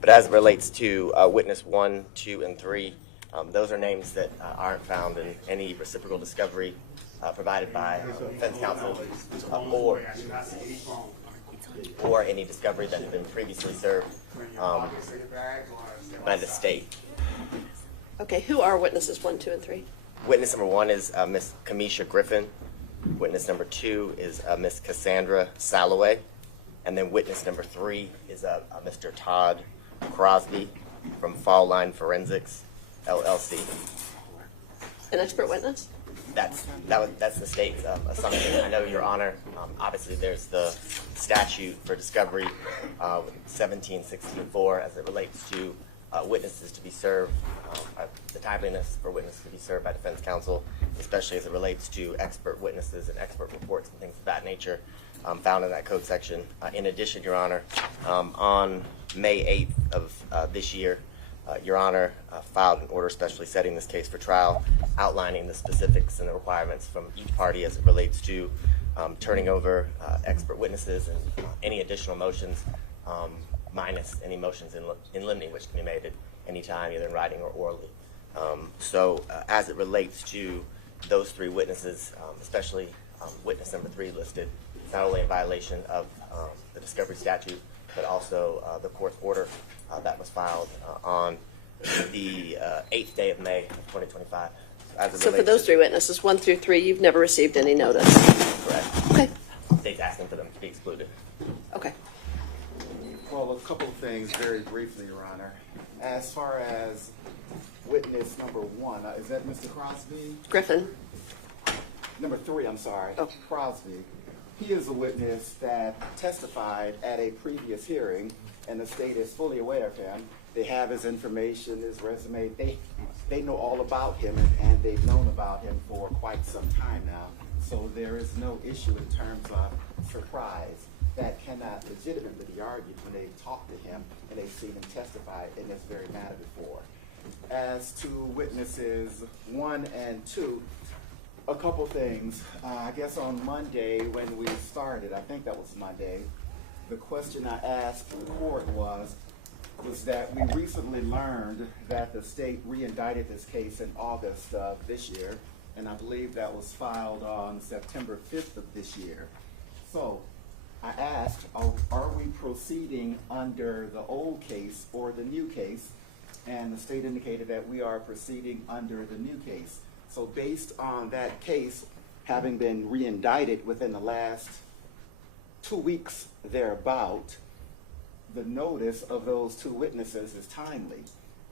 But as it relates to witness 1, 2, and 3, those are names that aren't found in any reciprocal discovery provided by defense counsel or any discovery that had been previously served by the state. Okay, who are witnesses 1, 2, and 3? Witness number 1 is Miss Kamisha Griffin. Witness number 2 is Miss Cassandra Salloway. And then witness number 3 is Mr. Todd Crosby from Fall Line Forensics, LLC. An expert witness? That's the state's assumption. I know, Your Honor, obviously there's the statute for discovery, 1716-4, as it relates to witnesses to be served, the timeliness for witnesses to be served by defense counsel, especially as it relates to expert witnesses and expert reports and things of that nature found in that code section. In addition, Your Honor, on May 8th of this year, Your Honor filed an order specially setting this case for trial, outlining the specifics and the requirements from each party as it relates to turning over expert witnesses and any additional motions, minus any motions in limine, which can be made at any time, either in writing or orally. So as it relates to those 3 witnesses, especially witness number 3 listed, it's not only in violation of the discovery statute, but also the court order that was filed on the 8th day of May of 2025. So for those 3 witnesses, 1 through 3, you've never received any notice? Correct. Okay. The state's asking for them to be excluded. Okay. Well, a couple of things very briefly, Your Honor. As far as witness number 1, is that Mr. Crosby? Griffin. Number 3, I'm sorry. Oh. Crosby. He is a witness that testified at a previous hearing, and the state is fully aware of him. They have his information, his resume. They know all about him, and they've known about him for quite some time now. So there is no issue in terms of surprise. That cannot legitimately be argued when they talk to him and they've seen him testify in this very matter before. As to witnesses 1 and 2, a couple things. I guess on Monday when we started, I think that was Monday, the question I asked the court was that we recently learned that the state re-indicted this case in August of this year, and I believe that was filed on September 5th of this year. So I asked, are we proceeding under the old case or the new case? And the state indicated that we are proceeding under the new case. So based on that case having been re-indicted within the last 2 weeks thereabout, the notice of those 2 witnesses is timely.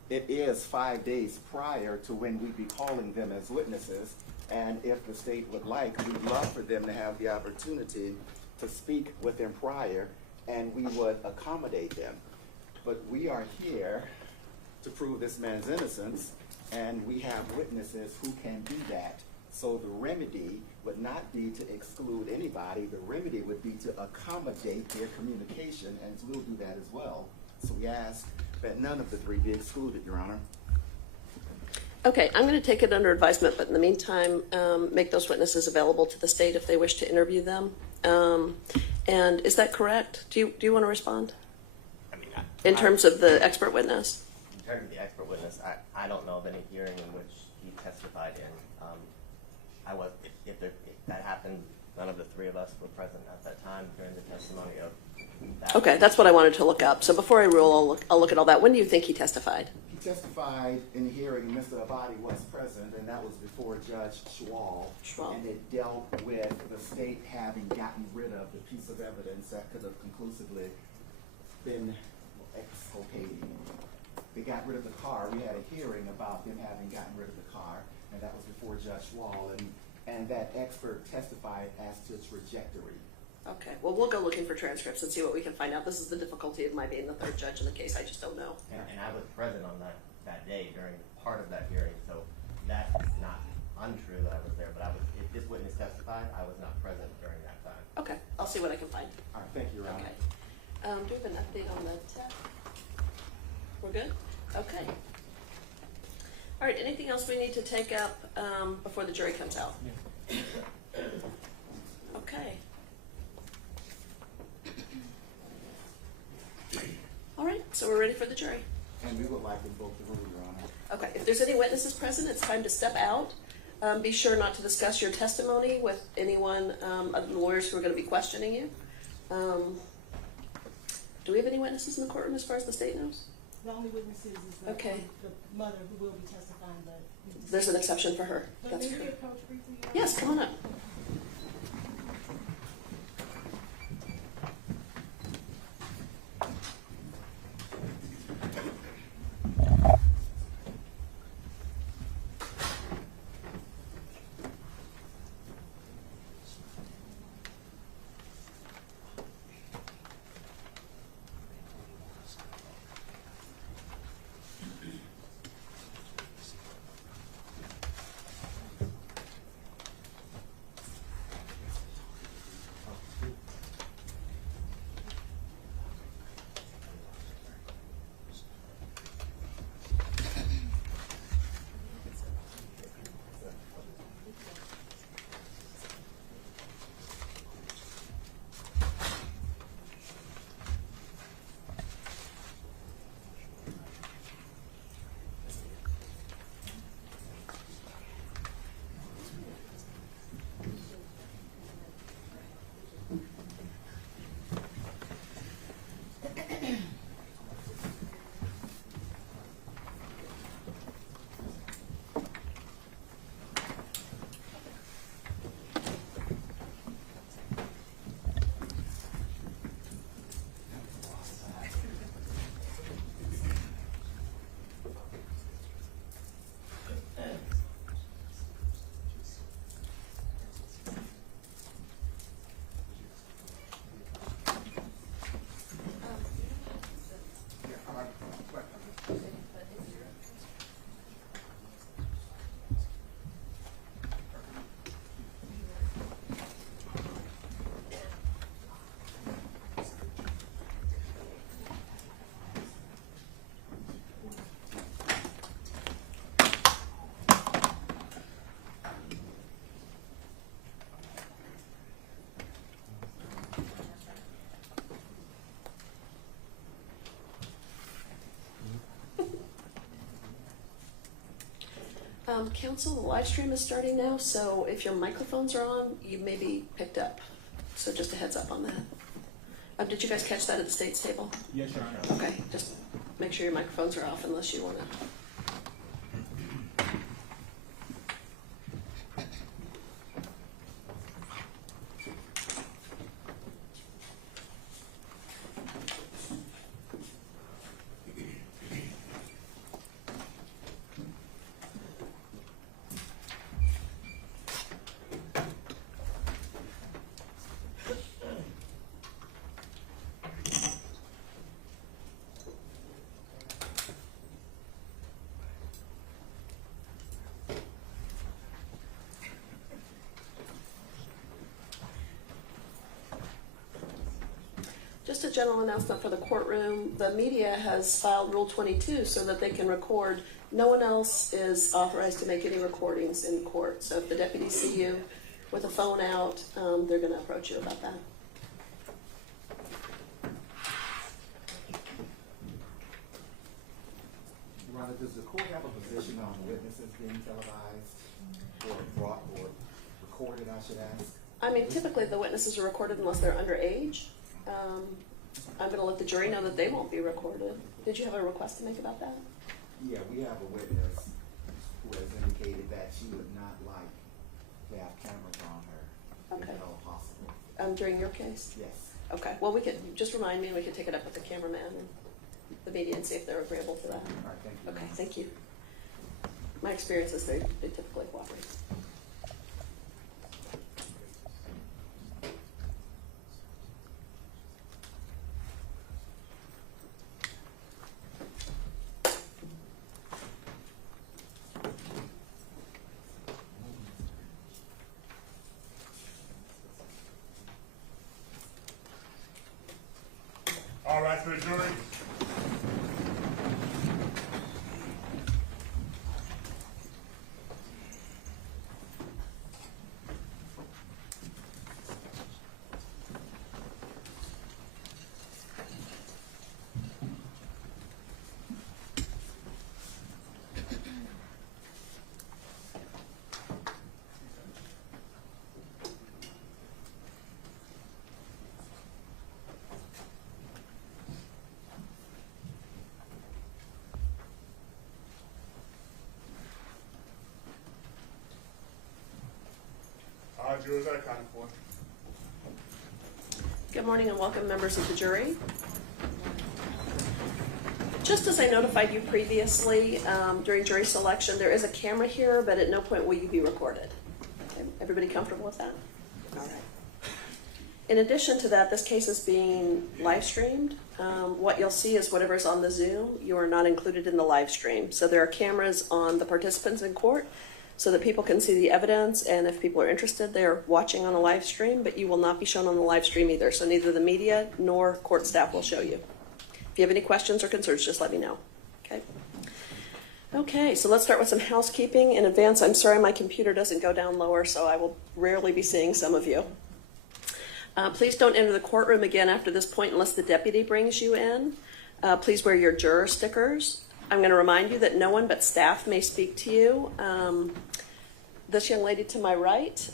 It is 5 days prior to when we'd be calling them as witnesses. And if the state would like, we'd love for them to have the opportunity to speak with them prior, and we would accommodate them. But we are here to prove this man's innocence, and we have witnesses who can do that. So the remedy would not be to exclude anybody. The remedy would be to accommodate their communication, and we'll do that as well. So we ask that none of the 3 be excluded, Your Honor. Okay, I'm going to take it under advisement, but in the meantime, make those witnesses available to the state if they wish to interview them. And is that correct? Do you want to respond? I mean, in terms of the expert witness? In terms of the expert witness, I don't know of any hearing in which he testified in. If that happened, none of the 3 of us were present at that time during the testimony of that. Okay, that's what I wanted to look up. So before I rule, I'll look at all that. When do you think he testified? He testified in the hearing. Mr. Abadi was present, and that was before Judge Schwall. And it dealt with the state having gotten rid of the piece of evidence that could have conclusively been exculpating. They got rid of the car. We had a hearing about them having gotten rid of the car, and that was before Judge Schwall. And that expert testified as to trajectory. Okay, well, we'll go looking for transcripts and see what we can find out. This is the difficulty of my being the 3rd judge in the case. I just don't know. And I was present on that day during part of that hearing, so that's not untrue that I was there, but if this witness testified, I was not present during that time. Okay, I'll see what I can find. All right, thank you, Your Honor. Okay. Do we have an update on the tech? We're good? Okay. All right, anything else we need to take up before the jury comes out? Okay. All right. so we're ready for the jury. And we would like to vote the rule, Your Honor. Okay, if there's any witnesses present, it's time to step out. Be sure not to discuss your testimony with anyone, of the lawyers who are going to be questioning you. Do we have any witnesses in the courtroom as far as the state knows? The only witnesses is the, Okay. the mother who will be testifying, but. There's an exception for her. But That's may we correct. approach briefly? Your Honor? Yes, come on up. Council, the live stream is starting now, so if your microphones are on, you may be picked up. So just a heads up on that. Did you guys catch that at the state's table? Yes, Your Honor. Okay, just make sure your microphones are off unless you want to. Just a general announcement for the courtroom. The media has filed Rule 22 so that they can record. No one else is authorized to make any recordings in court. So if the deputies see you with a phone out, they're going to approach you about that. Your Honor, does the court have a position on witnesses being televised or brought or recorded, I should ask? I mean, typically the witnesses are recorded unless they're underage. I'm going to let the jury know that they won't be recorded. Did you have a request to make about that? Yeah, we have a witness who has indicated that she would not like to have cameras on her, Okay. if at all possible. During your case? Yes. Okay. Well, we could just remind me, and we can take it up with the cameraman and the media and see if they're agreeable to that. All right, thank you. Okay. Thank you. My experience is they typically cooperate. All right, for the jury. jurors are accounted for. Good morning and welcome, members of the jury. Just as I notified you previously, during jury selection, there is a camera here, but at no point will you be recorded. Okay, everybody comfortable with that? All right. In addition to that, this case is being live streamed. What you'll see is whatever's on the Zoom, you are not included in the live stream. So there are cameras on the participants in court so that people can see the evidence, and if people are interested, they're watching on a live stream, but you will not be shown on the live stream either. So neither the media nor court staff will show you. If you have any questions or concerns, just let me know. Okay. Okay, so let's start with some housekeeping. In advance, I'm sorry my computer doesn't go down lower, so I will rarely be seeing some of you. Please don't enter the courtroom again after this point unless the deputy brings you in. Please wear your juror stickers. I'm going to remind you that no one but staff may speak to you. This young lady to my right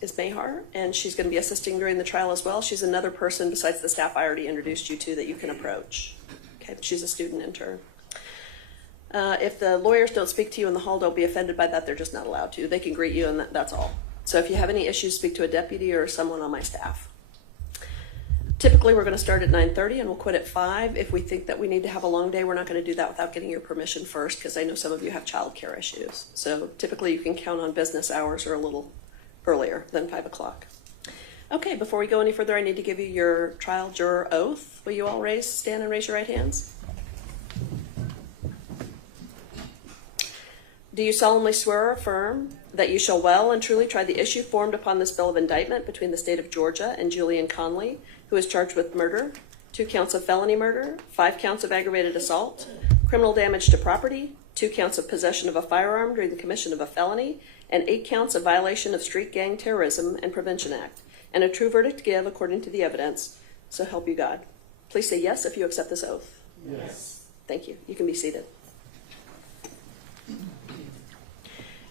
is Mahar, and she's going to be assisting during the trial as well. She's another person besides the staff I already introduced you to that you can approach. Okay, she's a student intern. If the lawyers don't speak to you in the hall, don't be offended by that. They're just not allowed to. They can greet you, and that's all. So if you have any issues, speak to a deputy or someone on my staff. Typically, we're going to start at 9:30 and we'll quit at 5. If we think that we need to have a long day, we're not going to do that without getting your permission first, because I know some of you have childcare issues. So typically, you can count on business hours or a little earlier than 5 o'clock. Okay, before we go any further, I need to give you your trial juror oath. Will you all stand and raise your right hands? Do you solemnly swear or affirm that you shall well and truly try the issue formed upon this bill of indictment between the state of Georgia and Julian Conley, who is charged with murder, 2 counts of felony murder, 5 counts of aggravated assault, criminal damage to property, 2 counts of possession of a firearm during the commission of a felony, and 8 counts of violation of Street Gang Terrorism and Prevention Act, and a true verdict to give according to the evidence, so help you God. Please say yes if you accept this oath. Yes. Thank you. You can be seated.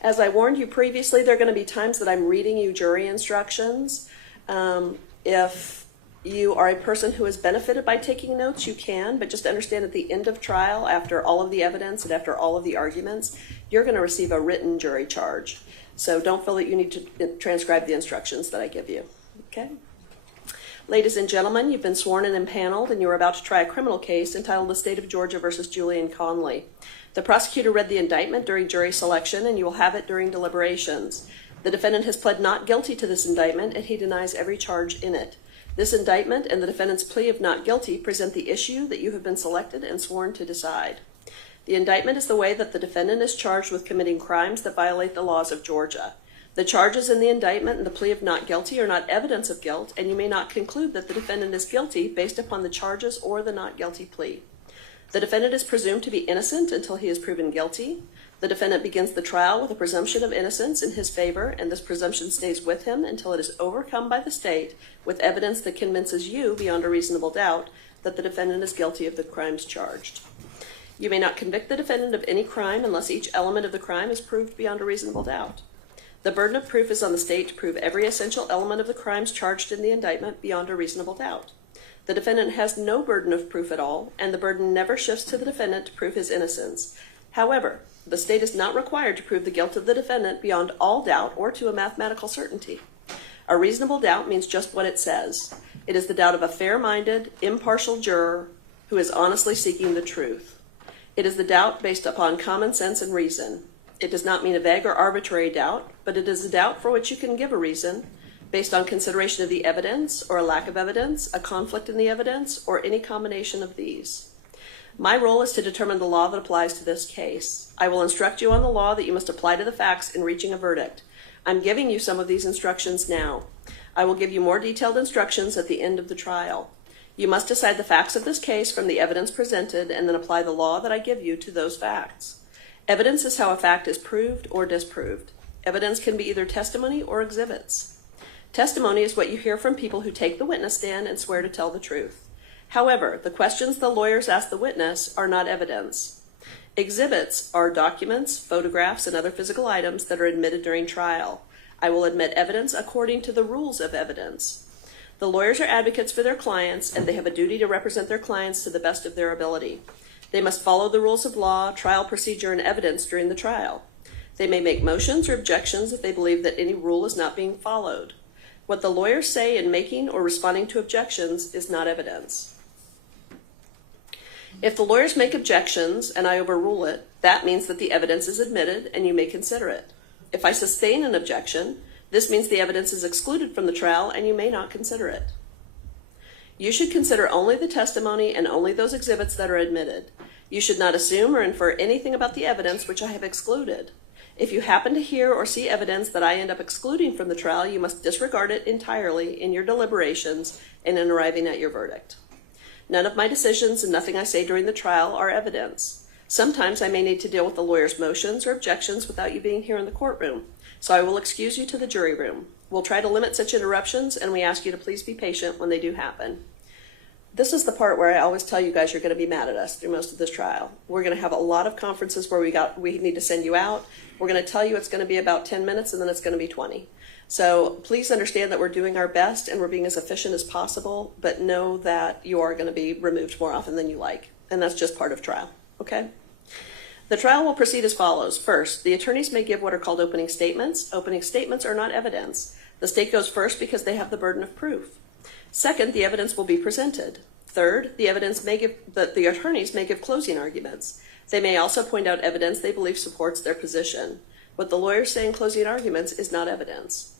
As I warned you previously, there are going to be times that I'm reading you jury instructions. If you are a person who has benefited by taking notes, you can, but just understand at the end of trial, after all of the evidence and after all of the arguments, you're going to receive a written jury charge. So don't feel that you need to transcribe the instructions that I give you. Okay? Ladies and gentlemen, you've been sworn and impaneled, and you are about to try a criminal case entitled The State of Georgia versus Julian Conley. The prosecutor read the indictment during jury selection, and you will have it during deliberations. The defendant has pled not guilty to this indictment, and he denies every charge in it. This indictment and the defendant's plea of not guilty present the issue that you have been selected and sworn to decide. The indictment is the way that the defendant is charged with committing crimes that violate the laws of Georgia. The charges in the indictment and the plea of not guilty are not evidence of guilt, and you may not conclude that the defendant is guilty based upon the charges or the not guilty plea. The defendant is presumed to be innocent until he is proven guilty. The defendant begins the trial with a presumption of innocence in his favor, and this presumption stays with him until it is overcome by the state with evidence that convinces you, beyond a reasonable doubt, that the defendant is guilty of the crimes charged. You may not convict the defendant of any crime unless each element of the crime is proved beyond a reasonable doubt. The burden of proof is on the state to prove every essential element of the crimes charged in the indictment beyond a reasonable doubt. The defendant has no burden of proof at all, and the burden never shifts to the defendant to prove his innocence. However, the state is not required to prove the guilt of the defendant beyond all doubt or to a mathematical certainty. A reasonable doubt means just what it says. It is the doubt of a fair-minded, impartial juror who is honestly seeking the truth. It is the doubt based upon common sense and reason. It does not mean a vague or arbitrary doubt, but it is a doubt for which you can give a reason, based on consideration of the evidence or a lack of evidence, a conflict in the evidence, or any combination of these. My role is to determine the law that applies to this case. I will instruct you on the law that you must apply to the facts in reaching a verdict. I'm giving you some of these instructions now. I will give you more detailed instructions at the end of the trial. You must decide the facts of this case from the evidence presented and then apply the law that I give you to those facts. Evidence is how a fact is proved or disproved. Evidence can be either testimony or exhibits. Testimony is what you hear from people who take the witness stand and swear to tell the truth. However, the questions the lawyers ask the witness are not evidence. Exhibits are documents, photographs, and other physical items that are admitted during trial. I will admit evidence according to the rules of evidence. The lawyers are advocates for their clients, and they have a duty to represent their clients to the best of their ability. They must follow the rules of law, trial procedure, and evidence during the trial. They may make motions or objections if they believe that any rule is not being followed. What the lawyers say in making or responding to objections is not evidence. If the lawyers make objections and I overrule it, that means that the evidence is admitted and you may consider it. If I sustain an objection, this means the evidence is excluded from the trial and you may not consider it. You should consider only the testimony and only those exhibits that are admitted. You should not assume or infer anything about the evidence which I have excluded. If you happen to hear or see evidence that I end up excluding from the trial, you must disregard it entirely in your deliberations and in arriving at your verdict. None of my decisions and nothing I say during the trial are evidence. Sometimes I may need to deal with the lawyer's motions or objections without you being here in the courtroom, so I will excuse you to the jury room. We'll try to limit such interruptions, and we ask you to please be patient when they do happen. This is the part where I always tell you guys you're going to be mad at us through most of this trial. We're going to have a lot of conferences where we need to send you out. We're going to tell you it's going to be about 10 minutes, and then it's going to be 20. So please understand that we're doing our best and we're being as efficient as possible, but know that you are going to be removed more often than you like, and that's just part of trial, okay? The trial will proceed as follows. First, the attorneys may give what are called opening statements. Opening statements are not evidence. The state goes first because they have the burden of proof. Second, the evidence will be presented. Third, the attorneys may give closing arguments. They may also point out evidence they believe supports their position. What the lawyers say in closing arguments is not evidence.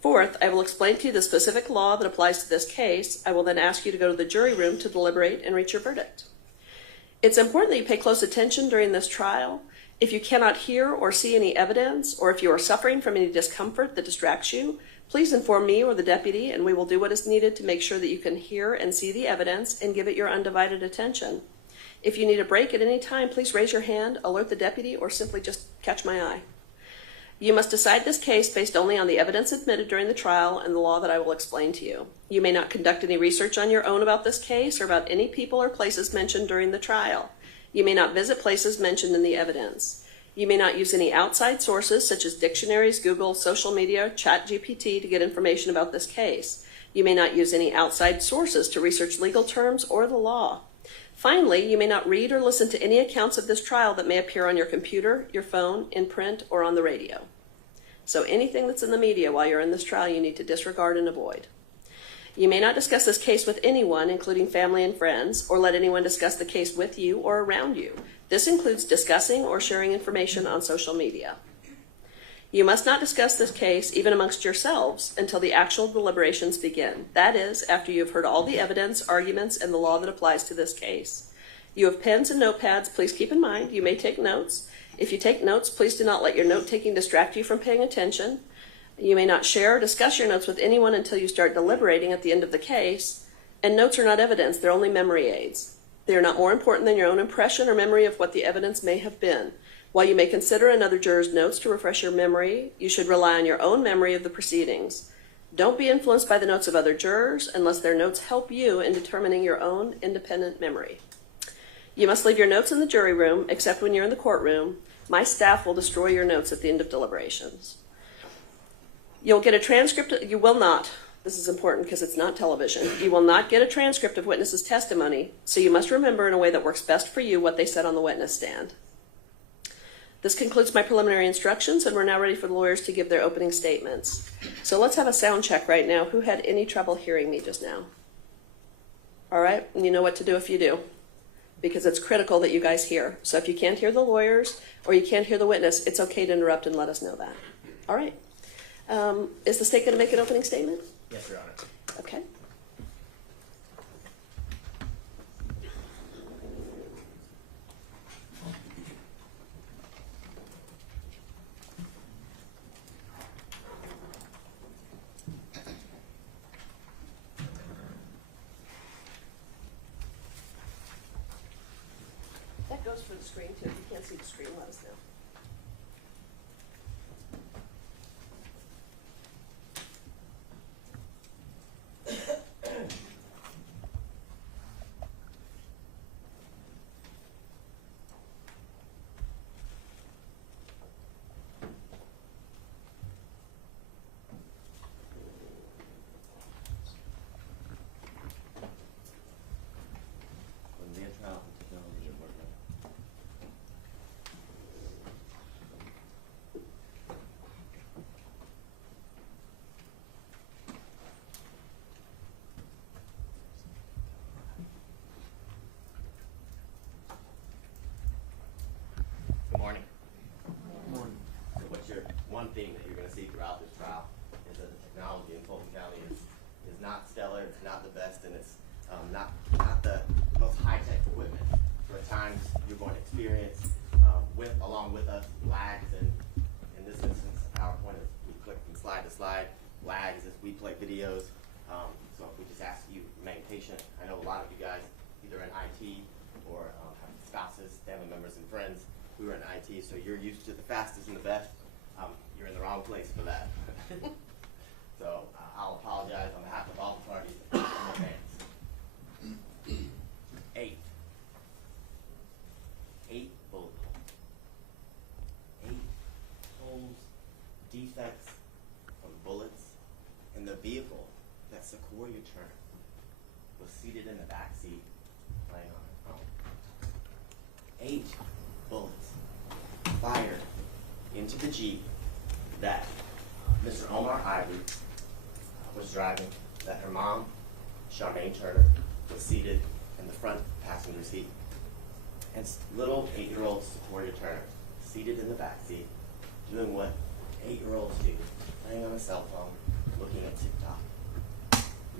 Fourth, I will explain to you the specific law that applies to this case. I will then ask you to go to the jury room to deliberate and reach your verdict. It's important that you pay close attention during this trial. If you cannot hear or see any evidence, or if you are suffering from any discomfort that distracts you, please inform me or the deputy, and we will do what is needed to make sure that you can hear and see the evidence and give it your undivided attention. If you need a break at any time, please raise your hand, alert the deputy, or simply just catch my eye. You must decide this case based only on the evidence admitted during the trial and the law that I will explain to you. You may not conduct any research on your own about this case or about any people or places mentioned during the trial. You may not visit places mentioned in the evidence. You may not use any outside sources such as dictionaries, Google, social media, ChatGPT to get information about this case. You may not use any outside sources to research legal terms or the law. Finally, you may not read or listen to any accounts of this trial that may appear on your computer, your phone, in print, or on the radio. So anything that's in the media while you're in this trial, you need to disregard and avoid. You may not discuss this case with anyone, including family and friends, or let anyone discuss the case with you or around you. This includes discussing or sharing information on social media. You must not discuss this case, even amongst yourselves, until the actual deliberations begin. That is, after you have heard all the evidence, arguments, and the law that applies to this case. You have pens and notepads. Please keep in mind, you may take notes. If you take notes, please do not let your note-taking distract you from paying attention. You may not share or discuss your notes with anyone until you start deliberating at the end of the case. And notes are not evidence, they're only memory aids. They are not more important than your own impression or memory of what the evidence may have been. While you may consider another juror's notes to refresh your memory, you should rely on your own memory of the proceedings. Don't be influenced by the notes of other jurors unless their notes help you in determining your own independent memory. You must leave your notes in the jury room, except when you're in the courtroom. My staff will destroy your notes at the end of deliberations. You'll get a transcript. You will not. This is important because it's not television. You will not get a transcript of witnesses' testimony, so you must remember in a way that works best for you what they said on the witness stand. This concludes my preliminary instructions, and we're now ready for the lawyers to give their opening statements. So let's have a sound check right now. Who had any trouble hearing me just now? All right, and you know what to do if you do, because it's critical that you guys hear. So if you can't hear the lawyers or you can't hear the witness, it's okay to interrupt and let us know that. All right. Is the state going to make an opening statement? Yes, Your Honor. Okay. That goes for the screen too. If you can't see the screen, let us know. see throughout this trial is that the technology in Fulton County is not stellar, it's not the best, and it's not the most high-tech equipment. So at times you're going to experience, along with us, lags, and in this instance, PowerPoint is we click from slide to slide, lags as we play videos. So we just ask you remain patient. I know a lot of you guys either in IT or have spouses, family members, and friends who are in IT, so you're used to the fastest and the best. You're in the wrong place for that. So I'll apologize on behalf of all the parties in advance. 8 bullet holes. 8 holes, defects from bullets in the vehicle that Secoriea Turner was seated in the back seat playing on her phone. 8 bullets fired into the Jeep that Mr. Omar Ivy was driving, that her mom, Charmaine Turner, was seated in the front passenger seat, and little 8-year-old Secoriea Turner seated in the back seat, doing what 8-year-olds do, playing on a cell phone, looking at TikTok.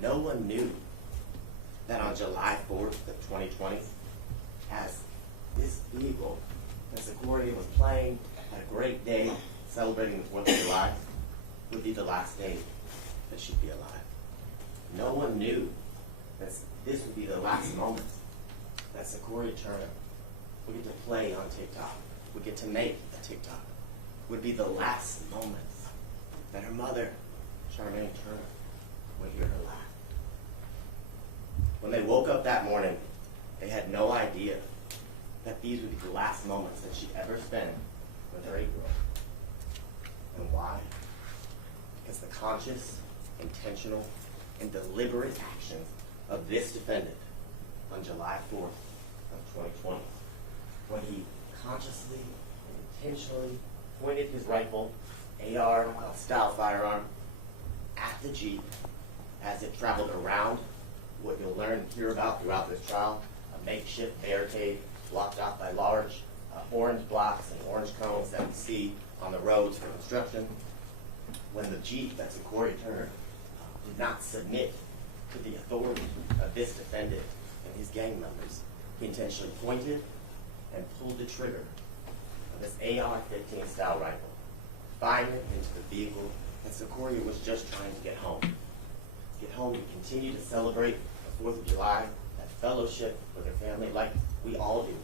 No one knew that on July 4th of 2020, as this vehicle that Secoriea was playing, had a great day celebrating the 4th of July, would be the last day that she'd be alive. No one knew that this would be the last moments that Secoriea Turner would get to play on TikTok, would get to make a TikTok, would be the last moments that her mother, Charmaine Turner, would hear her laugh. When they woke up that morning, they had no idea that these would be the last moments that she'd ever spend with her 8-year-old. And why? Because the conscious, intentional, and deliberate actions of this defendant on July 4th of 2020, when he consciously and intentionally pointed his rifle, AR-style firearm, at the Jeep as it traveled around what you'll learn and hear about throughout this trial, a makeshift barricade blocked off by large orange blocks and orange cones that we see on the roads for construction. When the Jeep that Secoriea Turner did not submit to the authority of this defendant and his gang members, he intentionally pointed and pulled the trigger of this AR-15 style rifle, firing it into the vehicle that Secoriea was just trying to get home. Get home to continue to celebrate the 4th of July, that fellowship with her family like we all do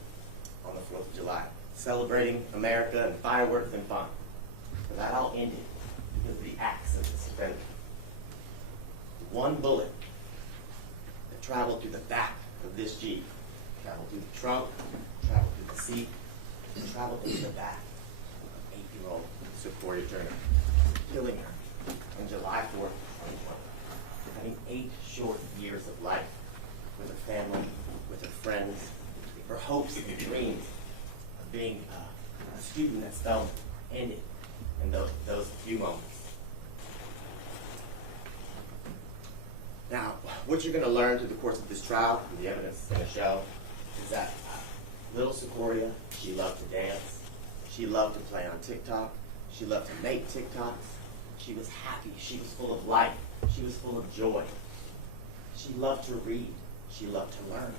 on the 4th of July, celebrating America and fireworks and fun. But that all ended because of the acts of this defendant. One bullet that traveled through the back of this Jeep, traveled through the trunk, traveled through the seat, and traveled through the back of 8-year-old Secoriea Turner, killing her on July 4th, 2020. Having 8 short years of life with her family, with her friends, her hopes and dreams of being a student at Spelman ended in those few moments. Now, what you're going to learn through the course of this trial, and the evidence is going to show, is that little Secoriea, she loved to dance, she loved to play on TikTok, she loved to make TikToks, she was happy, she was full of life, she was full of joy. She loved to read, she loved to learn.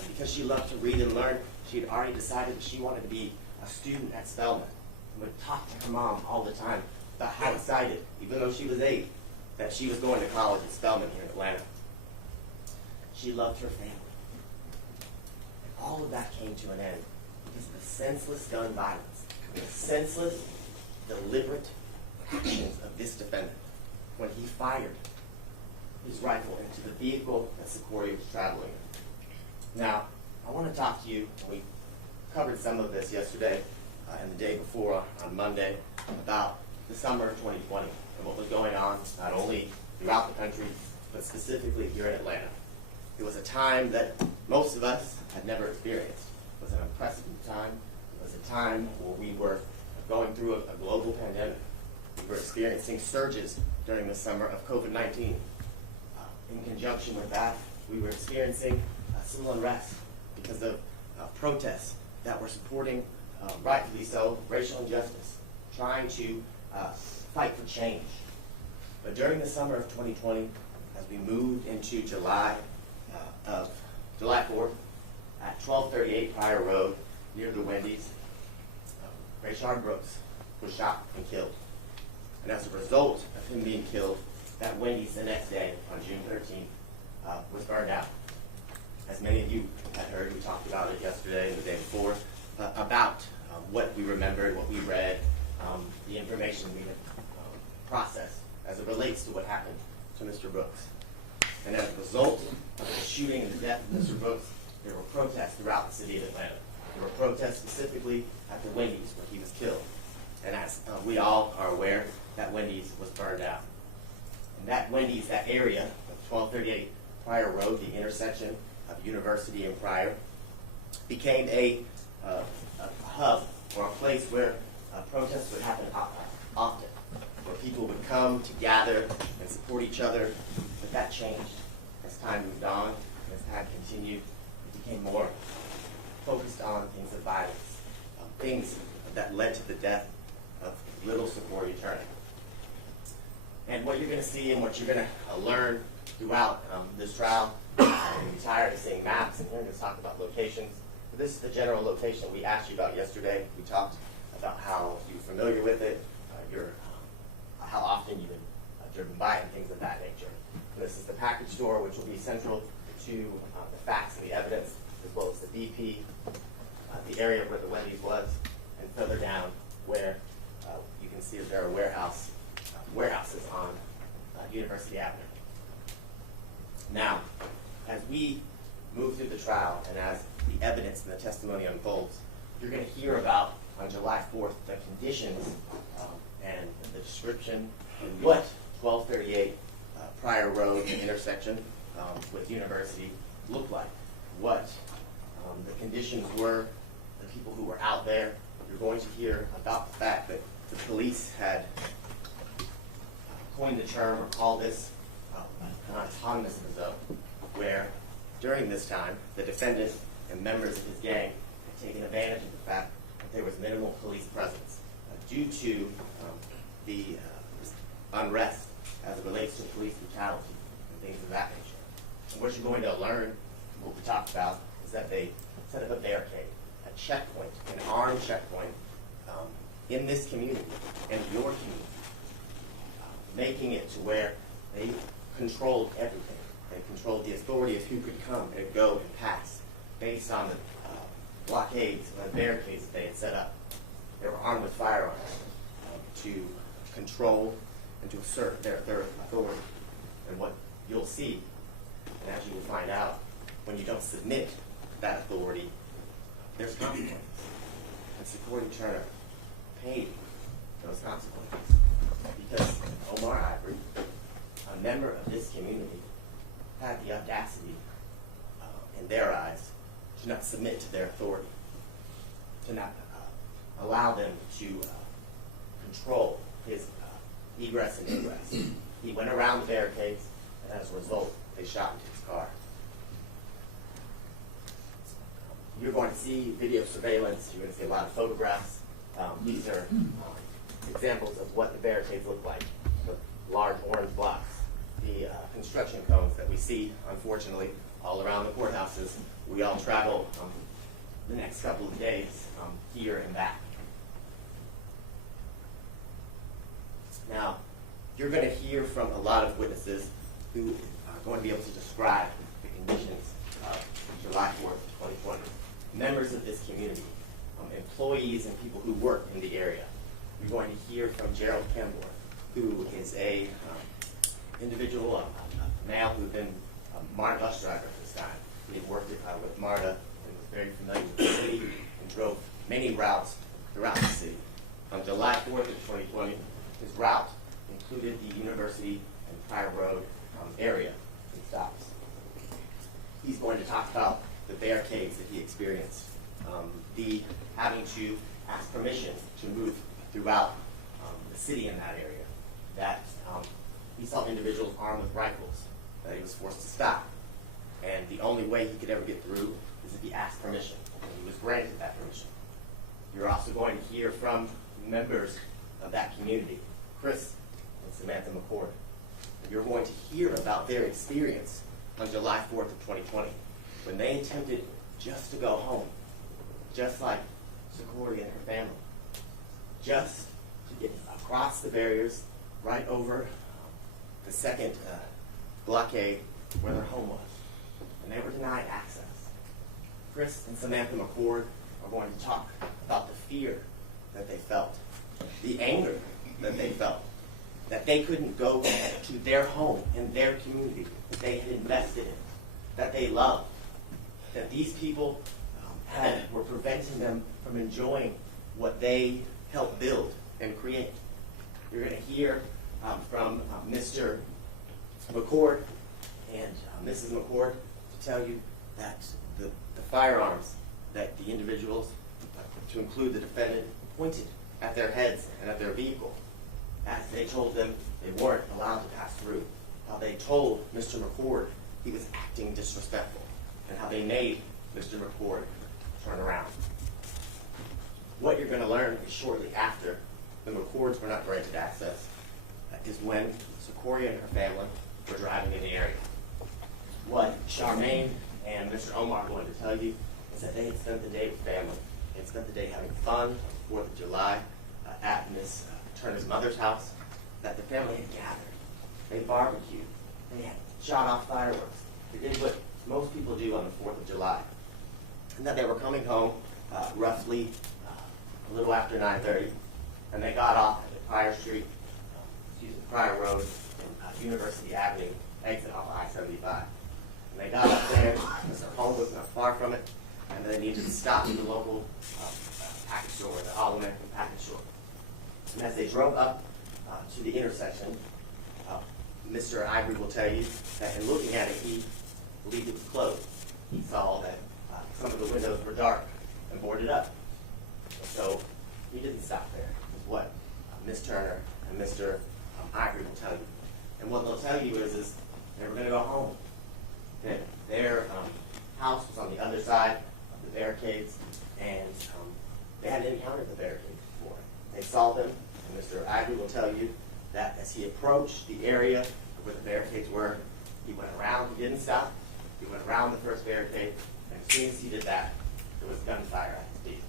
And because she loved to read and learn, she had already decided that she wanted to be a student at Spelman. And would talk to her mom all the time about how excited, even though she was 8, that she was going to college at Spelman here in Atlanta. She loved her family. And all of that came to an end because of the senseless gun violence, the senseless, deliberate actions of this defendant when he fired his rifle into the vehicle that Secoriea was traveling in. Now, I want to talk to you, and we covered some of this yesterday and the day before on Monday, about the summer of 2020 and what was going on not only throughout the country, but specifically here in Atlanta. It was a time that most of us had never experienced. It was an unprecedented time. It was a time where we were going through a global pandemic. We were experiencing surges during the summer of COVID-19. In conjunction with that, we were experiencing civil unrest because of protests that were supporting, rightfully so, racial injustice, trying to fight for change. But during the summer of 2020, as we moved into July 4th, at 1238 Pryor Road, near the Wendy's, Rayshard Brooks was shot and killed. And as a result of him being killed, that Wendy's the next day, on June 13th, was burned out. As many of you had heard, we talked about it yesterday and the day before, about what we remembered, what we read, the information we had processed as it relates to what happened to Mr. Brooks. And as a result of the shooting and the death of Mr. Brooks, there were protests throughout the city of Atlanta. There were protests specifically at the Wendy's where he was killed. And as we all are aware, that Wendy's was burned out. And that Wendy's, that area of 1238 Pryor Road, the intersection of University and Pryor, became a hub or a place where protests would happen often, where people would come to gather and support each other. But that changed as time moved on, as time continued. It became more focused on things of violence, things that led to the death of little Secoriea Turner. And what you're going to see and what you're going to learn throughout this trial, you'll be tired of seeing maps and hearing us talk about locations. But this is the general location we asked you about yesterday. We talked about how you're familiar with it, how often you've been driven by it, and things of that nature. And this is the package store, which will be central to the facts and the evidence, as well as the BP, the area where the Wendy's was, and further down where you can see that there are warehouses on University Avenue. Now, as we move through the trial and as the evidence and the testimony unfolds, you're going to hear about, on July 4th, the conditions and the description and what 1238 Pryor Road, the intersection with University, looked like, what the conditions were, the people who were out there. You're going to hear about the fact that the police had coined the term or called this an autonomous zone, where during this time, the defendant and members of his gang had taken advantage of the fact that there was minimal police presence due to the unrest as it relates to police brutality and things of that nature. And what you're going to learn, what we talked about, is that they set up a barricade, a checkpoint, an armed checkpoint in this community and your community, making it to where they controlled everything. They controlled the authority of who could come and go and pass based on the blockades and barricades that they had set up. They were armed with firearms to control and to assert their authority. And what you'll see, and as you will find out, when you don't submit that authority, there's consequences. And Secoriea Turner paid those consequences because Omar Ivory, a member of this community, had the audacity, in their eyes, to not submit to their authority, to not allow them to control his egress and ingress. He went around the barricades, and as a result, they shot into his car. You're going to see video surveillance. You're going to see a lot of photographs. These are examples of what the barricades look like. The large orange blocks, the construction cones that we see, unfortunately, all around the courthouses. We all travel the next couple of days here and back. Now, you're going to hear from a lot of witnesses who are going to be able to describe the conditions of July 4th, 2020. Members of this community, employees and people who work in the area. You're going to hear from Gerald Kembor, who is a individual, a male who had been a MARTA bus driver at this time. He had worked with MARTA and was very familiar with the city and drove many routes throughout the city. On July 4th of 2020, his route included the University and Pryor Road area and stops. He's going to talk about the barricades that he experienced, the having to ask permission to move throughout the city in that area, that he saw individuals armed with rifles that he was forced to stop. And the only way he could ever get through is if he asked permission, and he was granted that permission. You're also going to hear from members of that community, Chris and Samantha McCord. And you're going to hear about their experience on July 4th of 2020, when they attempted just to go home, just like Secoriea and her family, just to get across the barriers right over the second blockade where their home was. And they were denied access. Chris and Samantha McCord are going to talk about the fear that they felt, the anger that they felt, that they couldn't go to their home in their community that they had invested in, that they loved, that these people were preventing them from enjoying what they helped build and create. You're going to hear from Mr. McCord and Mrs. McCord to tell you that the firearms that the individuals, to include the defendant, pointed at their heads and at their vehicle, as they told them they weren't allowed to pass through, how they told Mr. McCord he was acting disrespectful, and how they made Mr. McCord turn around. What you're going to learn is shortly after the McCords were not granted access is when Secoriea and her family were driving in the area. What Charmaine and Mr. Omar are going to tell you is that they had spent the day with family. They had spent the day having fun on the 4th of July at Miss Turner's mother's house, that the family had gathered. They barbecued. They had shot off fireworks. They did what most people do on the 4th of July. And that they were coming home roughly a little after 9:30, and they got off at Pryor Road and University Avenue, exit off I-75. And they got up there, because their home was not far from it, and they needed to stop at the local package store, the All-American package store. And as they drove up to the intersection, Mr. Ivory will tell you that in looking at it, he believed it was closed. He saw that some of the windows were dark and boarded up. So he didn't stop there, is what Ms. Turner and Mr. Ivory will tell you. And what they'll tell you is they were going to go home. That their house was on the other side of the barricades, and they hadn't encountered the barricades before. They saw them, and Mr. Ivory will tell you that as he approached the area where the barricades were, he went around, he didn't stop, he went around the first barricade, and as soon as he did that, there was gunfire at his feet.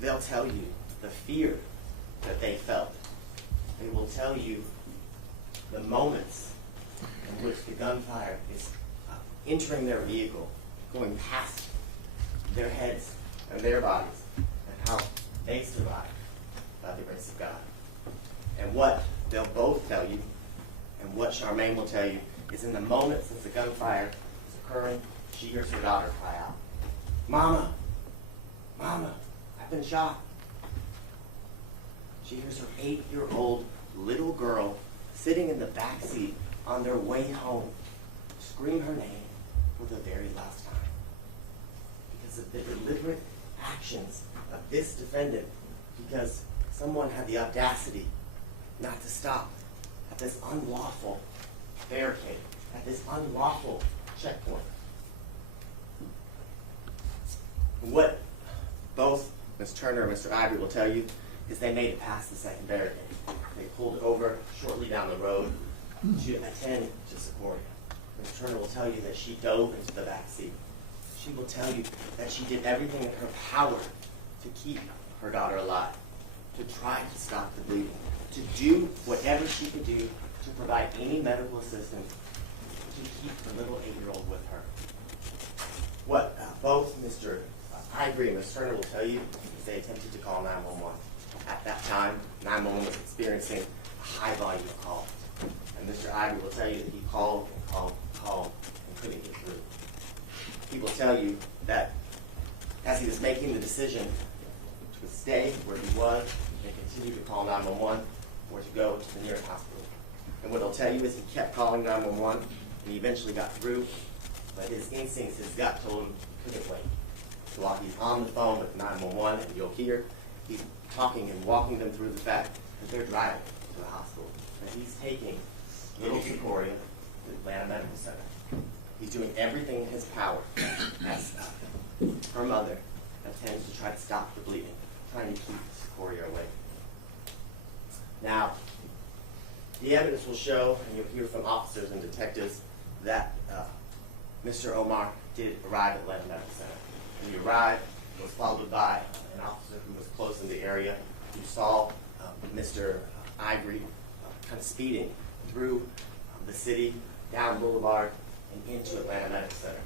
They'll tell you the fear that they felt. They will tell you the moments in which the gunfire is entering their vehicle, going past their heads and their bodies, and how they survived by the grace of God. And what they'll both tell you, and what Charmaine will tell you, is in the moments as the gunfire is occurring, she hears her daughter cry out, "Mama, Mama, I've been shot." She hears her 8-year-old little girl sitting in the back seat on their way home scream her name for the very last time. Because of the deliberate actions of this defendant, because someone had the audacity not to stop at this unlawful barricade, at this unlawful checkpoint. What both Ms. Turner and Mr. Ivory will tell you is they made it past the second barricade. They pulled over shortly down the road to attend to Secoriea. Ms. Turner will tell you that she dove into the back seat. She will tell you that she did everything in her power to keep her daughter alive, to try to stop the bleeding, to do whatever she could do to provide any medical assistance to keep the little 8-year-old with her. What both Mr. Ivory and Ms. Turner will tell you is they attempted to call 911. At that time, 911 was experiencing a high volume of calls. And Mr. Ivory will tell you that he called and called and called and couldn't get through. He will tell you that as he was making the decision to stay where he was and continue to call 911 or to go to the nearest hospital. And what he'll tell you is he kept calling 911 and he eventually got through, but his instincts, his gut told him he couldn't wait. So while he's on the phone with 911, and you'll hear, he's talking and walking them through the fact that they're driving to the hospital, that he's taking little Secoriea to the Atlanta Medical Center. He's doing everything in his power as her mother attempts to try to stop the bleeding, trying to keep Secoriea away. Now, the evidence will show, and you'll hear from officers and detectives, that Mr. Omar did arrive at Atlanta Medical Center. When he arrived, he was followed by an officer who was close in the area, who saw Mr. Ivory kind of speeding through the city, down Boulevard, and into Atlanta Medical Center.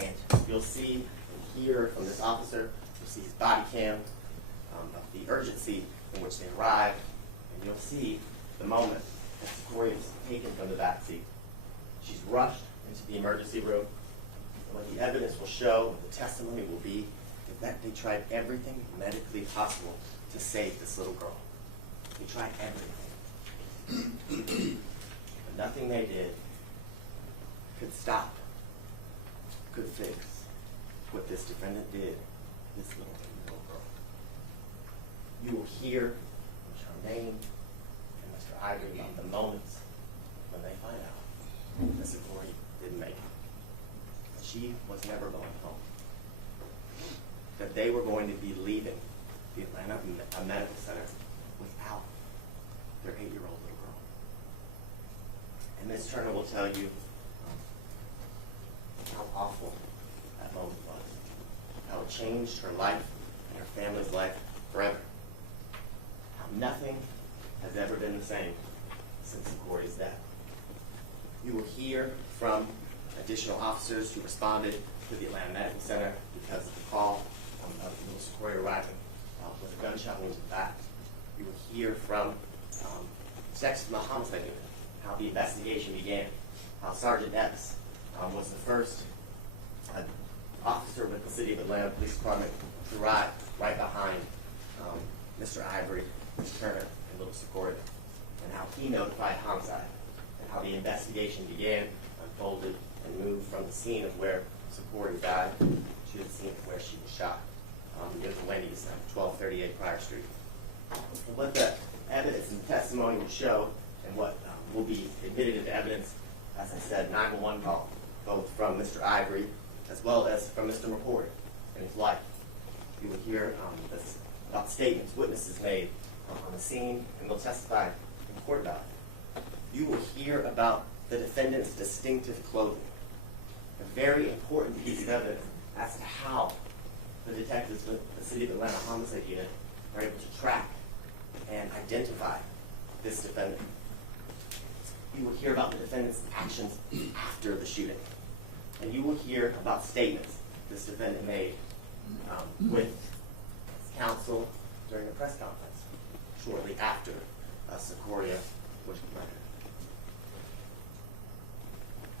And you'll see and hear from this officer, you'll see his body cam of the urgency in which they arrived, and you'll see the moment that Secoriea is taken from the back seat. She's rushed into the emergency room, and what the evidence will show, what the testimony will be, is that they tried everything medically possible to save this little girl. They tried everything. But nothing they did could stop, could fix what this defendant did, this little girl. You will hear Mr. Charmaine and Mr. Ivory about the moments when they find out that Secoriea didn't make it. That she was never going home. That they were going to be leaving the Atlanta Medical Center without their 8-year-old little girl. And Ms. Turner will tell you how awful that moment was, how it changed her life and her family's life forever, how nothing has ever been the same since Secoriea's death. You will hear from additional officers who responded to the Atlanta Medical Center because of the call of little Secoriea arriving with a gunshot wound to the back. You will hear from detectives from the homicide unit, how the investigation began, how Sergeant Epps was the first officer with the City of Atlanta Police Department to arrive right behind Mr. Ivory, Ms. Turner, and little Secoriea, and how he notified homicide, and how the investigation began, unfolded, and moved from the scene of where Secoriea died to the scene of where she was shot. Near the Wendy's at 1238 Prior Street. And what the evidence and testimony will show, and what will be admitted into evidence, as I said, 911 call, both from Mr. Ivory as well as from Mr. McCord and his wife. You will hear about statements witnesses made on the scene, and they'll testify in court about it. You will hear about the defendant's distinctive clothing, a very important piece of evidence as to how the detectives with the City of Atlanta Homicide Unit are able to track and identify this defendant. You will hear about the defendant's actions after the shooting. And you will hear about statements this defendant made with his counsel during a press conference shortly after Secoriea was murdered.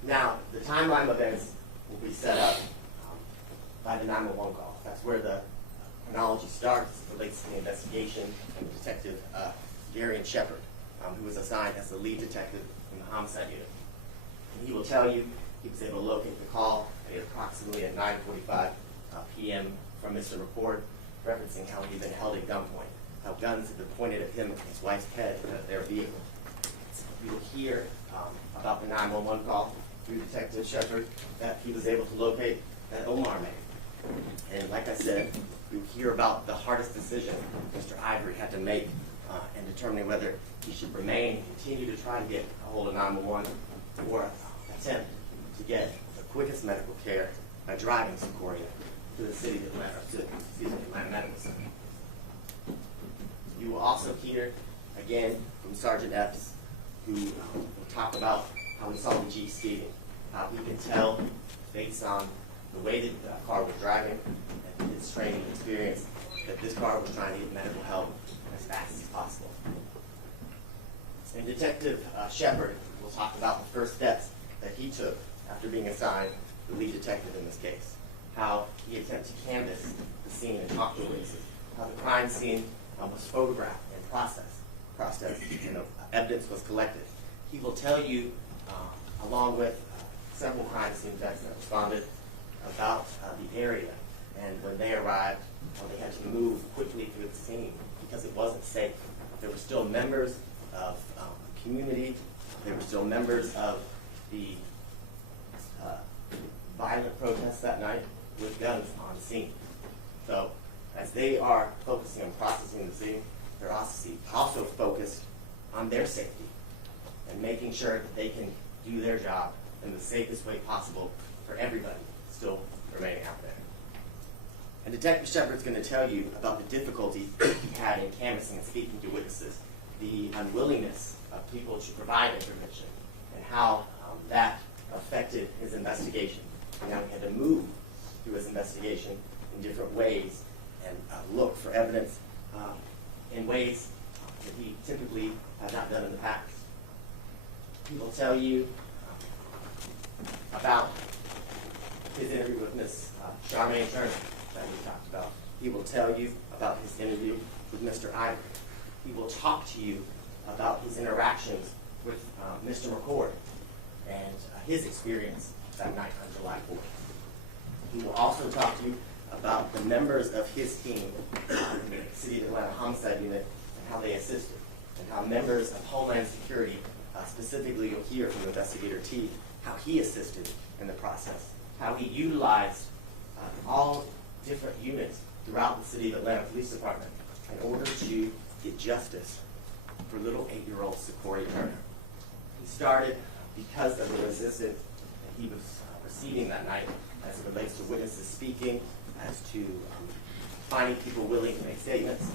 Now, the timeline of events will be set up by the 911 call. That's where the chronology starts, relates to the investigation, and Detective Julian Shepard, who was assigned as the lead detective in the homicide unit. And he will tell you he was able to locate the call at approximately at 9:45 p.m. from Mr. McCord, referencing how he'd been held at gunpoint, how guns had been pointed at him and his wife's head at their vehicle. You will hear about the 911 call through Detective Shepard that he was able to locate that Omar made. And like I said, you hear about the hardest decision Mr. Ivory had to make in determining whether he should remain and continue to try to get a hold of 911 or attempt to get the quickest medical care by driving Secoriea to the City of Atlanta, to the Atlanta Medical Center. You will also hear, again, from Sergeant Epps, who will talk about how he saw the Jeep speeding, how he could tell based on the way that the car was driving and his training experience that this car was trying to get medical help as fast as possible. And Detective Shepard will talk about the first steps that he took after being assigned the lead detective in this case, how he attempted to canvass the scene and talk to witnesses, how the crime scene was photographed and processed, and evidence was collected. He will tell you, along with several crime scene vets that responded, about the area, and when they arrived, they had to move quickly through the scene because it wasn't safe. There were still members of the community, there were still members of the violent protests that night with guns on scene. So, as they are focusing on processing the scene, they're also focused on their safety and making sure that they can do their job in the safest way possible for everybody still remaining out there. And Detective Shepard's going to tell you about the difficulty he had in canvassing and speaking to witnesses, the unwillingness of people to provide information, and how that affected his investigation, and how he had to move through his investigation in different ways and look for evidence in ways that he typically has not done in the past. He will tell you about his interview with Miss Charmaine Turner that we talked about. He will tell you about his interview with Mr. Ivory. He will talk to you about his interactions with Mr. McCord and his experience that night on July 4th. He will also talk to you about the members of his team in the City of Atlanta Homicide Unit and how they assisted, and how members of Homeland Security, specifically you'll hear from Investigator T, how he assisted in the process, how he utilized all different units throughout the City of Atlanta Police Department in order to get justice for little 8-year-old Secoriea Turner. He started because of the resistance that he was receiving that night as it relates to witnesses speaking, as to finding people willing to make statements.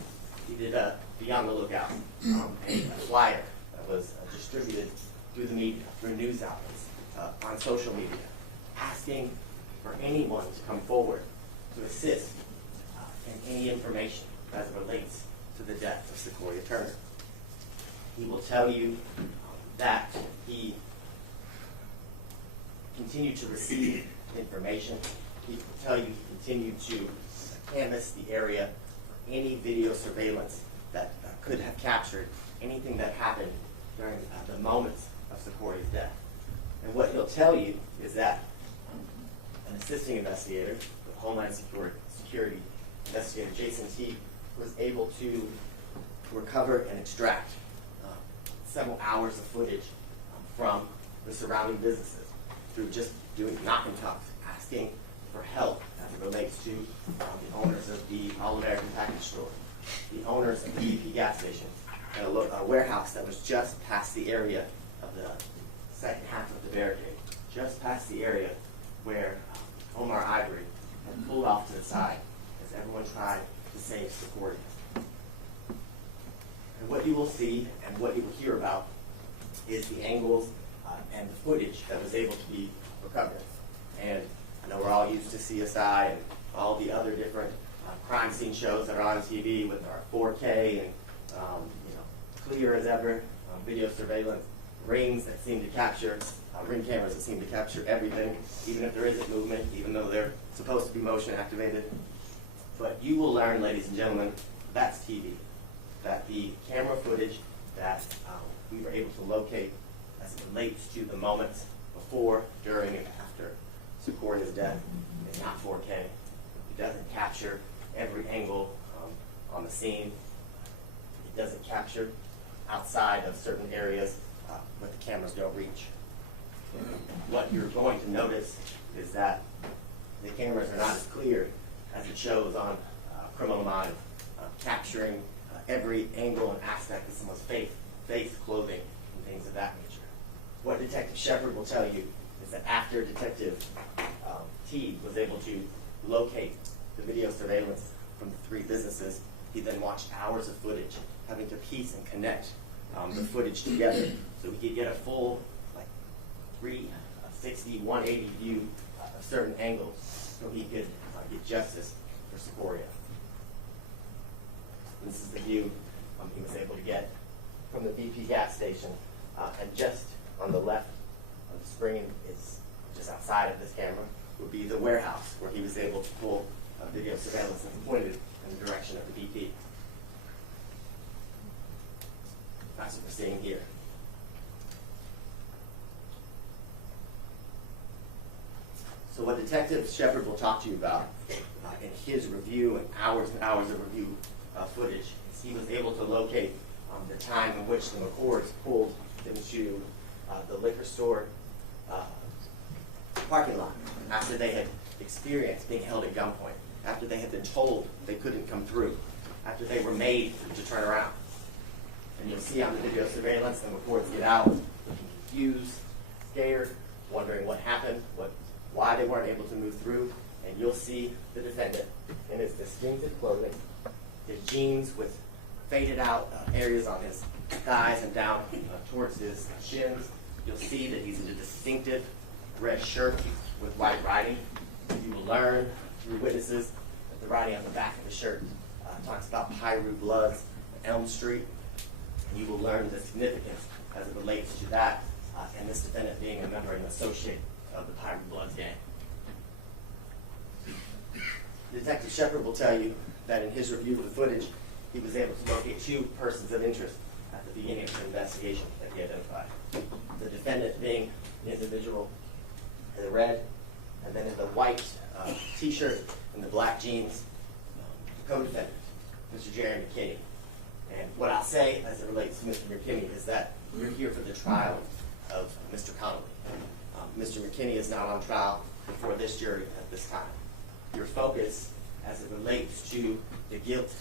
He did a Be on the Lookout, a flyer that was distributed through the media, through news outlets, on social media, asking for anyone to come forward to assist in any information as it relates to the death of Secoriea Turner. He will tell you that he continued to receive information. He will tell you he continued to canvass the area for any video surveillance that could have captured anything that happened during the moments of Secoria's death. And what he'll tell you is that an assisting investigator with Homeland Security, Investigator Jason T, was able to recover and extract several hours of footage from the surrounding businesses through just doing knock and talks, asking for help as it relates to the owners of the All-American Package Store, the owners of the BP gas station, and a warehouse that was just past the area of the second half of the barricade, just past the area where Omar Ivory had pulled off to the side as everyone tried to save Secoriea. And what you will see and what you will hear about is the angles and the footage that was able to be recovered. And I know we're all used to CSI and all the other different crime scene shows that are on TV with our 4K and clear as ever video surveillance, rings that seem to capture, ring cameras that seem to capture everything, even if there isn't movement, even though they're supposed to be motion activated. But you will learn, ladies and gentlemen, that's TV. That the camera footage that we were able to locate as it relates to the moments before, during, and after Secoria's death is not 4K. It doesn't capture every angle on the scene. It doesn't capture outside of certain areas where the cameras don't reach. What you're going to notice is that the cameras are not as clear as it shows on Criminal Minds, capturing every angle and aspect of someone's face, clothing, and things of that nature. What Detective Shepard will tell you is that after Detective T was able to locate the video surveillance from the 3 businesses, he then watched hours of footage, having to piece and connect the footage together so he could get a full 360, 180 view of certain angles so he could get justice for Secoriea. This is the view he was able to get from the BP gas station, and just on the left of the screen is just outside of this camera would be the warehouse where he was able to pull video surveillance and pointed in the direction of the BP. That's what we're seeing here. So what Detective Shepard will talk to you about in his review and hours of review footage is he was able to locate the time in which the McCords pulled into the liquor store parking lot after they had experienced being held at gunpoint, after they had been told they couldn't come through, after they were made to turn around. And you'll see on the video surveillance, the reports get out, looking confused, scared, wondering what happened, why they weren't able to move through. And you'll see the defendant in his distinctive clothing, his jeans with faded out areas on his thighs and down towards his shins. You'll see that he's in a distinctive red shirt with white writing. You will learn through witnesses that the writing on the back of the shirt talks about Piru Bloods, Elm Street. And you will learn the significance as it relates to that and this defendant being a member and associate of the Piru Bloods gang. Detective Shepard will tell you that in his review of the footage, he was able to locate two persons of interest at the beginning of the investigation that he identified. The defendant being the individual in the red, and then in the white t-shirt and the black jeans, the co-defendant, Mr. Jerry McKinney. And what I'll say as it relates to Mr. McKinney is that we're here for the trial of Mr. Conley. Mr. McKinney is not on trial before this jury at this time. Your focus as it relates to the guilt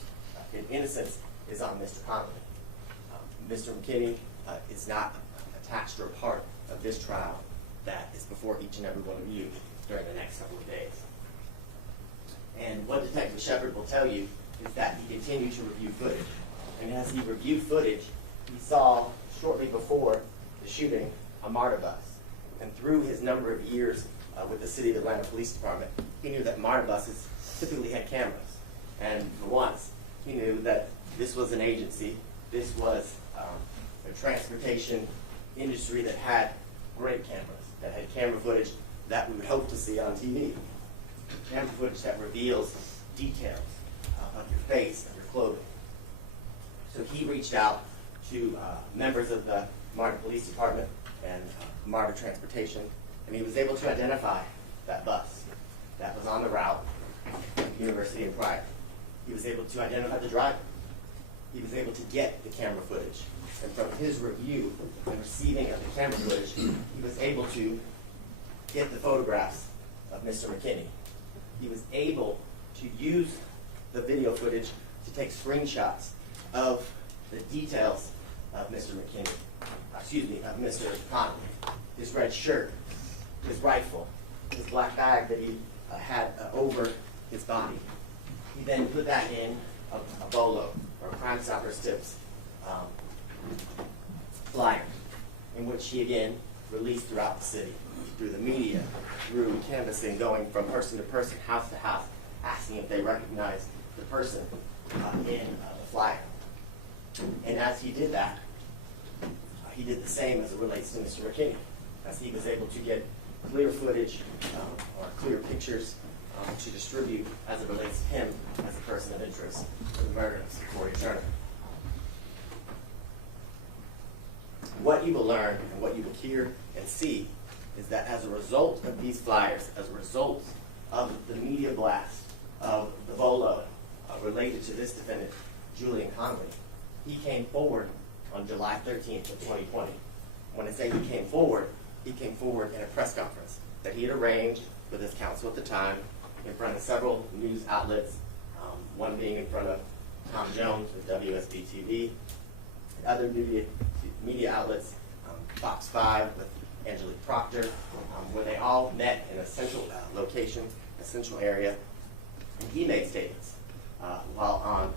and innocence is on Mr. Conley. Mr. McKinney is not attached or a part of this trial that is before each and every one of you during the next couple of days. And what Detective Shepard will tell you is that he continued to review footage. And as he reviewed footage, he saw shortly before the shooting a MARTA bus. And through his number of years with the City of Atlanta Police Department, he knew that MARTA buses typically had cameras. And for once, he knew that this was an agency, this was a transportation industry that had great cameras, that had camera footage that we would hope to see on TV. Camera footage that reveals details of your face, of your clothing. So he reached out to members of the MARTA Police Department and MARTA Transportation, and he was able to identify that bus that was on the route from University and Pryor. He was able to identify the driver. He was able to get the camera footage. And from his review and receiving of the camera footage, he was able to get the photographs of Mr. McKinney. He was able to use the video footage to take screenshots of the details of Mr. McKinney, of Mr. Conley. His red shirt, his rifle, his black bag that he had over his body. He then put that in a bolo, or a Crime Stoppers Tips flyer, in which he again released throughout the city, through the media, through canvassing, going from person to person, house to house, asking if they recognized the person in the flyer. And as he did that, he did the same as it relates to Mr. McKinney, as he was able to get clear footage or clear pictures to distribute as it relates to him as a person of interest for the murder of Secoriea Turner. What you will learn and what you will hear and see is that as a result of these flyers, as a result of the media blast of the bolo related to this defendant, Julian Conley, he came forward on July 13th of 2020. When I say he came forward in a press conference that he had arranged with his counsel at the time in front of several news outlets, one being in front of Tom Jones with WSB-TV, and other media outlets, Fox 5 with Angelique Proctor, where they all met in a central location, a central area, and he made statements while on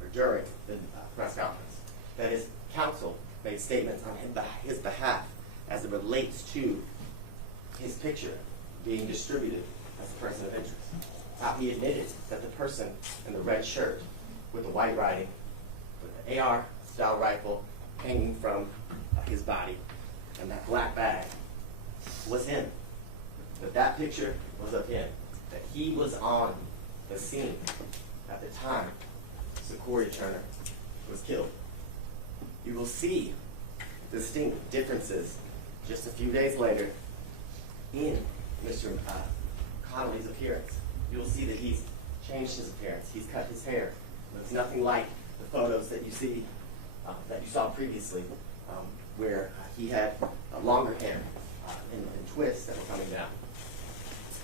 or during the press conference that his counsel made statements on his behalf as it relates to his picture being distributed as a person of interest. How he admitted that the person in the red shirt with the white writing, with the AR-style rifle hanging from his body, and that black bag was him. That picture was of him. That he was on the scene at the time Secoriea Turner was killed. You will see distinct differences just a few days later in Mr. Conley's appearance. You'll see that he's changed his appearance. He's cut his hair. It's nothing like the photos that you see, that you saw previously, where he had longer hair and twists that were coming down.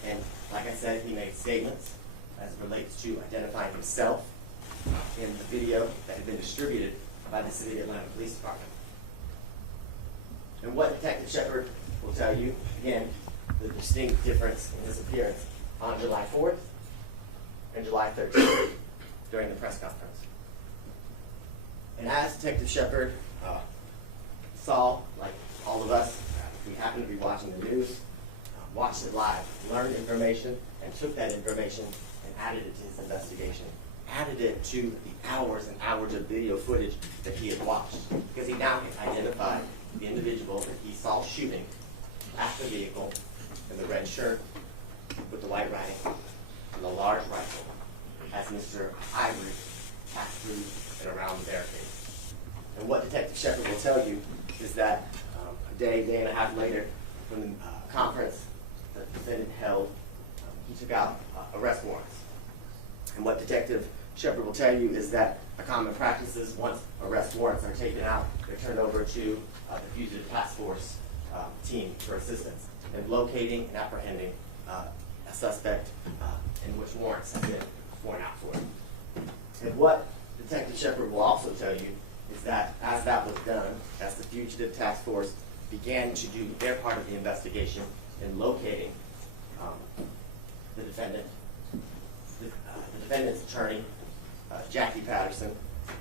And like I said, he made statements as it relates to identifying himself in the video that had been distributed by the City of Atlanta Police Department. And what Detective Shepard will tell you, again, the distinct difference in his appearance on July 4th and July 13th during the press conference. And as Detective Shepard saw, like all of us, we happened to be watching the news, watched it live, learned information, and took that information and added it to his investigation. Added it to the hours and hours of video footage that he had watched. Because he now can identify the individual that he saw shooting at the vehicle in the red shirt with the white writing and the large rifle as Mr. Ivory passed through and around the barricade. And what Detective Shepard will tell you is that a day and a half later, from the conference that the defendant held, he took out arrest warrants. And what Detective Shepard will tell you is that a common practice is once arrest warrants are taken out, they're turned over to the Fugitive Task Force team for assistance in locating and apprehending a suspect in which warrants have been sworn out for. And what Detective Shepard will also tell you is that as that was done, as the Fugitive Task Force began to do their part of the investigation in locating the defendant, the defendant's attorney, Jackie Patterson,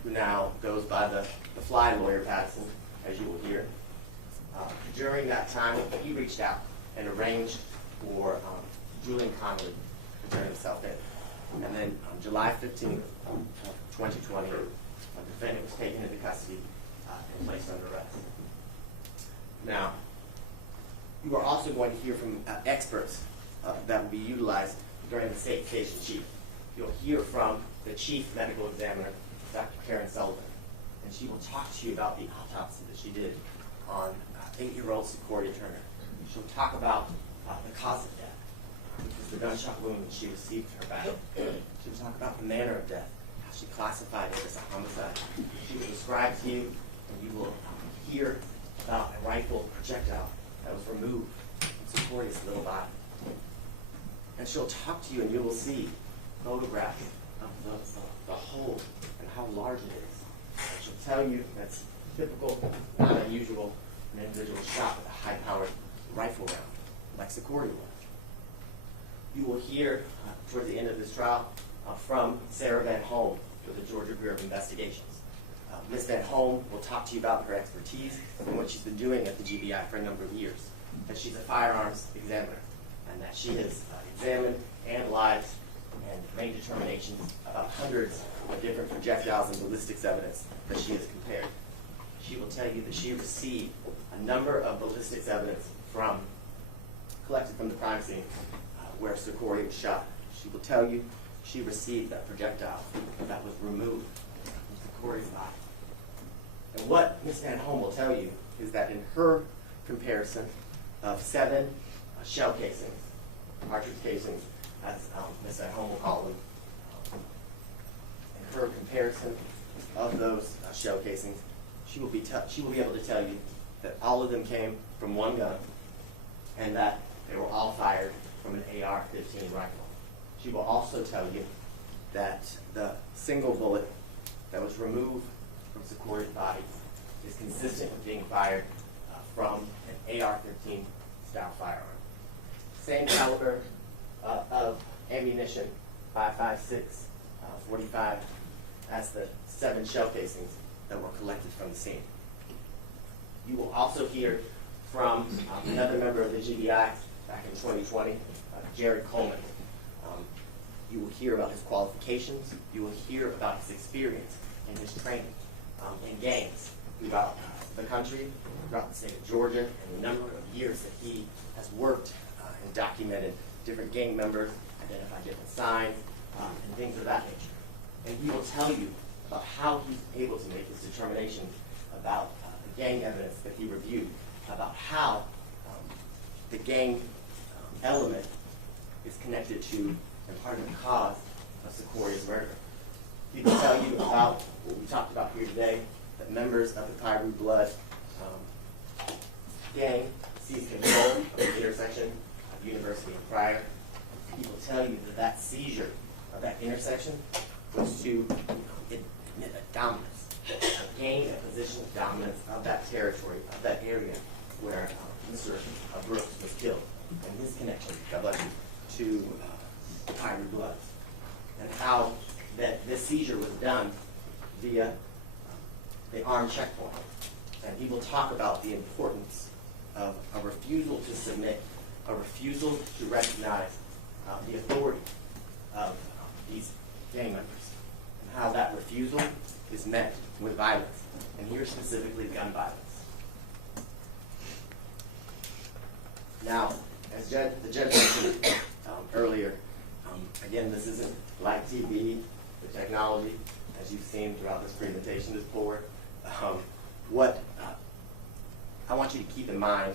who now goes by the fly lawyer Patterson, as you will hear. During that time, he reached out and arranged for Julian Conley to turn himself in. And then on July 15th of 2020, the defendant was taken into custody and placed under arrest. Now, you are also going to hear from experts that will be utilized during the state case in chief. You'll hear from the chief medical examiner, Dr. Karen Sullivan, and she will talk to you about the autopsy that she did on 8-year-old Secoriea Turner. She'll talk about the cause of death, which was the gunshot wound that she received in her back. She'll talk about the manner of death, how she classified it as a homicide. She will describe to you, and you will hear about a rifle projectile that was removed from Secoriea's little body. And she'll talk to you, and you will see photographs of the hole and how large it is. And she'll tell you that's typical, not unusual, an individual shot with a high-powered rifle round, like Secoriea was. You will hear, toward the end of this trial, from Sarah Van Holm with the Georgia Bureau of Investigations. Ms. Van Holm will talk to you about her expertise and what she's been doing at the GBI for a number of years. That she's a firearms examiner, and that she has examined, analyzed, and made determinations about hundreds of different projectiles and ballistics evidence that she has compared. She will tell you that she received a number of ballistics evidence collected from the crime scene where Secoriea was shot. She will tell you she received that projectile that was removed from Secoria's body. And what Ms. Van Holm will tell you is that in her comparison of 7 shell casings, cartridge casings, as Ms. Van Holm will call them, in her comparison of those shell casings, she will be able to tell you that all of them came from one gun and that they were all fired from an AR-15 rifle. She will also tell you that the single bullet that was removed from Secoria's body is consistent with being fired from an AR-15 style firearm. Same caliber of ammunition, 5.56, 45, as the 7 shell casings that were collected from the scene. You will also hear from another member of the GBI back in 2020, Jared Coleman. You will hear about his qualifications. You will hear about his experience and his training in gangs throughout the country, throughout the state of Georgia, and the number of years that he has worked and documented different gang members, identified different signs, and things of that nature. And he will tell you about how he's able to make this determination about the gang evidence that he reviewed, about how the gang element is connected to and part of the cause of Secoria's murder. He will tell you about what we talked about here today, that members of the Pyru Blood gang seized control of the intersection of University and Pryor. He will tell you that that seizure of that intersection was to admit a dominance, gain a position of dominance of that territory, of that area where Mr. Brooks was killed, and his connection, God bless you, to Ivory Bloods, and how that this seizure was done via the armed checkpoint. And he will talk about the importance of a refusal to submit, a refusal to recognize the authority of these gang members, and how that refusal is met with violence, and here specifically gun violence. Now, as the judge mentioned earlier, again, this isn't like TV. The technology, as you've seen throughout this presentation, is poor. What I want you to keep in mind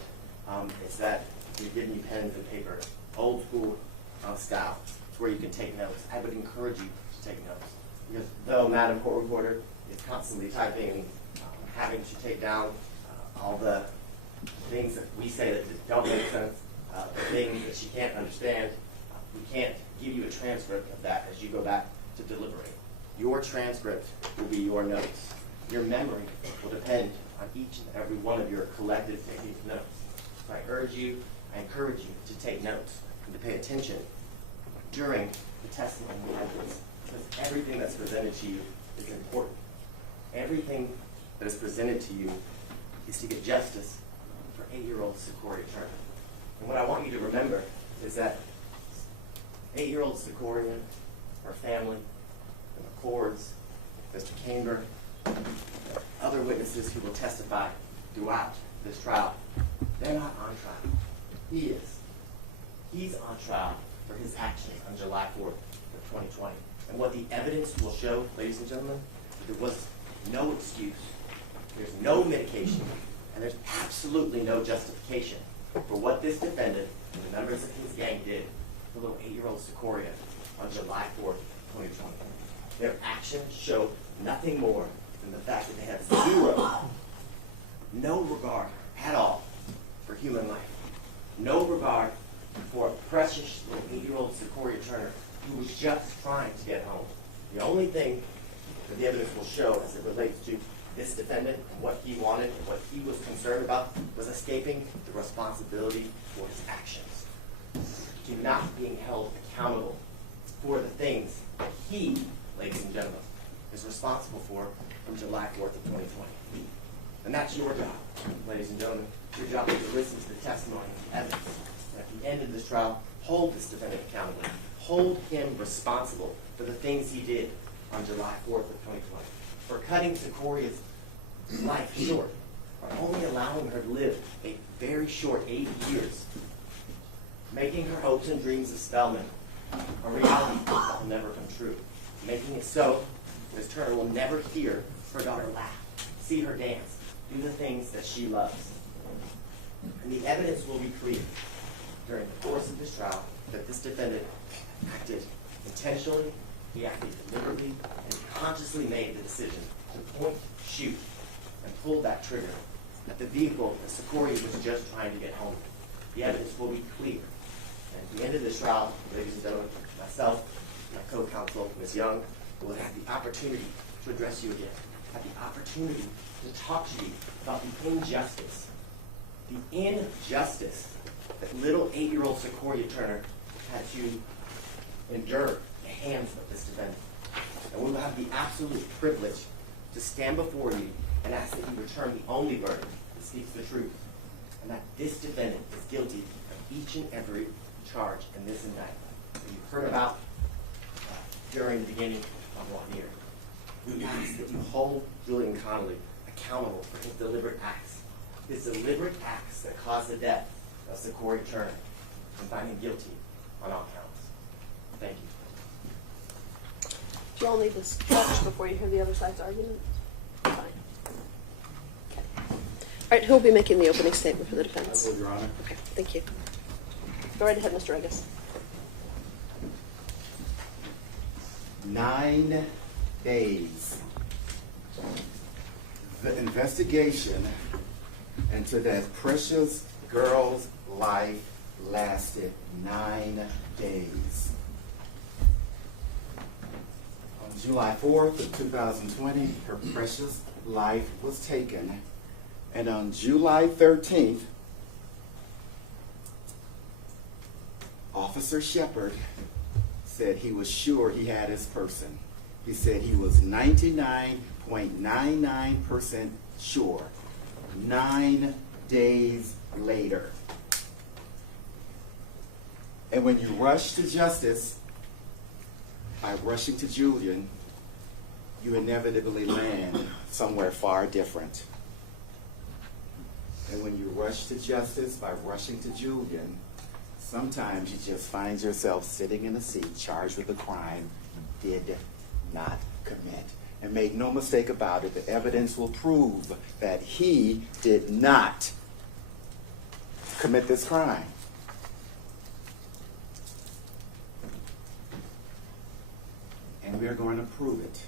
is that we've given you pens and paper, old school style, where you can take notes. I would encourage you to take notes, because though Madam Court Reporter is constantly typing and having to take down all the things that we say that don't make sense, the things that she can't understand, we can't give you a transcript of that as you go back to deliberate. Your transcript will be your notes. Your memory will depend on each and every one of your collective taking of notes. So I encourage you to take notes and to pay attention during the testimony and evidence, because everything that's presented to you is important. Everything that is presented to you is to get justice for 8-year-old Secoriea Turner. And what I want you to remember is that 8-year-old Secoriea, her family, the McCords, Mr. Camber, other witnesses who will testify throughout this trial, they're not on trial. He is. He's on trial for his actions on July 4th of 2020. And what the evidence will show, ladies and gentlemen, there was no excuse, there's no mitigation, and there's absolutely no justification for what this defendant and the members of his gang did to little 8-year-old Secoriea on July 4th, 2020. Their actions show nothing more than the fact that they have no regard at all for human life, no regard for a precious little 8-year-old Secoriea Turner who was just trying to get home. The only thing that the evidence will show as it relates to this defendant and what he wanted and what he was concerned about was escaping the responsibility for his actions, to not being held accountable for the things that he, ladies and gentlemen, is responsible for from July 4th of 2020. And that's your job, ladies and gentlemen. Your job is to listen to the testimony and evidence. And at the end of this trial, hold this defendant accountable. Hold him responsible for the things he did on July 4th of 2020. For cutting Secoria's life short, or only allowing her to live a very short 80 years, making her hopes and dreams of Spelman a reality that will never come true, making it so Ms. Turner will never hear her daughter laugh, see her dance, do the things that she loves. And the evidence will be clear during the course of this trial that this defendant acted intentionally, he acted deliberately, and consciously made the decision to point, shoot, and pull that trigger at the vehicle that Secoriea was just trying to get home. The evidence will be clear. And at the end of this trial, ladies and gentlemen, myself, my co-counsel, Ms. Young, will have the opportunity to address you again, have the opportunity to talk to you about the injustice that little 8-year-old Secoriea Turner had to endure at the hands of this defendant. And we will have the absolute privilege to stand before you and ask that you return the only verdict that speaks the truth, and that this defendant is guilty of each and every charge in this indictment that you heard about during the beginning of voir dire. We ask that you hold Julian Conley accountable for his deliberate acts that caused the death of Secoriea Turner, and find him guilty on all counts. Thank you. Do you all need this stretch before you hear the other side's argument? Fine. Okay. All right, who will be making the opening statement for the defense? I will, Your Honor. Okay, thank you. Go right ahead, Mr. Regas. 9 days. The investigation into that precious girl's life lasted 9 days. On July 4th of 2020, her precious life was taken. And on July 13th, Officer Shepard said he was sure he had his person. He said he was 99.99% sure. 9 days later. And when you rush to justice by rushing to Julian, you inevitably land somewhere far different. And when you rush to justice by rushing to Julian, sometimes you just find yourself sitting in a seat charged with a crime you did not commit. And make no mistake about it, the evidence will prove that he did not commit this crime. And we are going to prove it.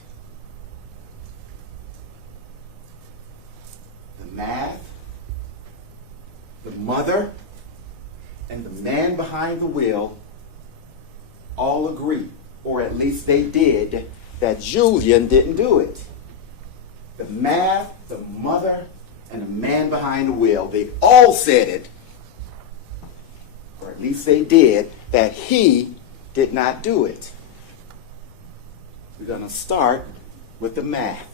The math, the mother, and the man behind the wheel all agree, or at least they did, that Julian didn't do it. The math, the mother, and the man behind the wheel, they all said it, or at least they did, that he did not do it. We're going to start with the math.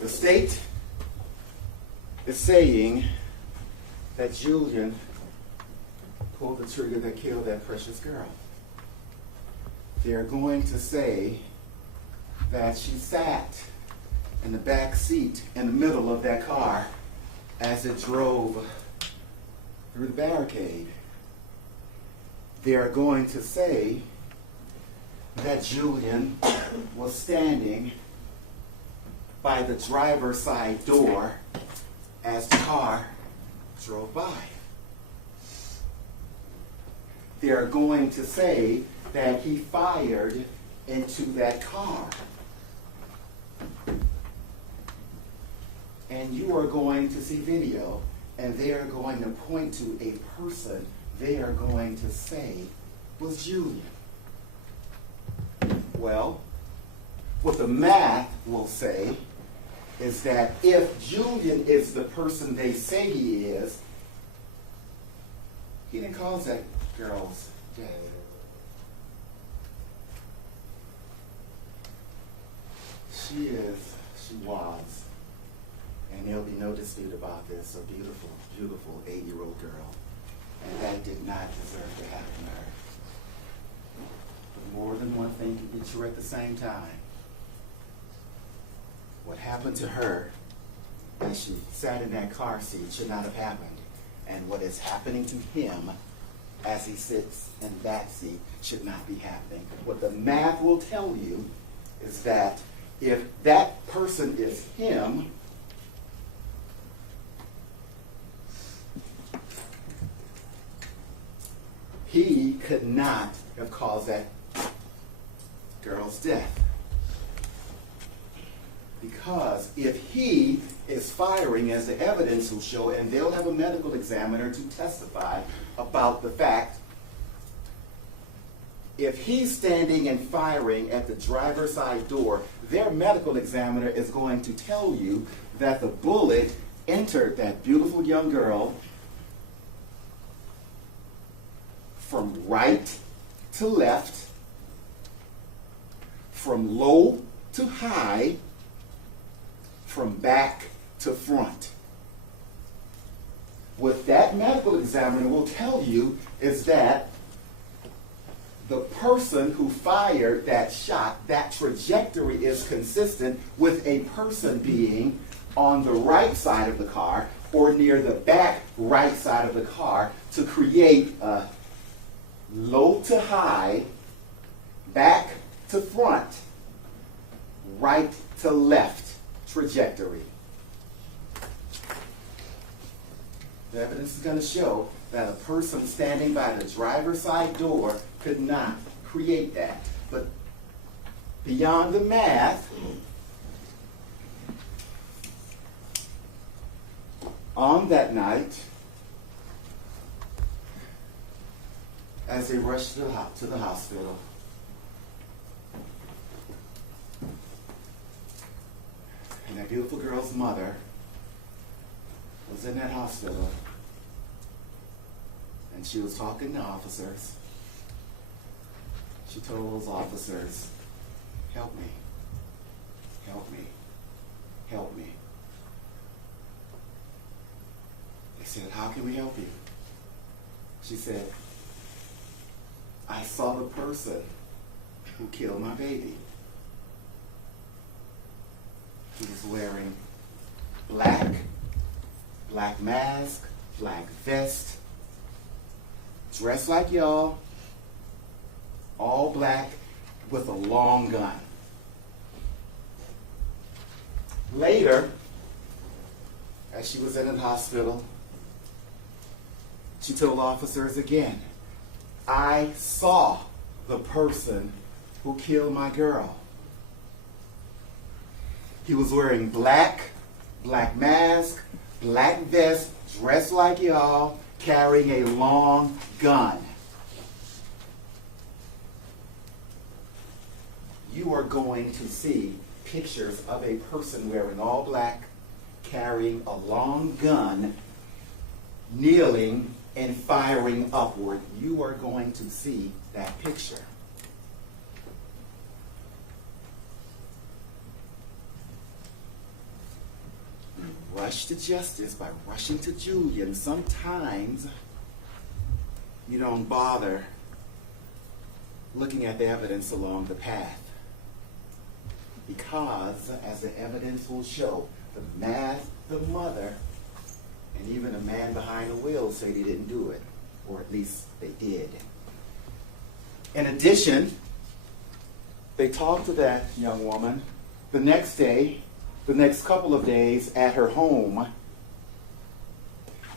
The state is saying that Julian pulled the trigger that killed that precious girl. They're going to say that she sat in the back seat in the middle of that car as it drove through the barricade. They are going to say that Julian was standing by the driver's side door as the car drove by. They are going to say that he fired into that car. And you are going to see video, and they are going to point to a person they are going to say was Julian. Well, what the math will say is that if Julian is the person they say he is, he didn't cause that girl's death. She was, and there'll be no dispute about this, a beautiful, beautiful 8-year-old girl. And that did not deserve to happen to her. But more than one thing can get you at the same time. What happened to her as she sat in that car seat should not have happened. And what is happening to him as he sits in that seat should not be happening. What the math will tell you is that if that person is him, he could not have caused that girl's death. Because if he is firing, as the evidence will show, and they'll have a medical examiner to testify about the fact, if he's standing and firing at the driver's side door, their medical examiner is going to tell you that the bullet entered that beautiful young girl from right to left, from low to high, from back to front. What that medical examiner will tell you is that the person who fired that shot, that trajectory is consistent with a person being on the right side of the car or near the back right side of the car to create a low to high, back to front, right to left trajectory. The evidence is going to show that a person standing by the driver's side door could not create that. But beyond the math, On that night, as they rushed to the hospital, and that beautiful girl's mother was in that hospital, and she was talking to officers. She told those officers, "Help me, help me, help me." They said, "How can we help you?" She said, "I saw the person who killed my baby. He was wearing black mask, black vest, dressed like y'all, all black with a long gun." Later, as she was in the hospital, she told officers again, "I saw the person who killed my girl. He was wearing black mask, black vest, dressed like y'all, carrying a long gun." You are going to see pictures of a person wearing all black, carrying a long gun, kneeling and firing upward. You are going to see that picture. You rush to justice by rushing to Julian. Sometimes you don't bother looking at the evidence along the path. Because, as the evidence will show, the mother, and even the man behind the wheel say they didn't do it, or at least they did. In addition, they talked to that young woman the next day, the next couple of days at her home,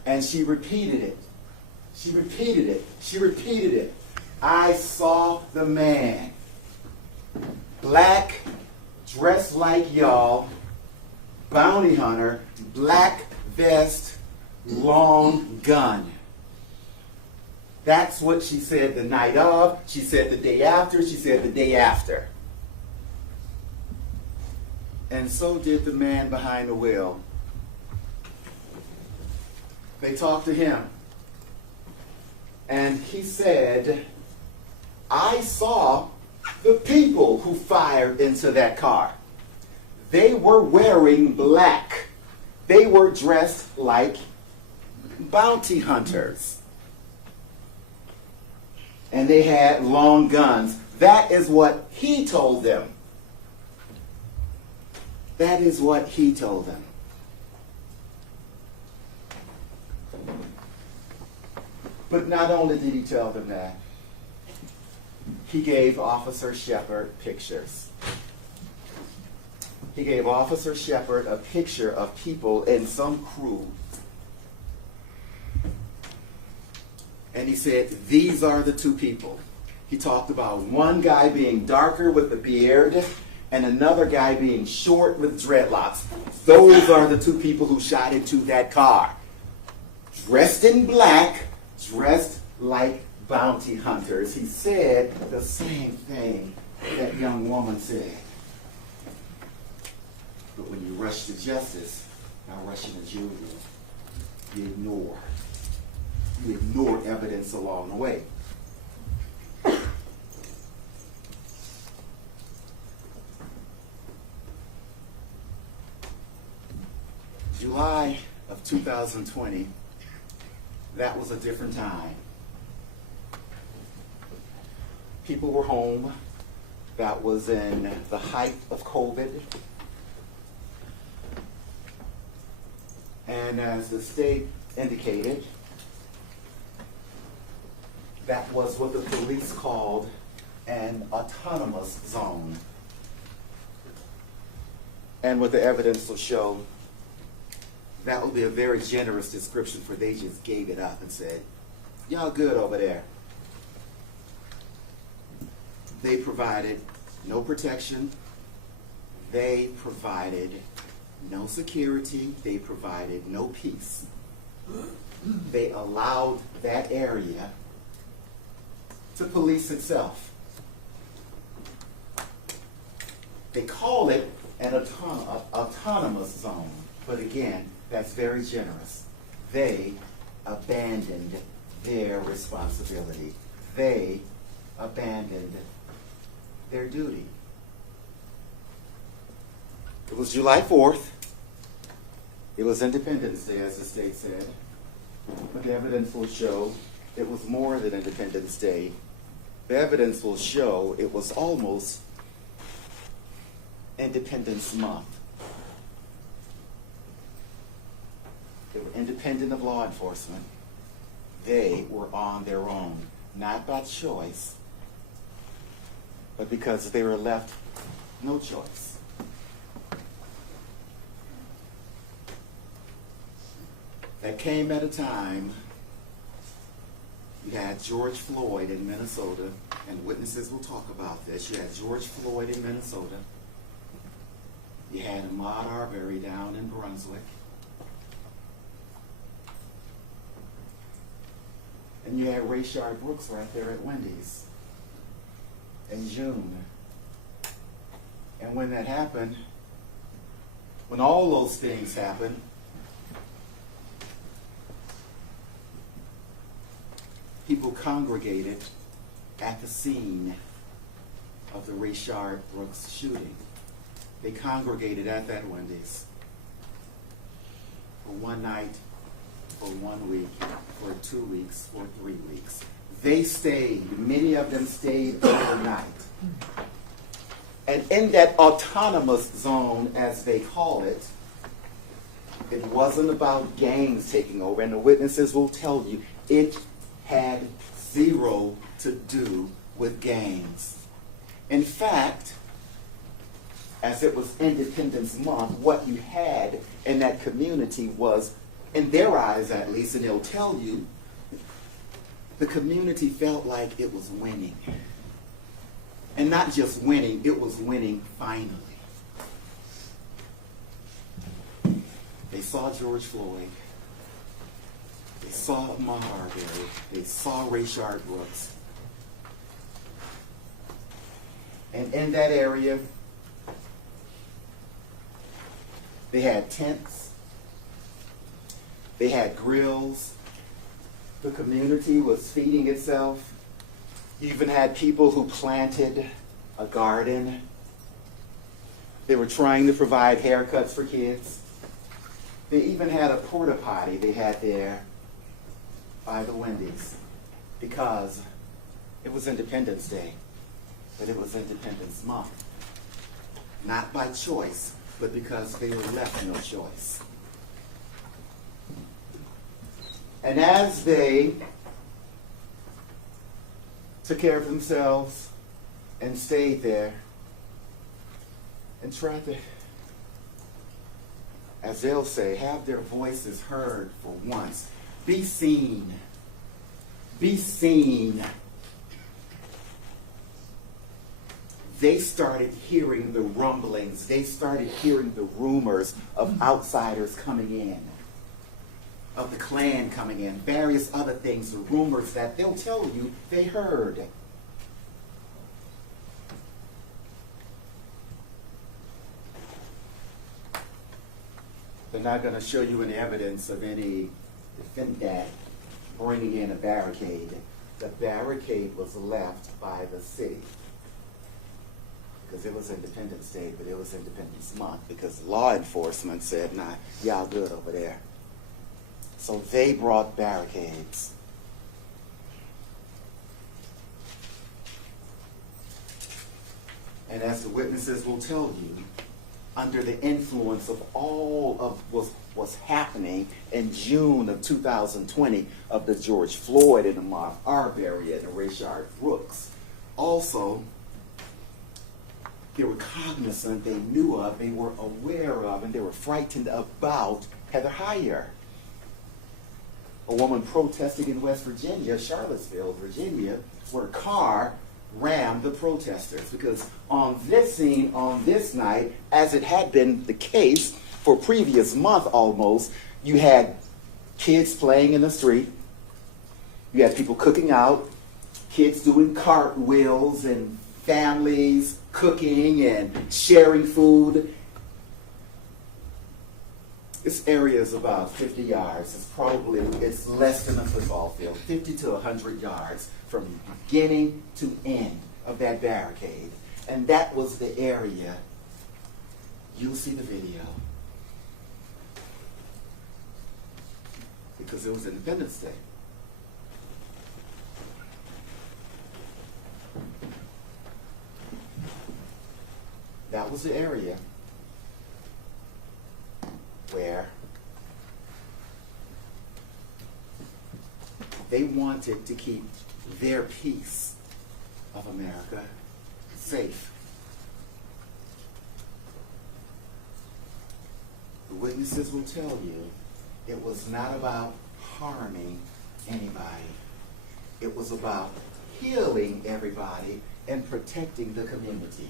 and she repeated it. She repeated it. She repeated it. "I saw the man, black, dressed like y'all, bounty hunter, black vest, long gun." That's what she said the night of. She said the day after. She said the day after. And so did the man behind the wheel. They talked to him. And he said, "I saw the people who fired into that car. They were wearing black. They were dressed like bounty hunters. And they had long guns." That is what he told them. That is what he told them. But not only did he tell them that, he gave Officer Shepard pictures. He gave Officer Shepard a picture of people in some crew. And he said, "These are the two people." He talked about one guy being darker with a beard and another guy being short with dreadlocks. Those are the two people who shot into that car. Dressed in black, dressed like bounty hunters. He said the same thing that young woman said. But when you rush to justice, now rushing to Julian, you ignore. You ignore evidence along the way. July of 2020, that was a different time. People were home. That was in the height of COVID. And as the state indicated, that was what the police called an autonomous zone. And what the evidence will show, that will be a very generous description, for they just gave it up and said, "Y'all good over there." They provided no protection. They provided no security, they provided no peace. They allowed that area to police itself. They call it an autonomous zone, but again, that's very generous. They abandoned their responsibility. They abandoned their duty. It was July 4th. It was Independence Day, as the state said. But the evidence will show it was more than Independence Day. The evidence will show it was almost Independence Month. They were independent of law enforcement. They were on their own, not by choice, but because they were left no choice. That came at a time you had George Floyd in Minnesota, and witnesses will talk about this. You had George Floyd in Minnesota. You had Ahmaud Arbery down in Brunswick. And you had Rayshard Brooks right there at Wendy's in June. And when that happened, when all those things happened, people congregated at the scene of the Rayshard Brooks shooting. They congregated at that Wendy's for one night, for 1 week, for 2 weeks, for 3 weeks. They stayed, many of them stayed overnight. And in that autonomous zone, as they call it, it wasn't about gangs taking over. And the witnesses will tell you, it had zero to do with gangs. In fact, as it was Independence Month, what you had in that community was, in their eyes at least, and they'll tell you, the community felt like it was winning. And not just winning, it was winning finally. They saw George Floyd. They saw Ahmaud Arbery. They saw Rayshard Brooks. And in that area, they had tents. They had grills. The community was feeding itself. You even had people who planted a garden. They were trying to provide haircuts for kids. They even had a porta potty they had there by the Wendy's because it was Independence Day, but it was Independence Month. Not by choice, but because they were left no choice. And as they took care of themselves and stayed there and tried to, as they'll say, have their voices heard for once, be seen, be seen. They started hearing the rumblings. They started hearing the rumors of outsiders coming in, of the Klan coming in, various other things, the rumors that they'll tell you they heard. They're not going to show you any evidence of any defendant bringing in a barricade. The barricade was left by the city because it was Independence Day, but it was Independence Month because law enforcement said, nah, y'all good over there. So they brought barricades. And as the witnesses will tell you, under the influence of all of what was happening in June of 2020 of the George Floyd and Ahmaud Arbery and the Rayshard Brooks, also they were cognizant, they knew of, they were aware of, and they were frightened about Heather Heyer, a woman protesting in West Virginia, Charlottesville, Virginia, where a car rammed the protesters. Because on this scene, on this night, as it had been the case, for a previous month almost, you had kids playing in the street. You had people cooking out, kids doing cartwheels, and families cooking and sharing food. This area is about 50 yards. It's less than a football field, 50 to 100 yards from beginning to end of that barricade. And that was the area. You'll see the video. Because it was Independence Day. That was the area where they wanted to keep their piece of America safe. The witnesses will tell you it was not about harming anybody. It was about healing everybody and protecting the community.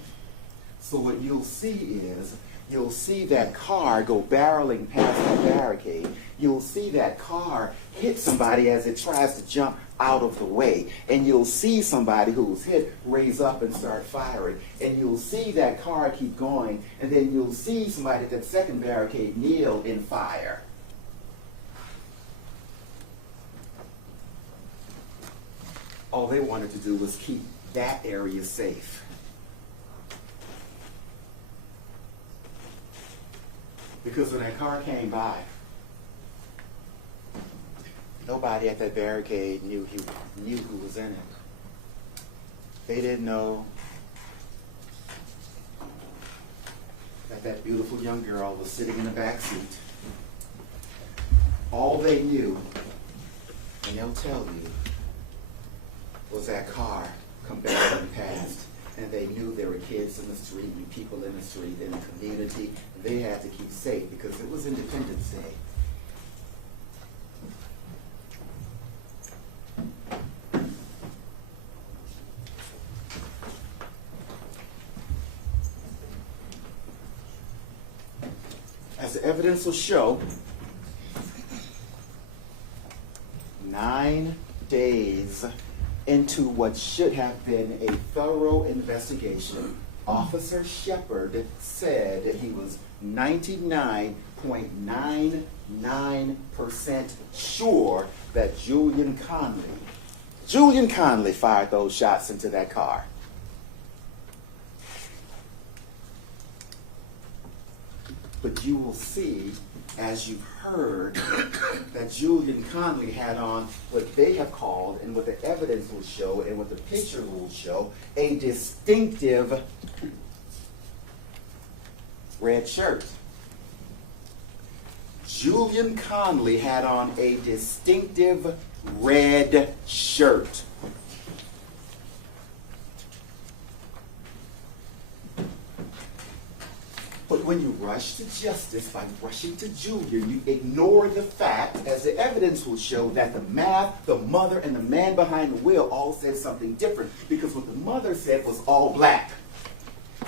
So what you'll see is, you'll see that car go barreling past the barricade. You'll see that car hit somebody as it tries to jump out of the way. And you'll see somebody who was hit raise up and start firing. And you'll see that car keep going. And then you'll see somebody at that second barricade kneel and fire. All they wanted to do was keep that area safe. Because when that car came by, nobody at that barricade knew who was in it. They didn't know that beautiful young girl was sitting in the back seat. All they knew, and they'll tell you, was that car come barreling past. And they knew there were kids in the street and people in the street and the community. They had to keep safe because it was Independence Day. As the evidence will show, 9 days into what should have been a thorough investigation, Officer Shepard said that he was 99.99% sure that Julian Conley fired those shots into that car. But you will see, as you've heard, that Julian Conley had on what they have called, and what the evidence will show, and what the picture will show, a distinctive red shirt. Julian Conley had on a distinctive red shirt. But when you rush to justice by rushing to Julian, you ignore the fact, as the evidence will show, that the mother, and the man behind the wheel all said something different. Because what the mother said was all black,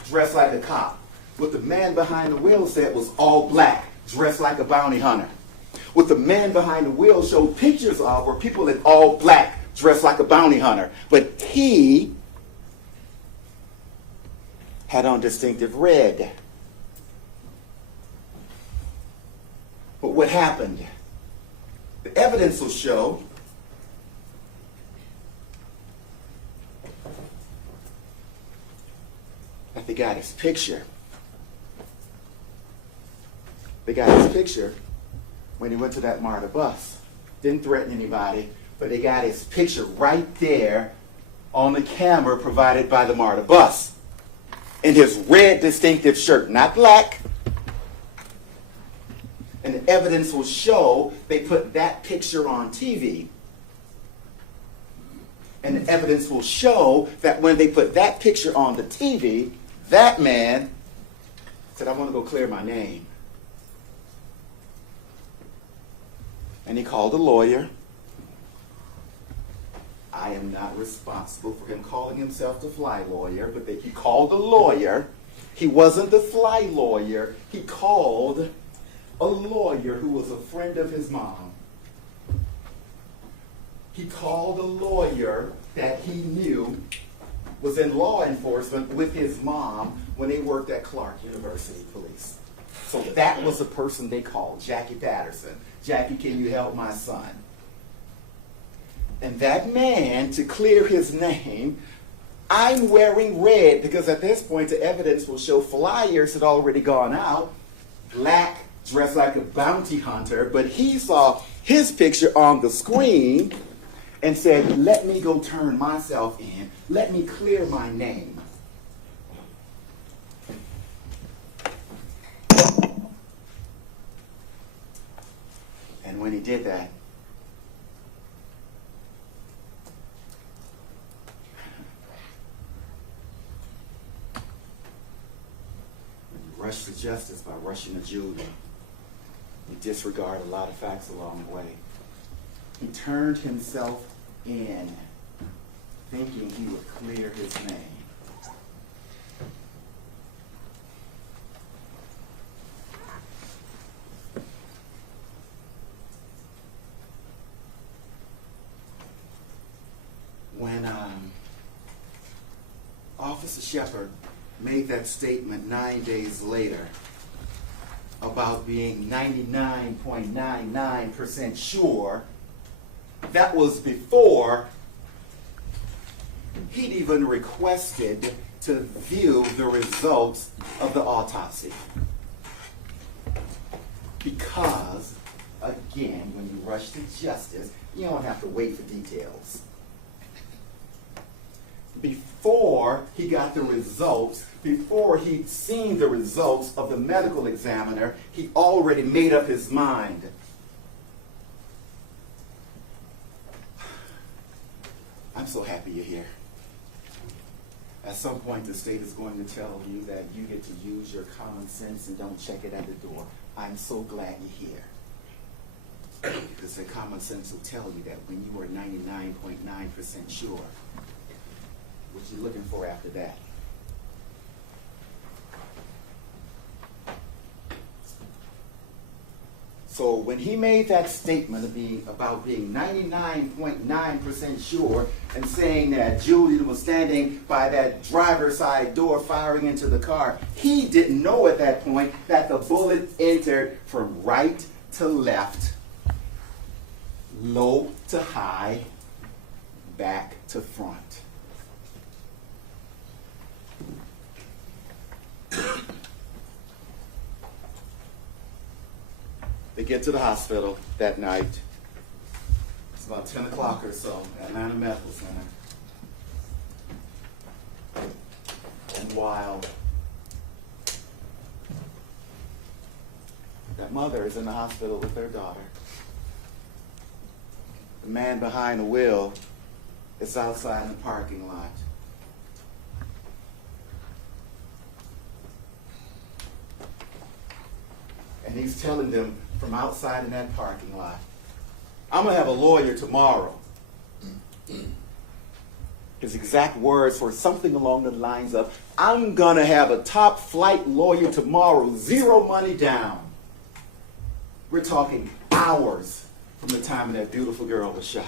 dressed like a cop. What the man behind the wheel said was all black, dressed like a bounty hunter. What the man behind the wheel showed pictures of were people in all black, dressed like a bounty hunter. But he had on distinctive red. But what happened? The evidence will show that they got his picture. They got his picture when he went to that MARTA bus. Didn't threaten anybody, but they got his picture right there on the camera provided by the MARTA bus. In his red distinctive shirt, not black. And the evidence will show they put that picture on TV. And the evidence will show that when they put that picture on the TV, that man said, I want to go clear my name. And he called a lawyer. I am not responsible for him calling himself the fly lawyer, but he called a lawyer. He wasn't the fly lawyer. He called a lawyer who was a friend of his mom. He called a lawyer that he knew was in law enforcement with his mom when they worked at Clark University Police. So that was the person they called, Jackie Patterson. Jackie, can you help my son? And that man, to clear his name, I'm wearing red because at this point the evidence will show flyers had already gone out. Black, dressed like a bounty hunter, but he saw his picture on the screen and said, let me go turn myself in. Let me clear my name. And when he did that, you rush to justice by rushing to Julian. You disregard a lot of facts along the way. He turned himself in, thinking he would clear his name. When Officer Shepard made that statement 9 days later about being 99.99% sure, that was before he'd even requested to view the results of the autopsy. Because, again, when you rush to justice, you don't have to wait for details. Before he got the results, before he'd seen the results of the medical examiner, he already made up his mind. I'm so happy you're here. At some point, the state is going to tell you that you get to use your common sense and don't check it at the door. I'm so glad you're here. Because the common sense will tell you that when you are 99.9% sure, what you're looking for after that. So when he made that statement about being 99.9% sure and saying that Julian was standing by that driver's side door firing into the car, he didn't know at that point that the bullet entered from right to left, low to high, back to front. They get to the hospital that night. It's about 10 o'clock or so, Atlanta Medical Center. And while that mother is in the hospital with their daughter, the man behind the wheel is outside in the parking lot. And he's telling them from outside in that parking lot, I'm going to have a lawyer tomorrow. His exact words were something along the lines of, I'm going to have a top flight lawyer tomorrow, zero money down. We're talking hours from the time that beautiful girl was shot.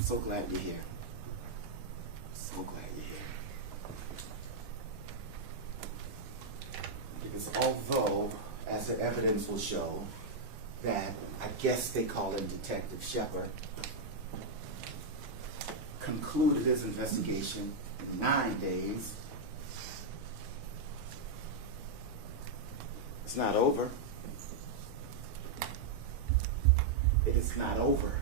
So glad you're here. So glad you're here. Because although, as the evidence will show, that I guess they call him Detective Shepard, concluded his investigation in 9 days, it's not over. It is not over.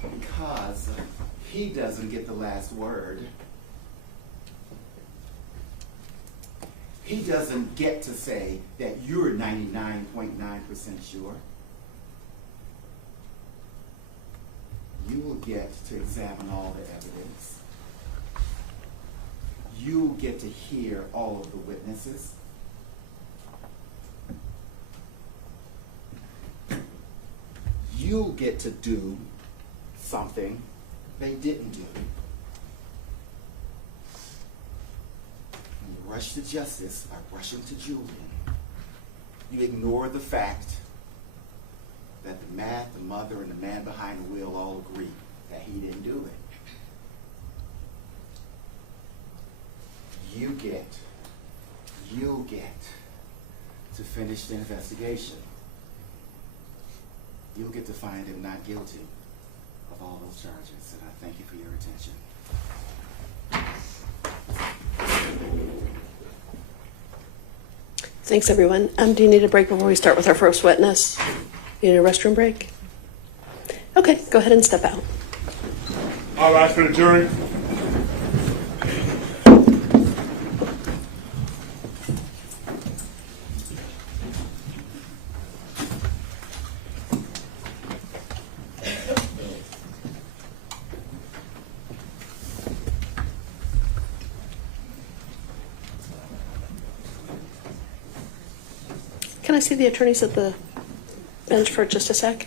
Because he doesn't get the last word. He doesn't get to say that you're 99.9% sure. You will get to examine all the evidence. You get to hear all of the witnesses. you get to do something they didn't do. When you rush to justice by rushing to Julian, you ignore the fact that the mother, and the man behind the wheel all agree that he didn't do it. You get to finish the investigation. You'll get to find him not guilty of all those charges, and I thank you for your attention. Thanks, everyone. Do you need a break before we start with our first witness? You need a restroom break? Okay, go ahead and step out. All rise for the jury. Can I see the attorneys at the bench for just a sec?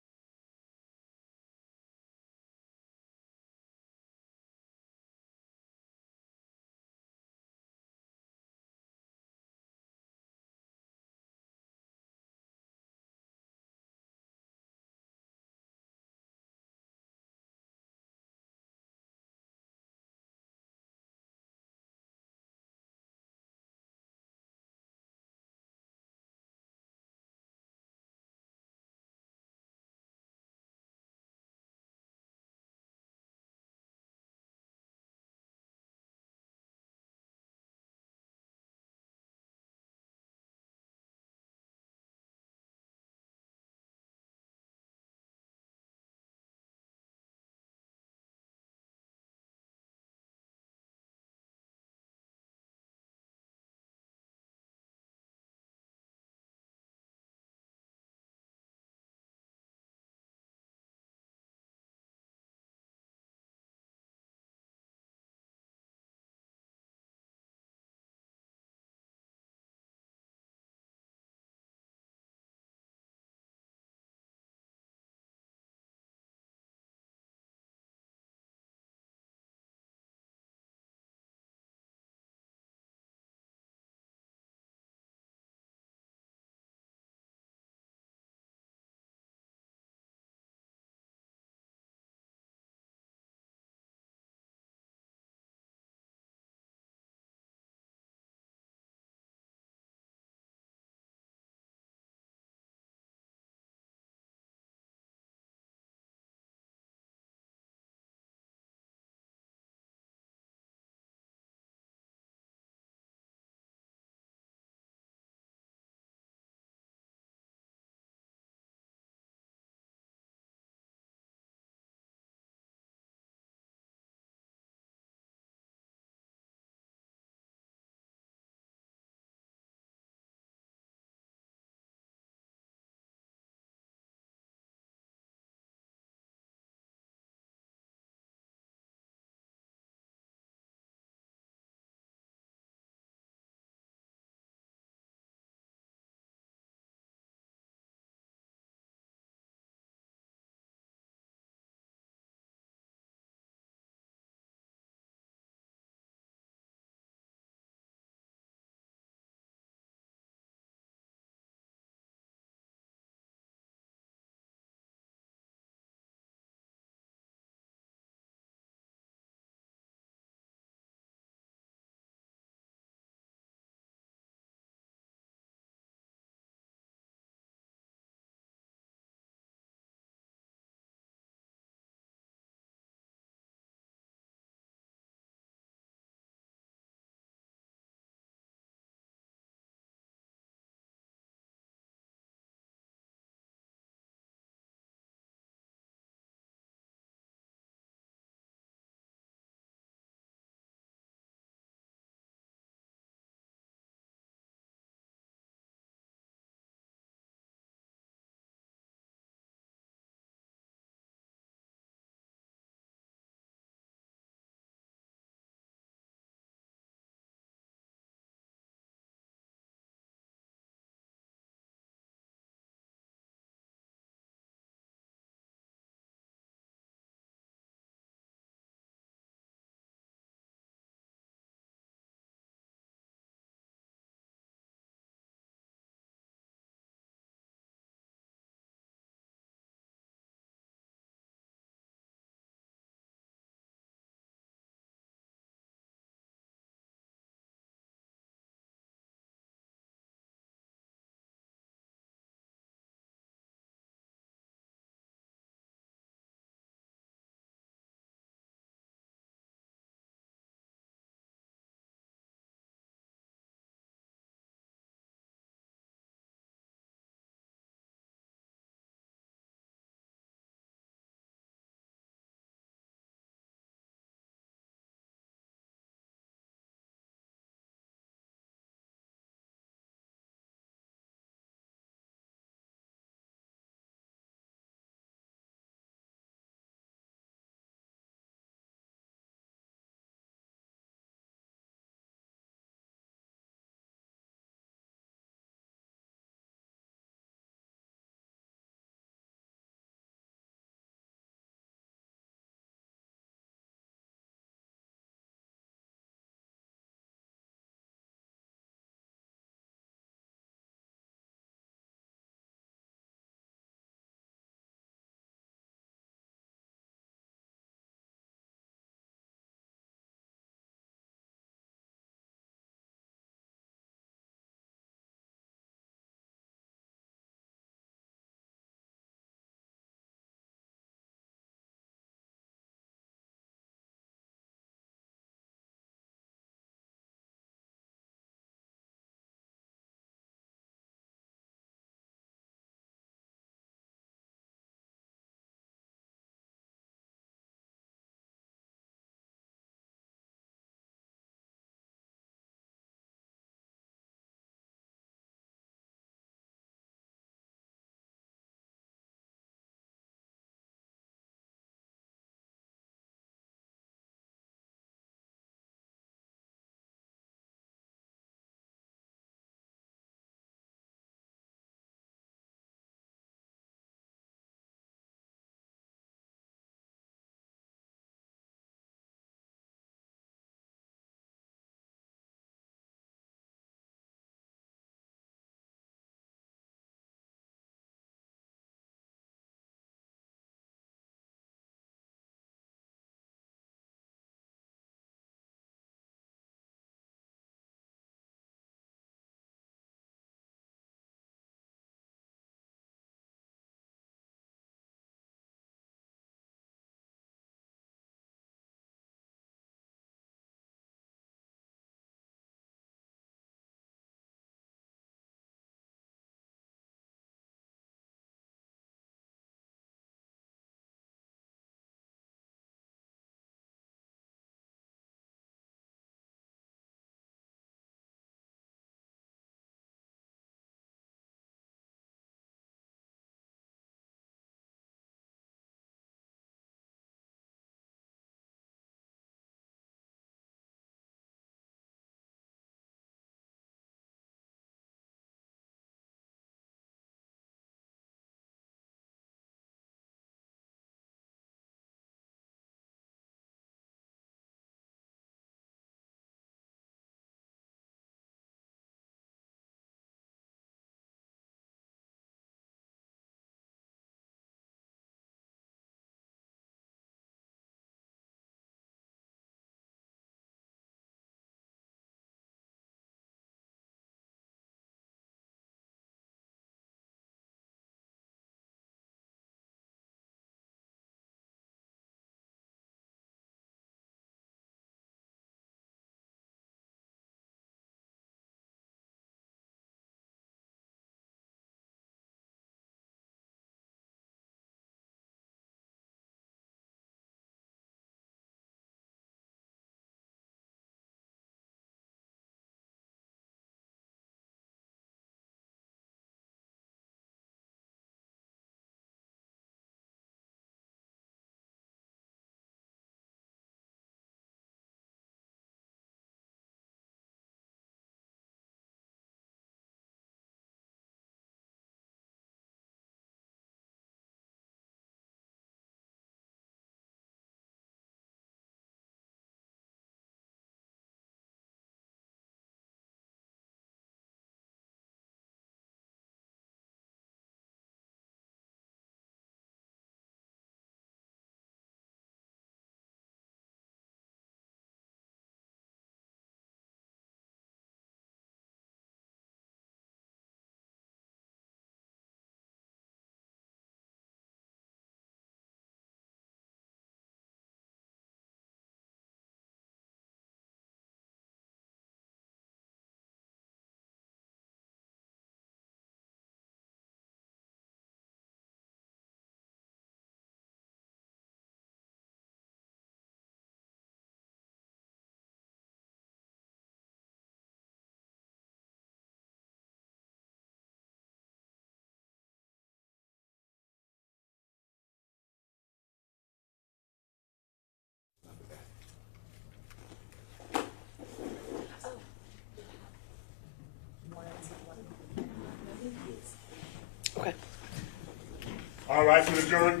All rise for the jury.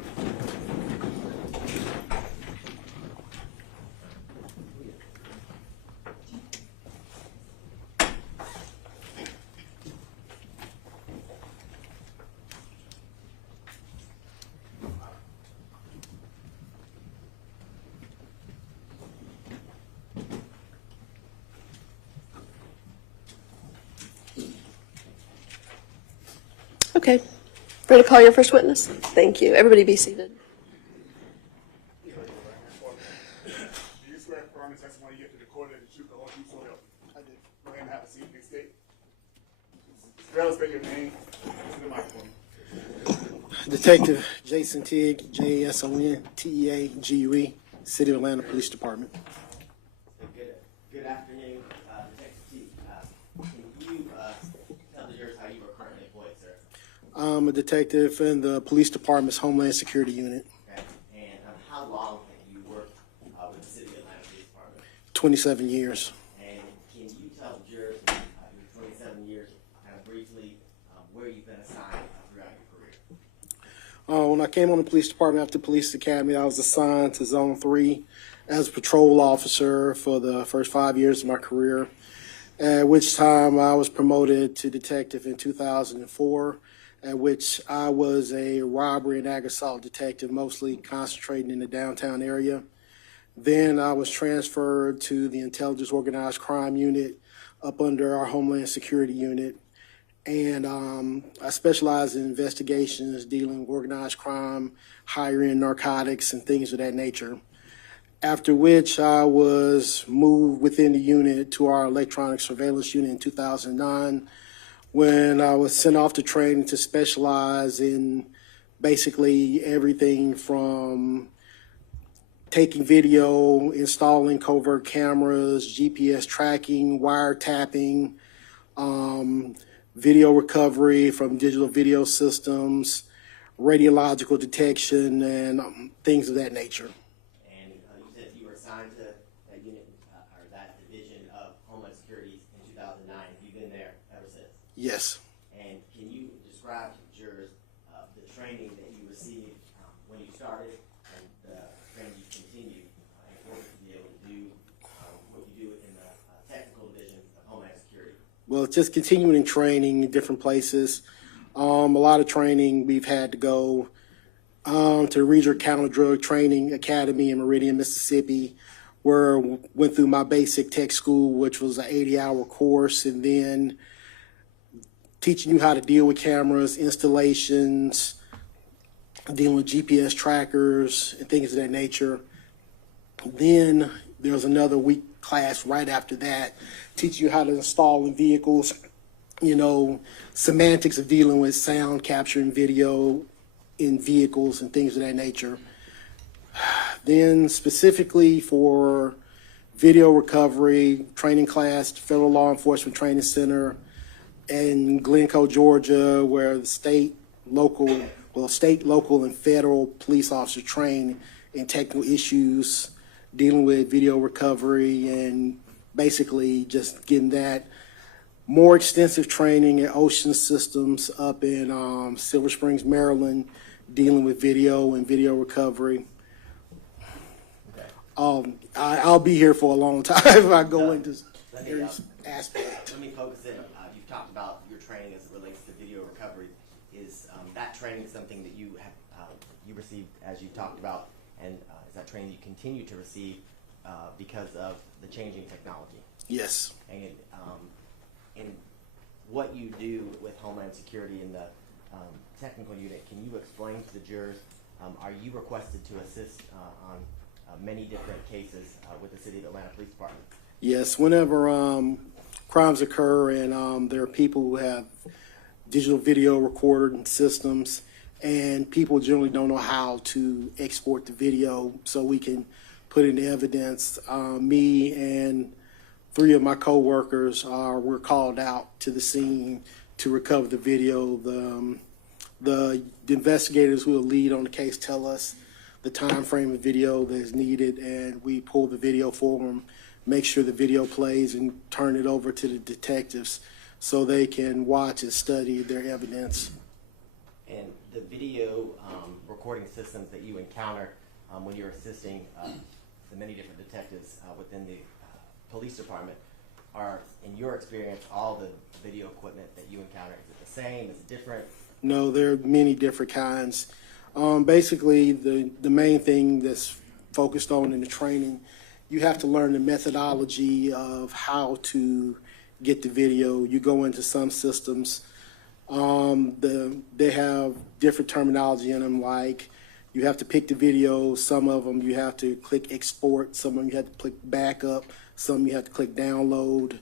Okay. Ready to call your first witness? Thank you. Everybody be seated. Do you swear affirm the testimony you give to the court that the truth, the whole truth, so help you? I do. Go ahead and have a seat. Big state. Spell your name to the microphone. Detective Jason Tigg, JASON, City of Atlanta Police Department. Good afternoon, Detective T. Can you tell the jurors how you are currently employed, sir? I'm a detective in the Police Department's Homeland Security Unit. Okay. And how long have you worked with the City of Atlanta Police Department? 27 years. And can you tell the jurors your 27 years, kind of briefly, where you've been assigned throughout your career? When I came on the police department after police academy, I was assigned to Zone 3 as a patrol officer for the first 5 years of my career, at which time I was promoted to detective in 2004, at which I was a robbery and ag assault detective, mostly concentrating in the downtown area. Then I was transferred to the Intelligence Organized Crime Unit up under our Homeland Security Unit. And I specialize in investigations dealing with organized crime, higher-end narcotics, and things of that nature. After which I was moved within the unit to our electronic surveillance unit in 2009, when I was sent off to training to specialize in basically everything from taking video, installing covert cameras, GPS tracking, wiretapping, video recovery from digital video systems, radiological detection, and things of that nature. And you said you were assigned to that unit or that division of Homeland Security in 2009. Have you been there ever since? Yes. And can you describe to the jurors the training that you received when you started and the training you continued in order to be able to do what you do in the technical division of Homeland Security? Well, it's just continuing training in different places. A lot of training we've had to go to Regional Counter Drug Training Academy in Meridian, Mississippi, where I went through my basic tech school, which was an 80-hour course, and then teaching you how to deal with cameras, installations, dealing with GPS trackers, and things of that nature. Then there was another week class right after that, teaching you how to install in vehicles, you know, semantics of dealing with sound capture and video in vehicles and things of that nature. Then specifically for video recovery training class, Federal Law Enforcement Training Center in Glencoe, Georgia, where the state, local, and federal police officers train in technical issues, dealing with video recovery, and basically just getting that more extensive training at Ocean Systems up in Silver Springs, Maryland, dealing with video and video recovery. Okay. I'll be here for a long time if I go into various aspects. Let me focus in. You've talked about your training as it relates to video recovery. Is that training something that you have you received as you talked about, and is that training you continue to receive because of the changing technology? Yes. And what you do with Homeland Security in the technical unit, can you explain to the jurors, are you requested to assist on many different cases with the City of Atlanta Police Department? Yes, whenever crimes occur and there are people who have digital video recording systems, and people generally don't know how to export the video so we can put in evidence, me and 3 of my co-workers were called out to the scene to recover the video. The investigators who will lead on the case tell us the time frame of video that is needed, and we pull the video for them, make sure the video plays, and turn it over to the detectives so they can watch and study their evidence. And the video recording systems that you encounter when you're assisting the many different detectives within the police department are, in your experience, all the video equipment that you encounter, is it the same? Is it different? No, there are many different kinds. Basically, the main thing that's focused on in the training, you have to learn the methodology of how to get the video. You go into some systems, they have different terminology in them, like you have to pick the video, some of them you have to click export, some of them you have to click backup, some you have to click download.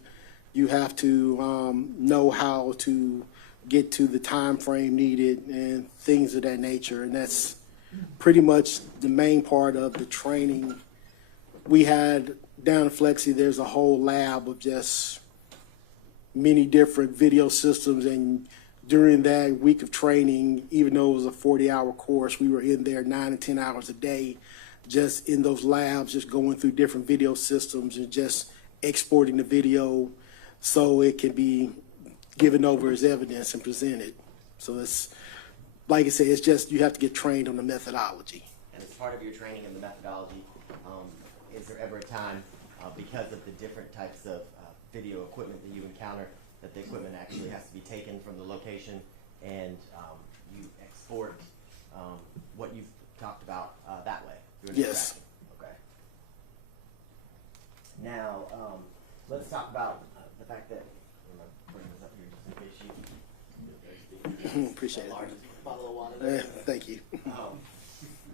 You have to know how to get to the time frame needed and things of that nature, and that's pretty much the main part of the training. We had down in Flexi, there's a whole lab of just many different video systems, and during that week of training, even though it was a 40-hour course, we were in there 9 to 10 hours a day, just in those labs, just going through different video systems and just exporting the video so it can be given over as evidence and presented. So it's, like I said, it's just you have to get trained on the methodology. And as part of your training in the methodology, is there ever a time, because of the different types of video equipment that you encounter, that the equipment actually has to be taken from the location and you export what you've talked about that way? Through an Yes. extraction? Okay. Now, let's talk about the fact that, I'm going to bring this up here just in case you Appreciate it. large bottle of water. Thank you.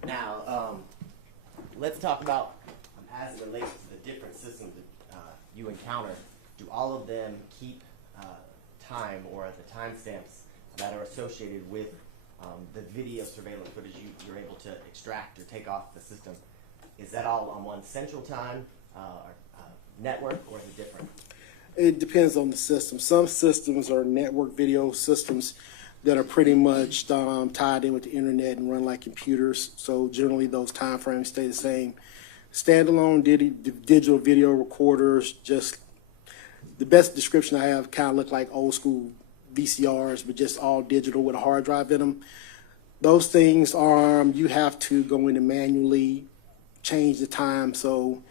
Now, let's talk about, as it relates to the different systems that you encounter, do all of them keep time or the timestamps that are associated with the video surveillance footage you're able to extract or take off the system? Is that all on one central time or network, or is it different? It depends on the system. Some systems are network video systems that are pretty much tied in with the internet and run like computers. So generally those time frames stay the same. Standalone digital video recorders, just the best description I have, kind of look like old school VCRs, but just all digital with a hard drive in them. Those things are, you have to go in and manually change the time. So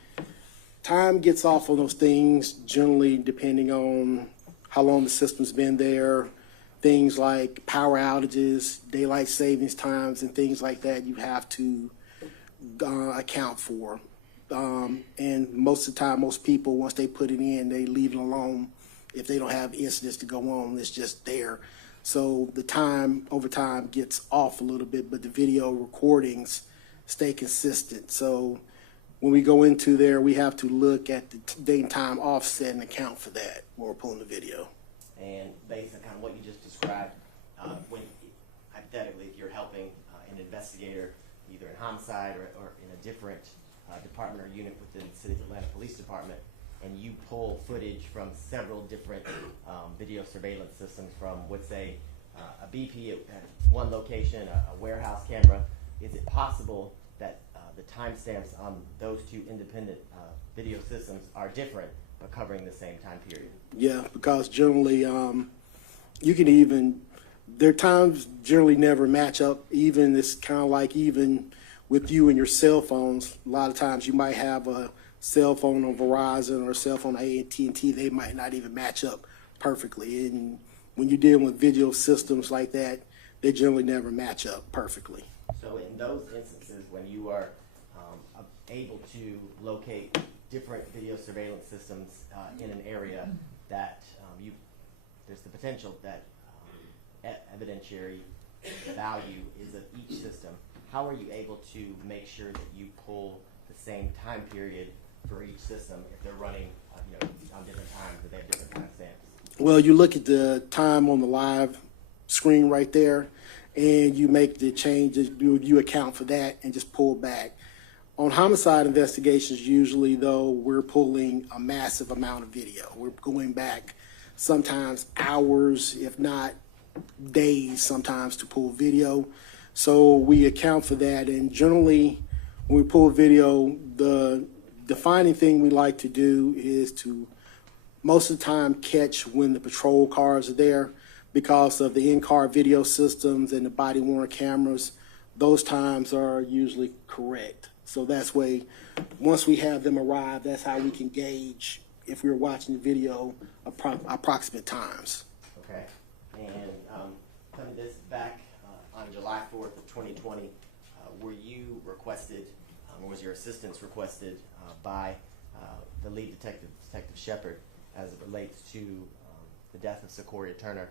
time gets off on those things generally depending on how long the system's been there. Things like power outages, daylight savings times, and things like that you have to account for. And most of the time, most people, once they put it in, they leave it alone. If they don't have incidents to go on, it's just there. So the time over time gets off a little bit, but the video recordings stay consistent. So when we go into there, we have to look at the date and time offset and account for that when we're pulling the video. And based on kind of what you just described, when hypothetically, if you're helping an investigator, either in homicide or in a different department or unit within the City of Atlanta Police Department, and you pull footage from several different video surveillance systems from, let's say, a BP at one location, a warehouse camera, is it possible that the timestamps on those two independent video systems are different but covering the same time period? Yeah, because generally you can even, their times generally never match up. Even it's kind of like even with you and your cell phones, a lot of times you might have a cell phone on Verizon or a cell phone on AT&T, they might not even match up perfectly. And when you're dealing with video systems like that, they generally never match up perfectly. So in those instances, when you are able to locate different video surveillance systems in an area that there's the potential that evidentiary value is of each system, how are you able to make sure that you pull the same time period for each system if they're running on different times, that they have different timestamps? Well, you look at the time on the live screen right there, and you make the changes, you account for that and just pull back. On homicide investigations, usually though, we're pulling a massive amount of video. We're going back sometimes hours, if not days sometimes, to pull video. So we account for that, and generally when we pull video, the defining thing we like to do is to most of the time catch when the patrol cars are there, because of the in-car video systems and the body-worn cameras, those times are usually correct. So that's way, once we have them arrive, that's how we can gauge if we're watching the video approximate times. Okay. And coming this back on July 4th of 2020, were you requested, or was your assistance requested by the lead detective, Detective Shepard, as it relates to the death of Secoriea Turner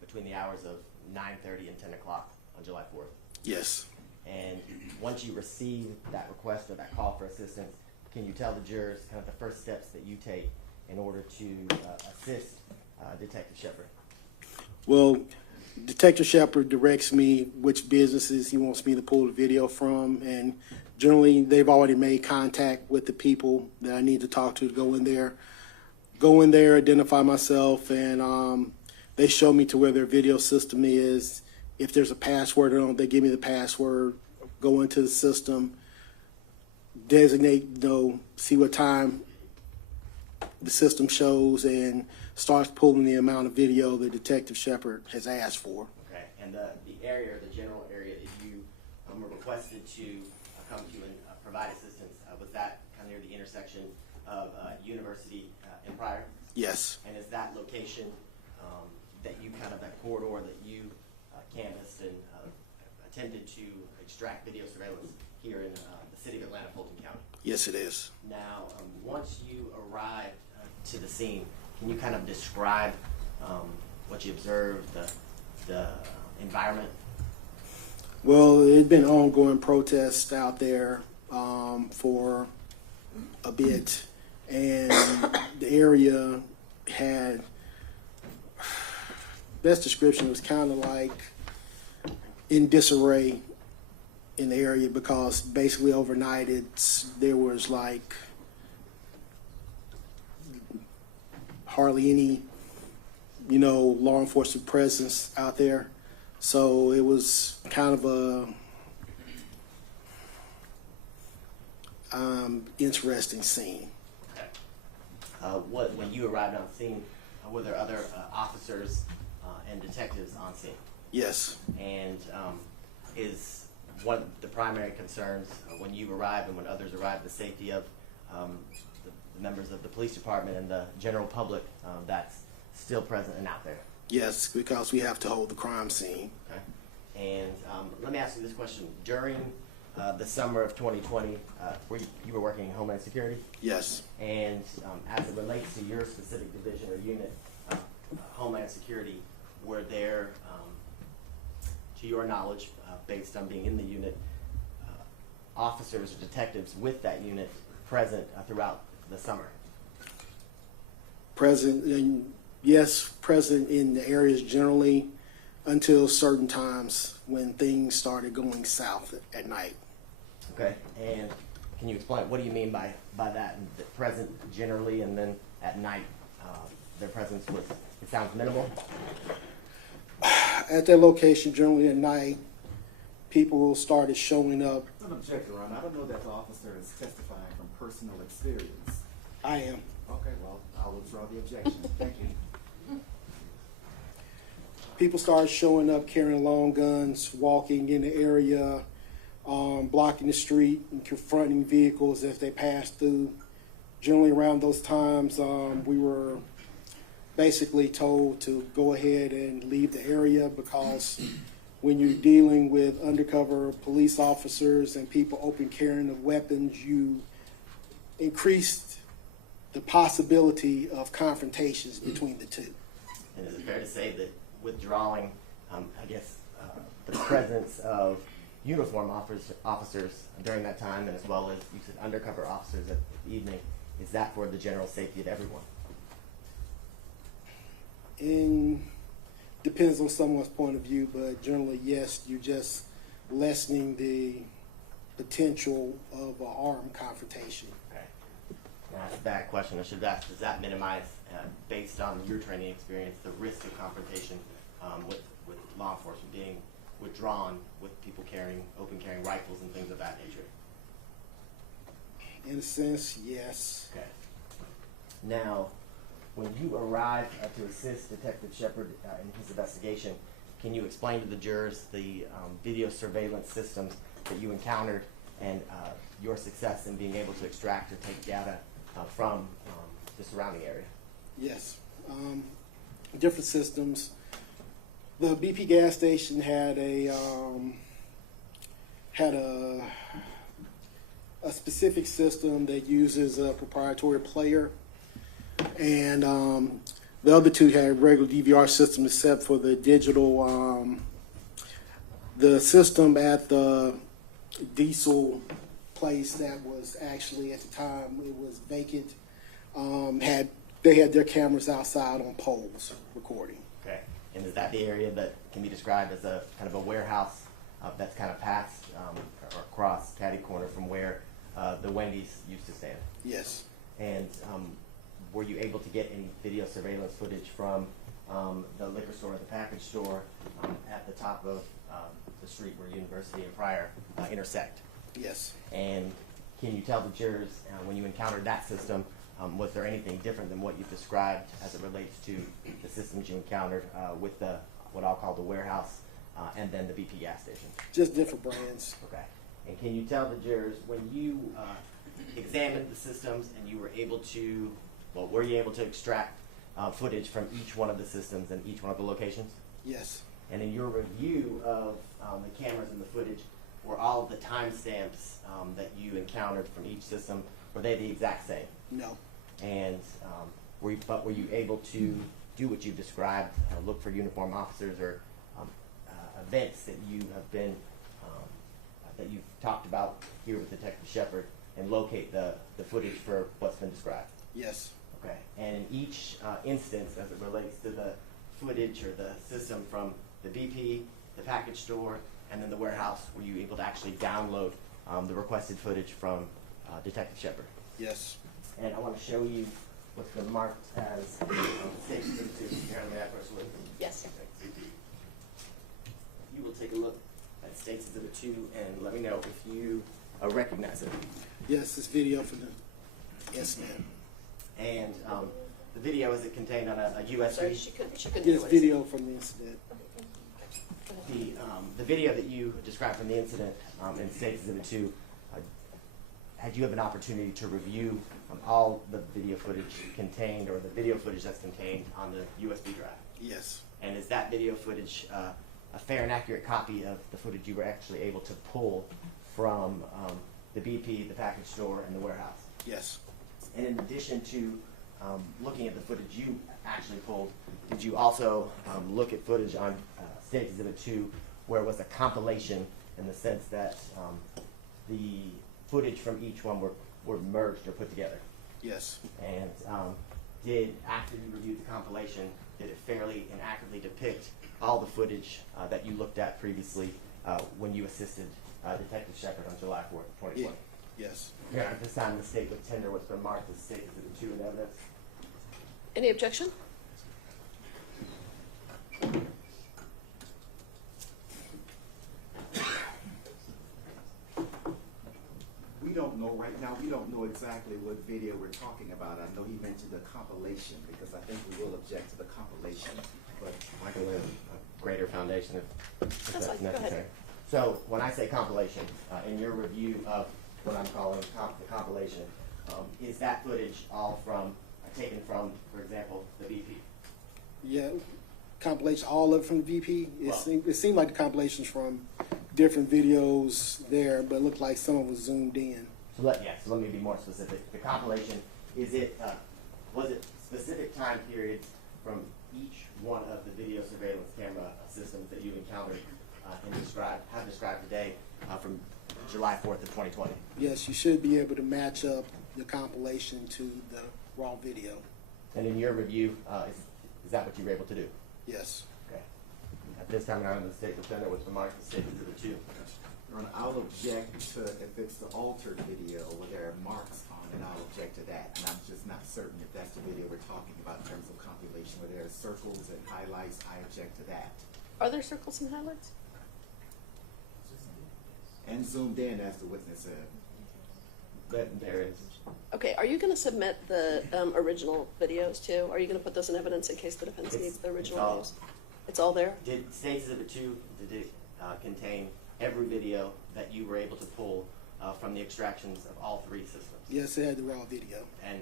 between the hours of 9:30 and 10 o'clock on July 4th? Yes. And once you receive that request or that call for assistance, can you tell the jurors kind of the first steps that you take in order to assist Detective Shepard? Well, Detective Shepard directs me which businesses he wants me to pull the video from, and generally they've already made contact with the people that I need to talk to go in there, identify myself, and they show me to where their video system is. If there's a password or not, they give me the password, go into the system, designate, see what time the system shows, and starts pulling the amount of video that Detective Shepard has asked for. Okay, and the area, the general area that you were requested to come to and provide assistance, was that kind of near the intersection of University and Pryor? Yes. And is that location that you that corridor that you canvassed and attempted to extract video surveillance here in the city of Atlanta, Fulton County? Yes, it is. Now, once you arrived to the scene, can you kind of describe what you observed, the environment? Well, it had been ongoing protests out there for a bit, and the area had, best description was kind of like in disarray in the area, because basically overnight there was like hardly any law enforcement presence out there. So it was kind of a interesting scene. Okay. When you arrived on scene, were there other officers and detectives on scene? Yes. And is one of the primary concerns when you arrived and when others arrived the safety of the members of the police department and the general public that's still present and out there? Yes, because we have to hold the crime scene. Okay. And let me ask you this question. During the summer of 2020, you were working in Homeland Security? Yes. And as it relates to your specific division or unit, Homeland Security, were there, to your knowledge, based on being in the unit, officers or detectives with that unit present throughout the summer? Present in the areas generally until certain times when things started going south at night. Okay. And can you explain, what do you mean by that? The present generally, and then at night, their presence was, it sounds minimal? At that location, generally at night, people started showing up. An objection, Ron. I don't know that the officer is testifying from personal experience. I am. Okay, well, I'll withdraw the objection. Thank you. People started showing up carrying long guns, walking in the area, blocking the street and confronting vehicles as they passed through. Generally around those times, we were basically told to go ahead and leave the area, because when you're dealing with undercover police officers and people open carrying of weapons, you increase the possibility of confrontations between the two. And is it fair to say that withdrawing, the presence of uniform officers during that time, and as well as you said undercover officers at the evening, is that for the general safety of everyone? Depends on someone's point of view, but generally, yes, you're just lessening the potential of an armed confrontation. Okay. Now, that's a bad question. I should ask, does that minimize, based on your training experience, the risk of confrontation with law enforcement being withdrawn with people open carrying rifles and things of that nature? In a sense, yes. Okay. Now, when you arrived to assist Detective Shepard in his investigation, can you explain to the jurors the video surveillance systems that you encountered and your success in being able to extract or take data from the surrounding area? Yes. Different systems. The BP gas station had a specific system that uses a proprietary player, and the other two had regular DVR systems except for the digital. The system at the diesel place that was actually at the time it was vacant they had their cameras outside on poles recording. Okay. And is that the area that can be described as a kind of a warehouse that's kind of past or across catty corner from where the Wendy's used to stand? Yes. And were you able to get any video surveillance footage from the liquor store or the package store at the top of the street where University and Pryor intersect? Yes. And can you tell the jurors when you encountered that system, was there anything different than what you've described as it relates to the systems you encountered with the what I'll call the warehouse and then the BP gas station? Just different brands. Okay. And can you tell the jurors when you examined the systems and you were able to, well, were you able to extract footage from each one of the systems and each one of the locations? Yes. And in your review of the cameras and the footage, were all of the timestamps that you encountered from each system, were they the exact same? No. And were you able to do what you described, look for uniformed officers or events that you have been that you've talked about here with Detective Shepard and locate the footage for what's been described? Yes. Okay. And in each instance, as it relates to the footage or the system from the BP, the package store, and then the warehouse, were you able to actually download the requested footage from Detective Shepard? Yes. And I want to show you what's been marked as State Exhibit 2. Karen, may I first look? Yes. You will take a look at State Exhibit 2 and let me know if you recognize it. Yes, it's video from the incident. And the video, is it contained on a USB? Sorry, she couldn't Yes, do it. video from the incident. The video that you described from the incident in State Exhibit 2, had you have an opportunity to review all the video footage contained or the video footage that's contained on the USB drive? Yes. And is that video footage a fair and accurate copy of the footage you were actually able to pull from the BP, the package store, and the warehouse? Yes. And in addition to looking at the footage you actually pulled, did you also look at footage on State Exhibit 2 where it was a compilation in the sense that the footage from each one were merged or put together? Yes. And after you reviewed the compilation, did it fairly and accurately depict all the footage that you looked at previously when you assisted Detective Shepard on July 4th, 2020? Yes. Yeah, at this time, the state would tender what's been marked as State Exhibit 2 in evidence. Any objection? We don't know right now, we don't know exactly what video we're talking about. I know he mentioned a compilation, because I think we will object to the compilation, but I can lay a greater foundation if That's that's fine. Go ahead. necessary. So when I say compilation, in your review of what I'm calling the compilation, is that footage all taken from, for example, the BP? Yeah. Compilation, all of it from the VP. It seemed like the compilations from different videos there, but it looked like some of it was zoomed in. So let me be more specific. The compilation, was it specific time periods from each one of the video surveillance camera systems that you encountered and have described today from July 4th of 2020? Yes, you should be able to match up the compilation to the raw video. And in your review, is that what you were able to do? Yes. Okay. At this time, I'm the state defender with remarks to State Exhibit 2. Your Honor, I'll object to, if it's the altered video where there are marks on it, I'll object to that. And I'm just not certain if that's the video we're talking about in terms of compilation where there are circles and highlights. I object to that. Are there circles and highlights? And zoomed in, as the witness said. But there is. Okay, are you going to submit the original videos too? Are you going to put those in evidence in case the defense It's- needs the original it's all- videos? It's all there? Did State Exhibit 2, did it contain every video that you were able to pull from the extractions of all three systems? Yes, it had the raw video. And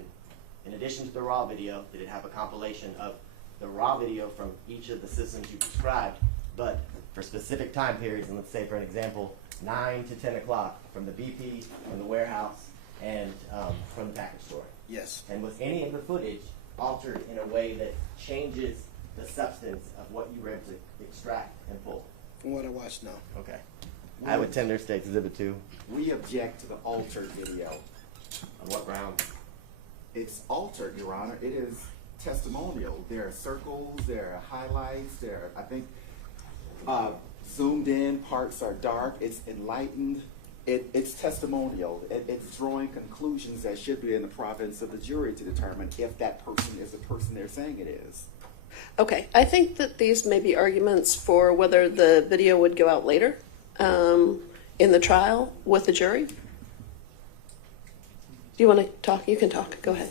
in addition to the raw video, did it have a compilation of the raw video from each of the systems you described, but for specific time periods, and let's say for an example, 9 to 10 o'clock from the BP, from the warehouse, and from the package store? Yes. And was any of the footage altered in a way that changes the substance of what you were able to extract and pull? From what I watched, no. Okay. I would tender State Exhibit 2. We object to the altered video. On what grounds? It's altered, Your Honor. It is testimonial. There are circles, there are highlights, there are, I think, zoomed in parts are dark. It's enlightened. It's testimonial. It's drawing conclusions that should be in the province of the jury to determine if that person is the person they're saying it is. Okay, I think that these may be arguments for whether the video would go out later in the trial with the jury. Do you want to talk? You can talk. Go ahead.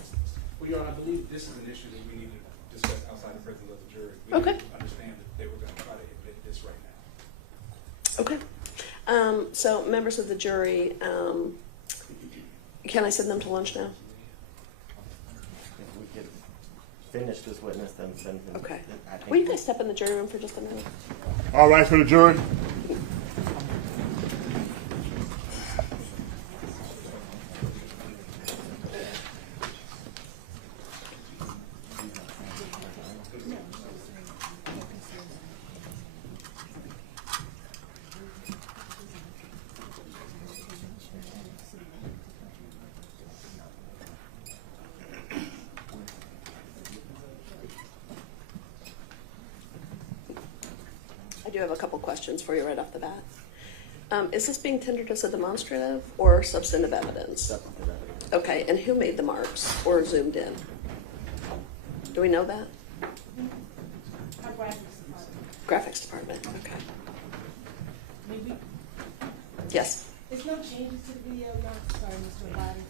Well, Your Honor, I believe this is an issue that we need to discuss outside the presence of the jury. We Okay. need to understand that they were going to try to admit this right now. Okay. So members of the jury, can I send them to lunch now? If we could finish this witness, then Okay. I think Will you guys step in the jury room for just a minute? All right, for the jury. I do have a couple questions for you right off the bat. Is this being tendered as a demonstrative or substantive evidence? substantive evidence. Okay, and who made the marks or zoomed in? Do we know that? Our graphics department. Graphics department, okay. Maybe, Yes. there's no changes to the video, sorry, Mr. Abadi.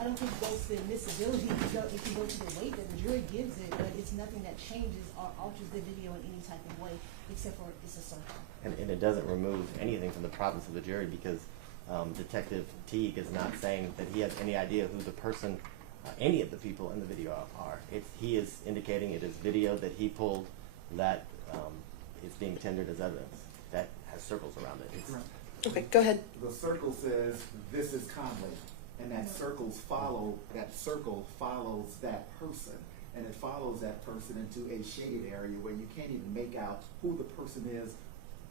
I don't think that's the admissibility, it can go to the weight that the jury gives it, but it's nothing that changes or alters the video in any type of way, except for it's a circle. And it doesn't remove anything from the province of the jury because Detective Teague is not saying that he has any idea who the person, any of the people in the video are. He is indicating it is video that he pulled that is being tendered as evidence that has circles around it. It's, Okay, go ahead. The circle says, "This is Conley," and that circle follows that person, and it follows that person into a shaded area where you can't even make out who the person is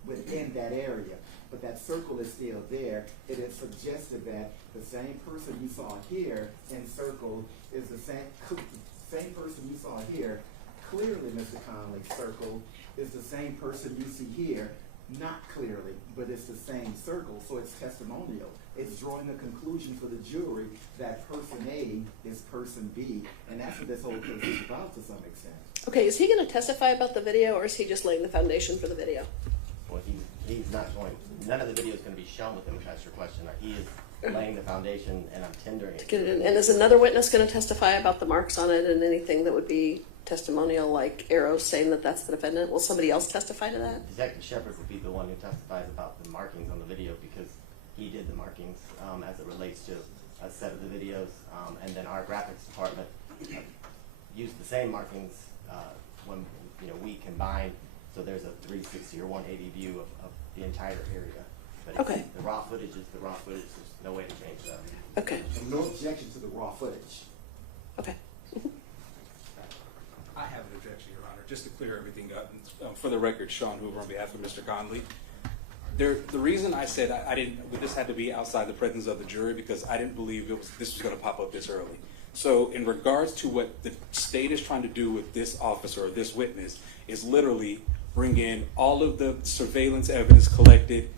within that area. But that circle is still there. It is suggested that the same person you saw here in circle is the same person you saw here. Clearly, Mr. Conley's circle is the same person you see here. Not clearly, but it's the same circle, so it's testimonial. It's drawing a conclusion for the jury that person A is person B, and that's what this whole case is about to some extent. Okay, is he going to testify about the video or is he just laying the foundation for the video? well, he's not going, none of the video is going to be shown with him, if that's your question. He is laying the foundation and I'm tendering it. Get it in. And is another witness going to testify about the marks on it and anything that would be testimonial, like arrows saying that that's the defendant? Will somebody else testify to that? Detective Shepard will be the one who testifies about the markings on the video because he did the markings as it relates to a set of the videos, and then our graphics department used the same markings when we combined, so there's a 360 or 180 view of the entire area. But Okay. the raw footage is the raw footage. There's no way to change that. Okay. And no objection to the raw footage. Okay. I have an objection, Your Honor, just to clear everything up. For the record, Sean Hoover on behalf of Mr. Conley. The reason I said this had to be outside the presence of the jury because I didn't believe this was going to pop up this early. So in regards to what the state is trying to do with this officer or this witness is literally bring in all of the surveillance evidence collected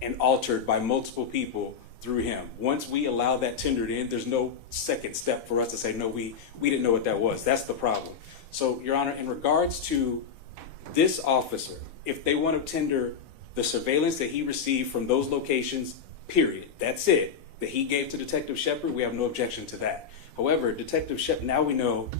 and altered by multiple people through him. Once we allow that tendered in, there's no second step for us to say, no, we didn't know what that was. That's the problem. So, Your Honor, in regards to this officer, if they want to tender the surveillance that he received from those locations, period, that's it, that he gave to Detective Shepard, we have no objection to that. However, Detective Shepard, now we know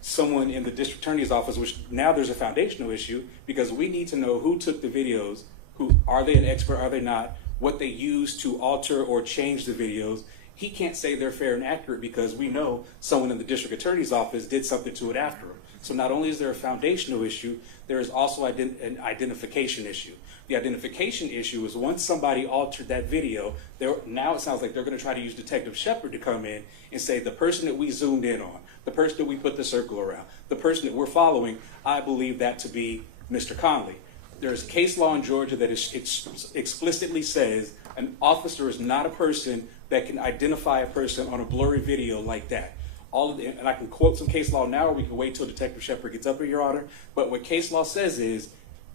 someone in the district attorney's office, which now there's a foundational issue because we need to know who took the videos, who are they an expert, are they not, what they used to alter or change the videos. He can't say they're fair and accurate because we know someone in the district attorney's office did something to it after him. So not only is there a foundational issue, there is also an identification issue. The identification issue is once somebody altered that video, now it sounds like they're going to try to use Detective Shepard to come in and say the person that we zoomed in on, the person that we put the circle around, the person that we're following, I believe that to be Mr. Conley. There's case law in Georgia that explicitly says an officer is not a person that can identify a person on a blurry video like that. And I can quote some case law now, or we can wait till Detective Shepard gets up here, Your Honor. But what case law says is,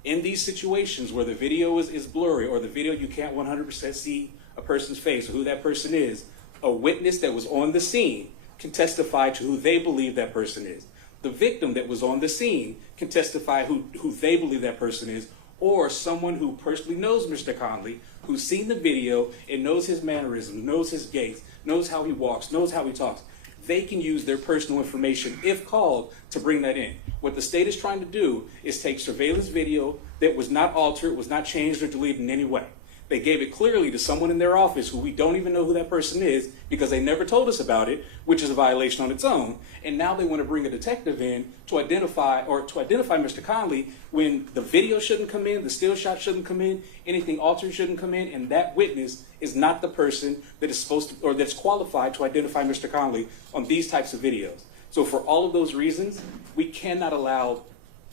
in these situations where the video is blurry, or the video you can't 100% see a person's face or who that person is, a witness that was on the scene can testify to who they believe that person is. The victim that was on the scene can testify who they believe that person is, or someone who personally knows Mr. Conley, who's seen the video and knows his mannerisms, knows his gaits, knows how he walks, knows how he talks. They can use their personal information, if called, to bring that in. What the state is trying to do is take surveillance video that was not altered, was not changed or deleted in any way. They gave it clearly to someone in their office who we don't even know who that person is because they never told us about it, which is a violation on its own. And now they want to bring a detective in to identify Mr. Conley when the video shouldn't come in, the still shot shouldn't come in, anything altered shouldn't come in, and that witness is not the person that is supposed to, or that's qualified to identify Mr. Conley on these types of videos. So for all of those reasons, we cannot allow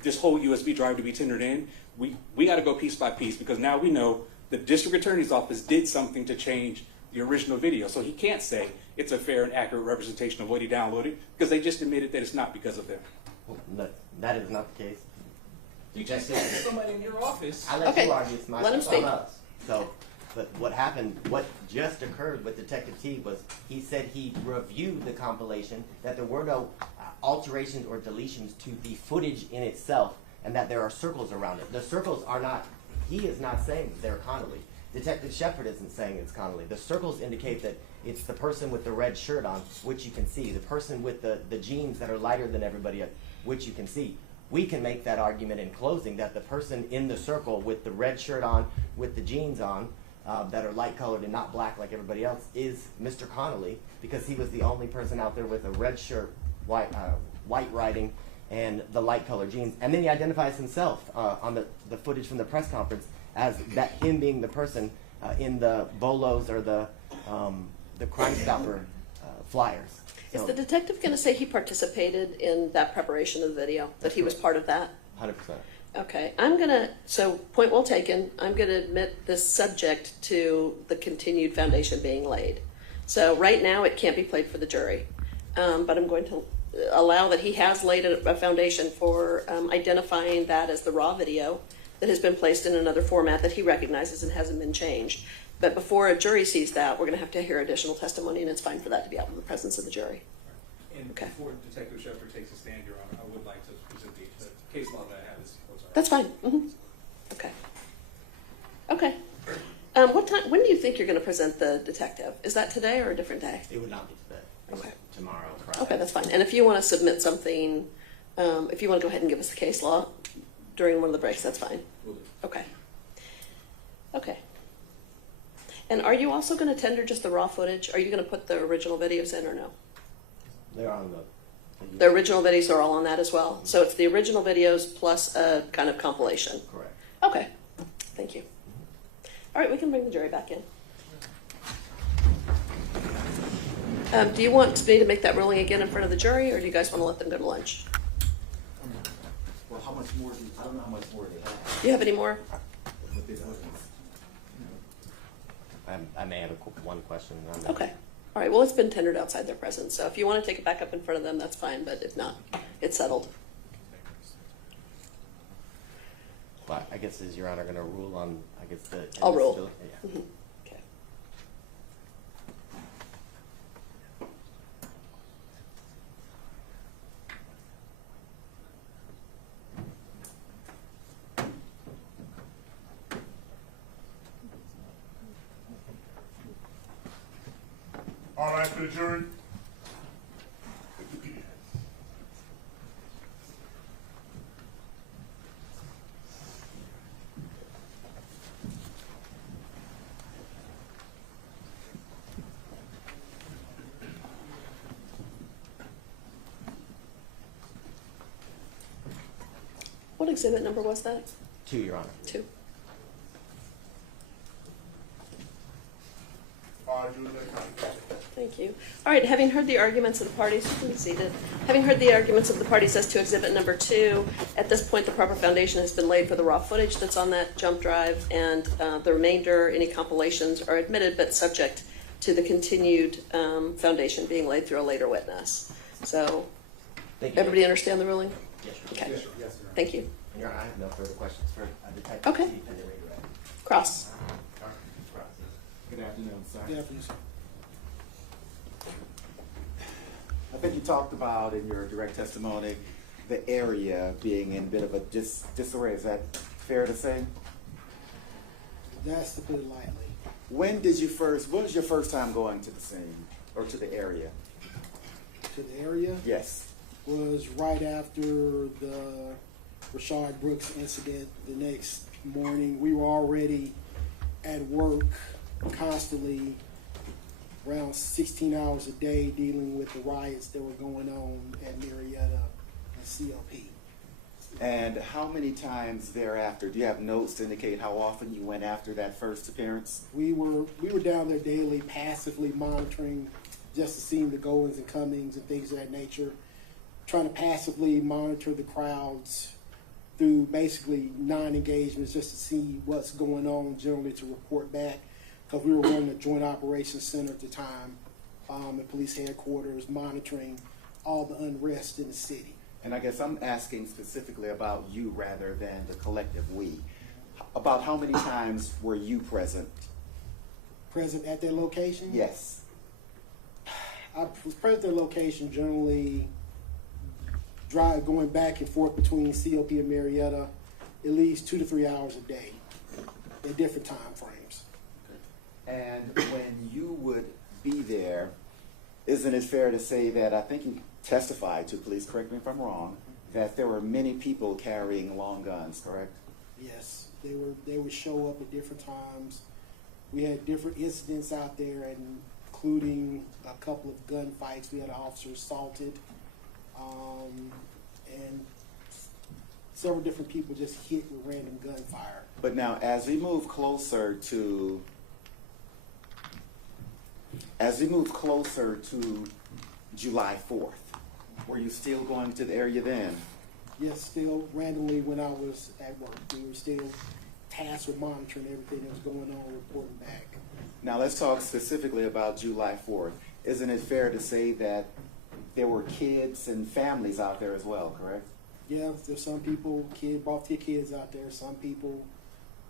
this whole USB drive to be tendered in. We got to go piece by piece because now we know the district attorney's office did something to change the original video. So he can't say it's a fair and accurate representation of what he downloaded because they just admitted that it's not because of them. Well, that is not the case. You just said somebody in your office. I let Okay, you argue. It's my let him speak. on us. So, but what happened, what just occurred with Detective T was he said he reviewed the compilation, that there were no alterations or deletions to the footage in itself, and that there are circles around it. The circles are not, he is not saying they're Conley. Detective Shepard isn't saying it's Conley. The circles indicate that it's the person with the red shirt on, which you can see, the person with the jeans that are lighter than everybody else, which you can see. We can make that argument in closing that the person in the circle with the red shirt on, with the jeans on, that are light colored and not black like everybody else, is Mr. Conley, because he was the only person out there with a red shirt, white writing, and the light colored jeans. And then he identifies himself on the footage from the press conference as that him being the person in the bolos or the Crime Stopper flyers. Is the detective going to say he participated in that preparation of the video, that he was part of that? 100%. Okay, so point well taken. I'm going to admit this subject to the continued foundation being laid. So right now it can't be played for the jury, but I'm going to allow that he has laid a foundation for identifying that as the raw video that has been placed in another format that he recognizes and hasn't been changed. But before a jury sees that, we're going to hear additional testimony, and it's fine for that to be out in the presence of the jury. And Okay. before Detective Shepard takes a stand, Your Honor, I would like to present the case law that I have. That's fine. Okay. Okay. What time? When do you think you're going to present the detective? Is that today or a different day? It would not be today. Okay. Tomorrow, Friday. Okay, that's fine. And if you want to submit something, if you want to go ahead and give us the case law during one of the breaks, that's fine. Will do. Okay. Okay. And are you also going to tender just the raw footage? Are you going to put the original videos in or no? They're on The original videos are all on that as well. So it's the original videos plus a kind of compilation. Correct. Okay. Thank you. All right, we can bring the jury back in. Do you want me to make that ruling again in front of the jury, or do you guys want to let them go to lunch? Well, how much more I don't know how much more they have. Do you have any more? With this evidence. I may have one question on that. Okay. All right, well, it's been tendered outside their presence, so if you want to take it back up in front of them, that's fine, but if not, it's settled. But I guess is Your Honor going to rule on, I guess, the... I'll rule. Yeah. Mhm. Okay. All right, for the jury. What exhibit number was that? 2, Your Honor. 2. Julian Conley. Thank you. All right, having heard the arguments of the parties, please seat it. Having heard the arguments of the parties as to exhibit number 2, at this point the proper foundation has been laid for the raw footage that's on that jump drive, and the remainder, any compilations, are admitted but subject to the continued foundation being laid through a later witness. So, Thank you. everybody understand the ruling? Yes, Your Okay. Honor. Yes, sir. Thank you. Your Honor, I have no further questions for Detective Okay. Chief and the redirect. Cross. Good afternoon, sir. Yeah, please. I think you talked about in your direct testimony the area being in a bit of a disarray. Is that fair to say? That's to put it lightly. When was your first time going to the scene or to the area? To the area Yes. was right after the Rashad Brooks incident the next morning. We were already at work constantly around 16 hours a day dealing with the riots that were going on at Marietta and CLP. And how many times thereafter? Do you have notes to indicate how often you went after that first appearance? We were down there daily, passively monitoring just to see the goings and comings and things of that nature, trying to passively monitor the crowds through basically non-engagements just to see what's going on, generally to report back, because we were running a joint operations center at the time, at police headquarters, monitoring all the unrest in the city. And I guess I'm asking specifically about you rather than the collective we. About how many times were you present? Present at that location? Yes. I was present at that location generally going back and forth between COP and Marietta at least 2 to 3 hours a day at different time frames. And when you would be there, isn't it fair to say that I think you testified to police, correct me if I'm wrong, that there were many people carrying long guns, correct? Yes, they would show up at different times. We had different incidents out there, including a couple of gunfights. We had an officer assaulted, and several different people just hit with random gunfire. But now, as we move closer to July 4th, were you still going to the area then? Yes, still randomly when I was at work, we were still tasked with monitoring everything that was going on, reporting back. Now let's talk specifically about July 4th. Isn't it fair to say that there were kids and families out there as well, correct? Yeah, there's some people brought their kids out there. Some people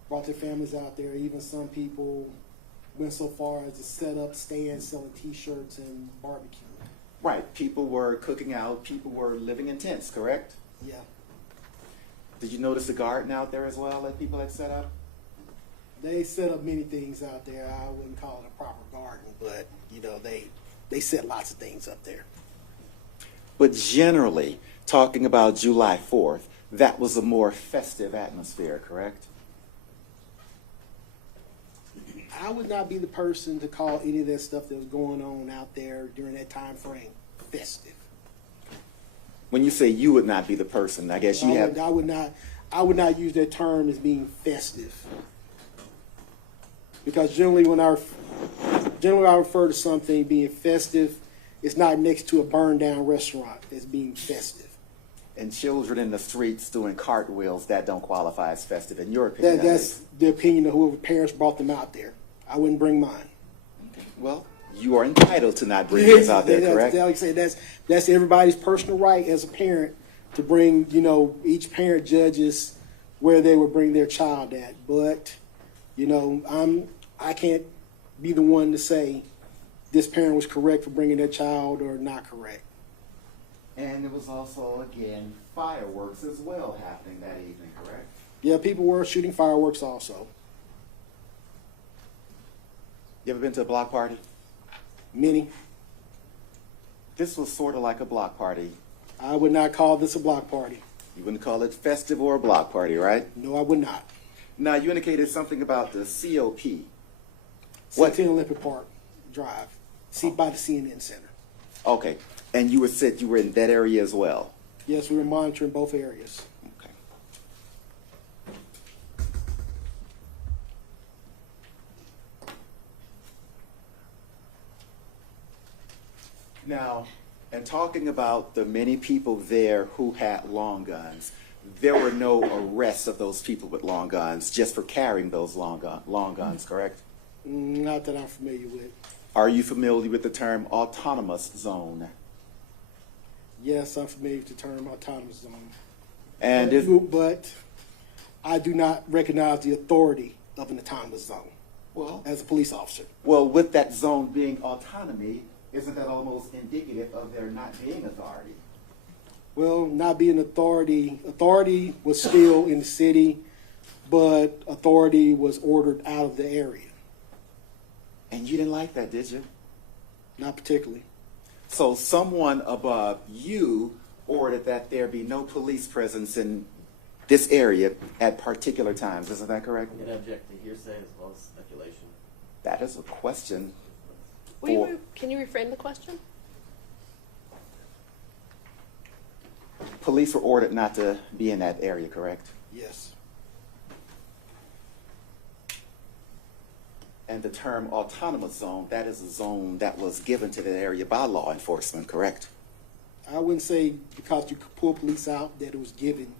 brought their families out there. Even some people went so far as to set up stands selling T-shirts and barbecue. Right. People were cooking out. People were living in tents, correct? Yeah. Did you notice the garden out there as well that people had set up? They set up many things out there. I wouldn't call it a proper garden, but they set lots of things up there. But generally, talking about July 4th, that was a more festive atmosphere, correct? I would not be the person to call any of that stuff that was going on out there during that time frame festive. When you say you would not be the person, I guess you have... I would not use that term as being festive. Because generally when I refer to something being festive, it's not next to a burned down restaurant as being festive. And children in the streets doing cartwheels, that don't qualify as festive, in your opinion. That's the opinion of whoever parents brought them out there. I wouldn't bring mine. Well, you are entitled to not bring this out there, correct? Like I say, that's everybody's personal right as a parent to bring, each parent judges where they would bring their child at. But, I can't be the one to say this parent was correct for bringing their child or not correct. And there was also, again, fireworks as well happening that evening, correct? Yeah, people were shooting fireworks also. You ever been to a block party? Many. This was sort of like a block party. I would not call this a block party. You wouldn't call it festive or a block party, right? No, I would not. Now, you indicated something about the COP. What? 16 Olympic Park Drive, by the CNN Center. Okay. And you said you were in that area as well? Yes, we were monitoring both areas. Okay. Now, and talking about the many people there who had long guns, there were no arrests of those people with long guns just for carrying those long guns, correct? Not that I'm familiar with. Are you familiar with the term autonomous zone? Yes, I'm familiar with the term autonomous zone. And if, But I do not recognize the authority of an autonomous zone well, as a police officer. well, with that zone being autonomy, isn't that almost indicative of there not being authority? Well, not being authority was still in the city, but authority was ordered out of the area. And you didn't like that, did you? Not particularly. So someone above you ordered that there be no police presence in this area at particular times. Isn't that correct? I'm going to object to hearsay as well as speculation. That is a question. Can you reframe the question? Police were ordered not to be in that area, correct? Yes. And the term autonomous zone, that is a zone that was given to that area by law enforcement, correct? I wouldn't say because you could pull police out that it was given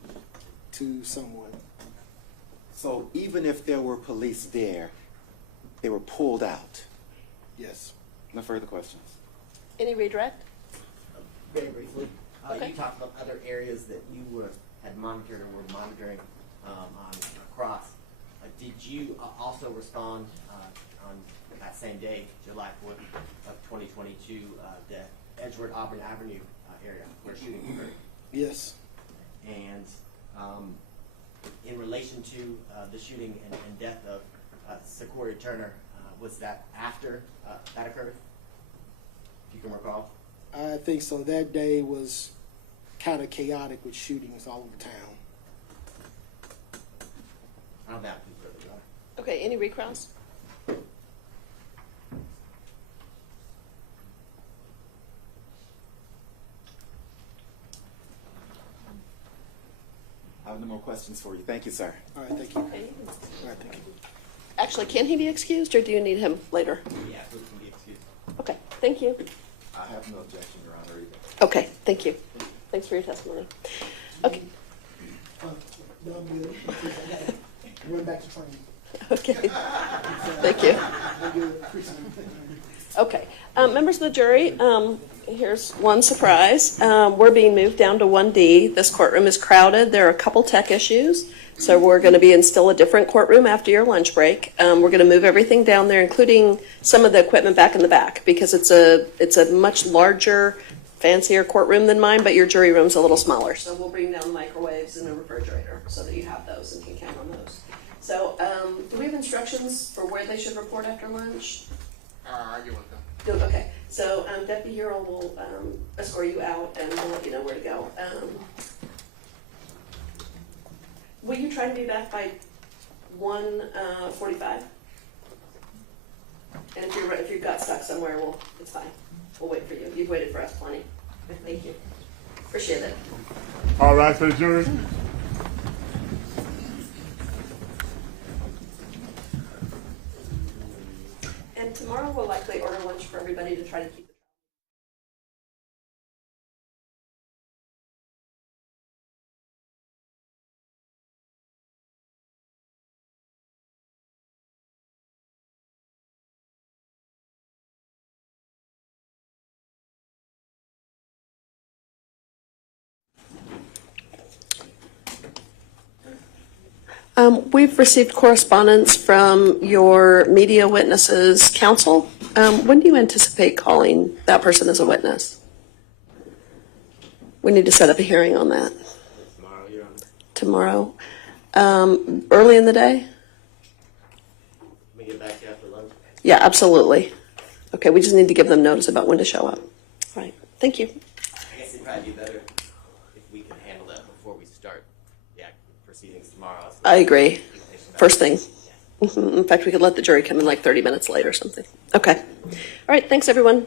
to someone. So even if there were police there, they were pulled out. Yes. No further questions. Any redirect? Very briefly, Okay. you talked about other areas that you had monitored or were monitoring on across. Did you also respond on that same day, July 4th of 2022, the Edgewood Auburn Avenue area where shooting occurred? Yes. And in relation to the shooting and death of Secoriea Turner, was that after that occurred? If you can recall. I think so. That day was kind of chaotic with shootings all over town. I don't have to further, Your Honor. Okay, any recross? I have no more questions for you. Thank you, sir. All right, thank you. All Okay. right, thank you. Actually, can he be excused or do you need him later? Yeah, so we can be excused. Okay, thank you. I have no objection, Your Honor, either. Okay, thank you. Thanks for your testimony. Okay, No, I'm good. Going back to training. okay. Thank you. I'm good. Appreciate it. Okay, members of the jury, here's one surprise. We're being moved down to 1D. This courtroom is crowded. There are a couple tech issues, so we're going to be in still a different courtroom after your lunch break. We're going to move everything down there, including some of the equipment back in the back, because it's a much larger, fancier courtroom than mine, but your jury room's a little smaller. So we'll bring down the microwaves and the refrigerator so that you have those and can count on those. So do we have instructions for where they should report after lunch? I get with them. Good, okay, so Deputy Hero will escort you out and we'll let you know where to go. Will you try to be back by 1:45? And if you've got stuck somewhere, it's fine. We'll wait for you. You've waited for us plenty. Thank you. Appreciate it. All right, for the jury. And tomorrow we'll likely order lunch for everybody to try to keep. We've received correspondence from your media witnesses counsel. When do you anticipate calling that person as a witness? We need to set up a hearing on that. Tomorrow, Your Honor. Tomorrow. Early in the day? Let me get back after lunch. Yeah, absolutely. Okay, we just need to give them notice about when to show up. All right. Thank you. I guess it'd probably be better if we can handle that before we start the proceedings tomorrow. So I agree. we can think about First it. thing. Mhm. In fact, we could let the jury come in like 30 minutes late or something. Okay. All right. Thanks, everyone.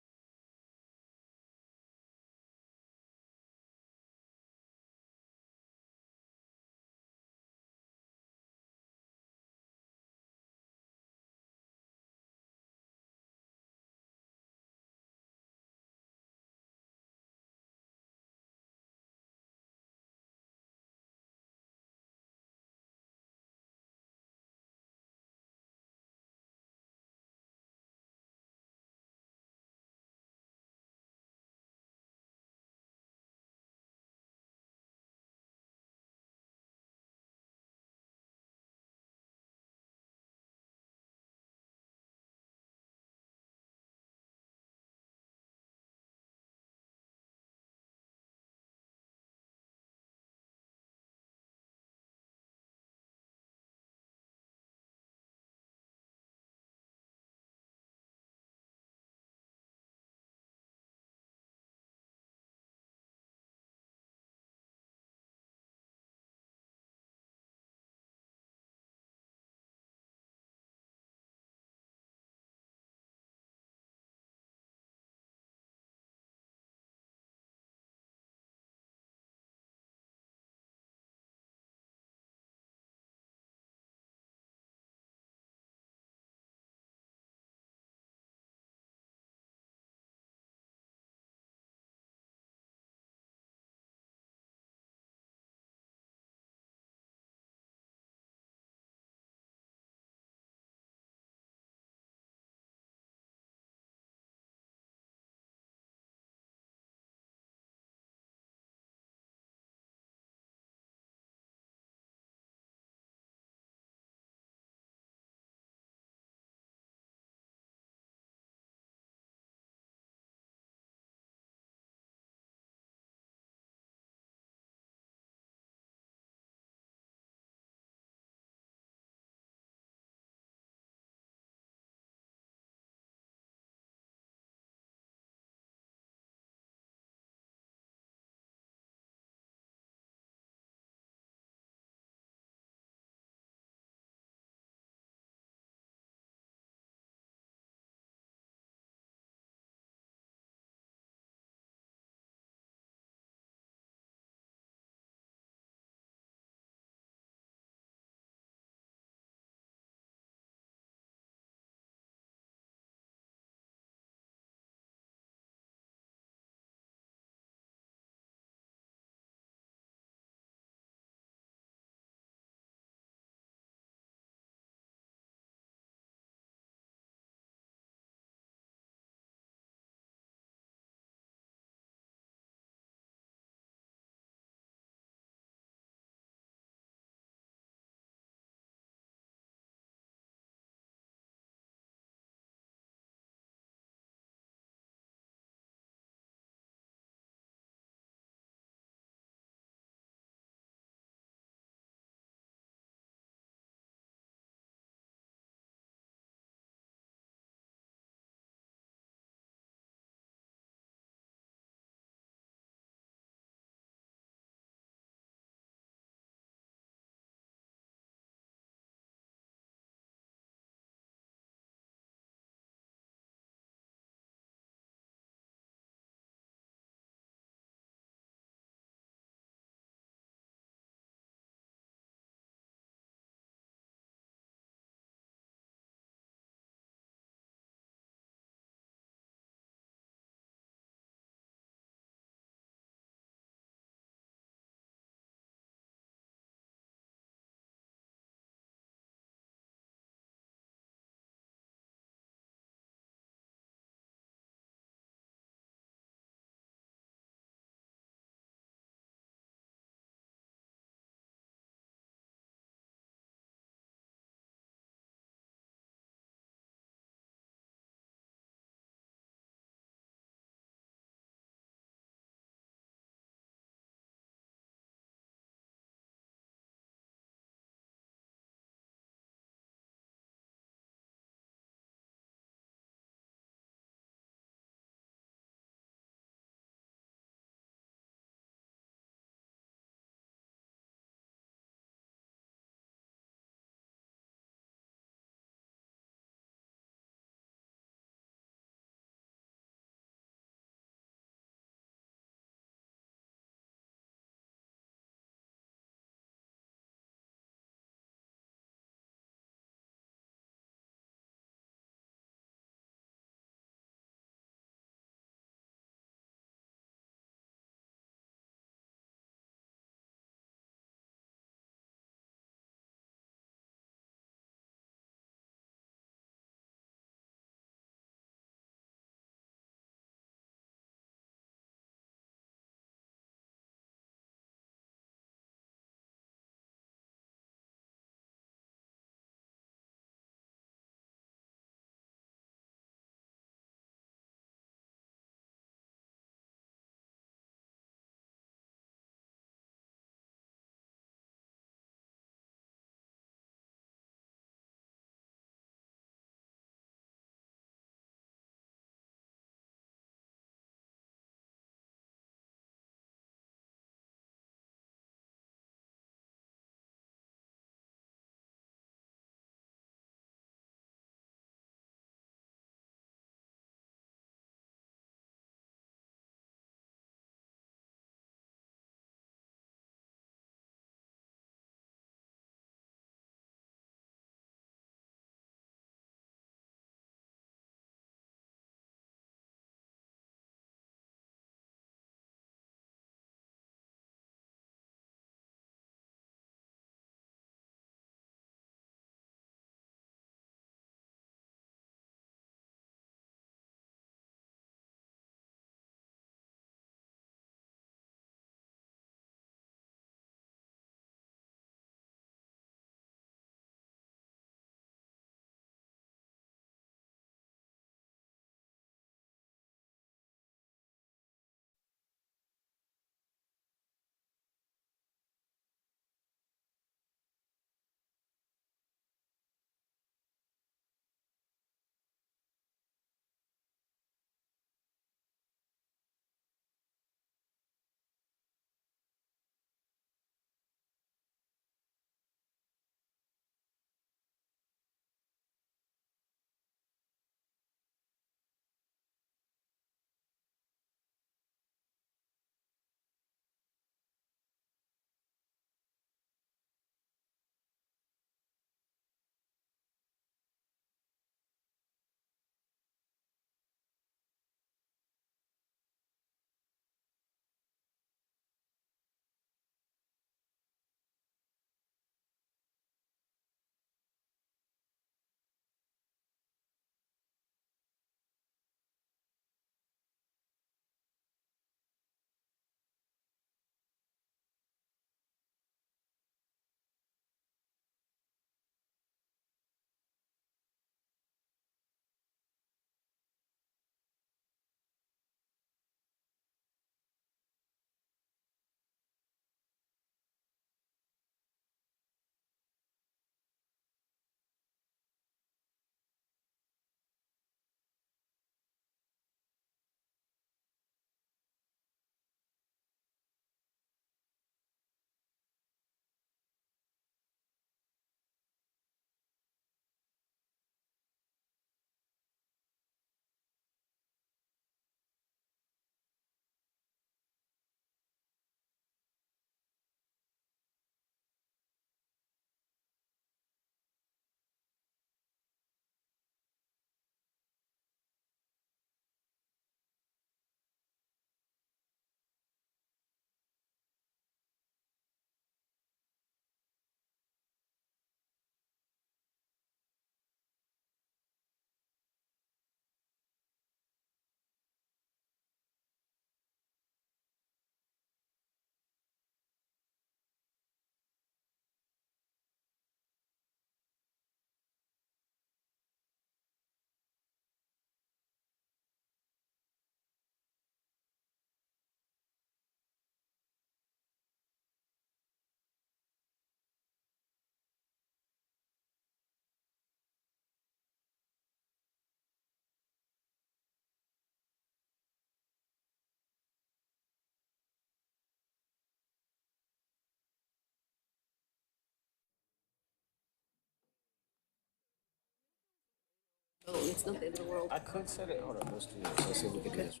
It's not the end of the world. I could set it. Hold on, let's do this. Let's see if we can do this.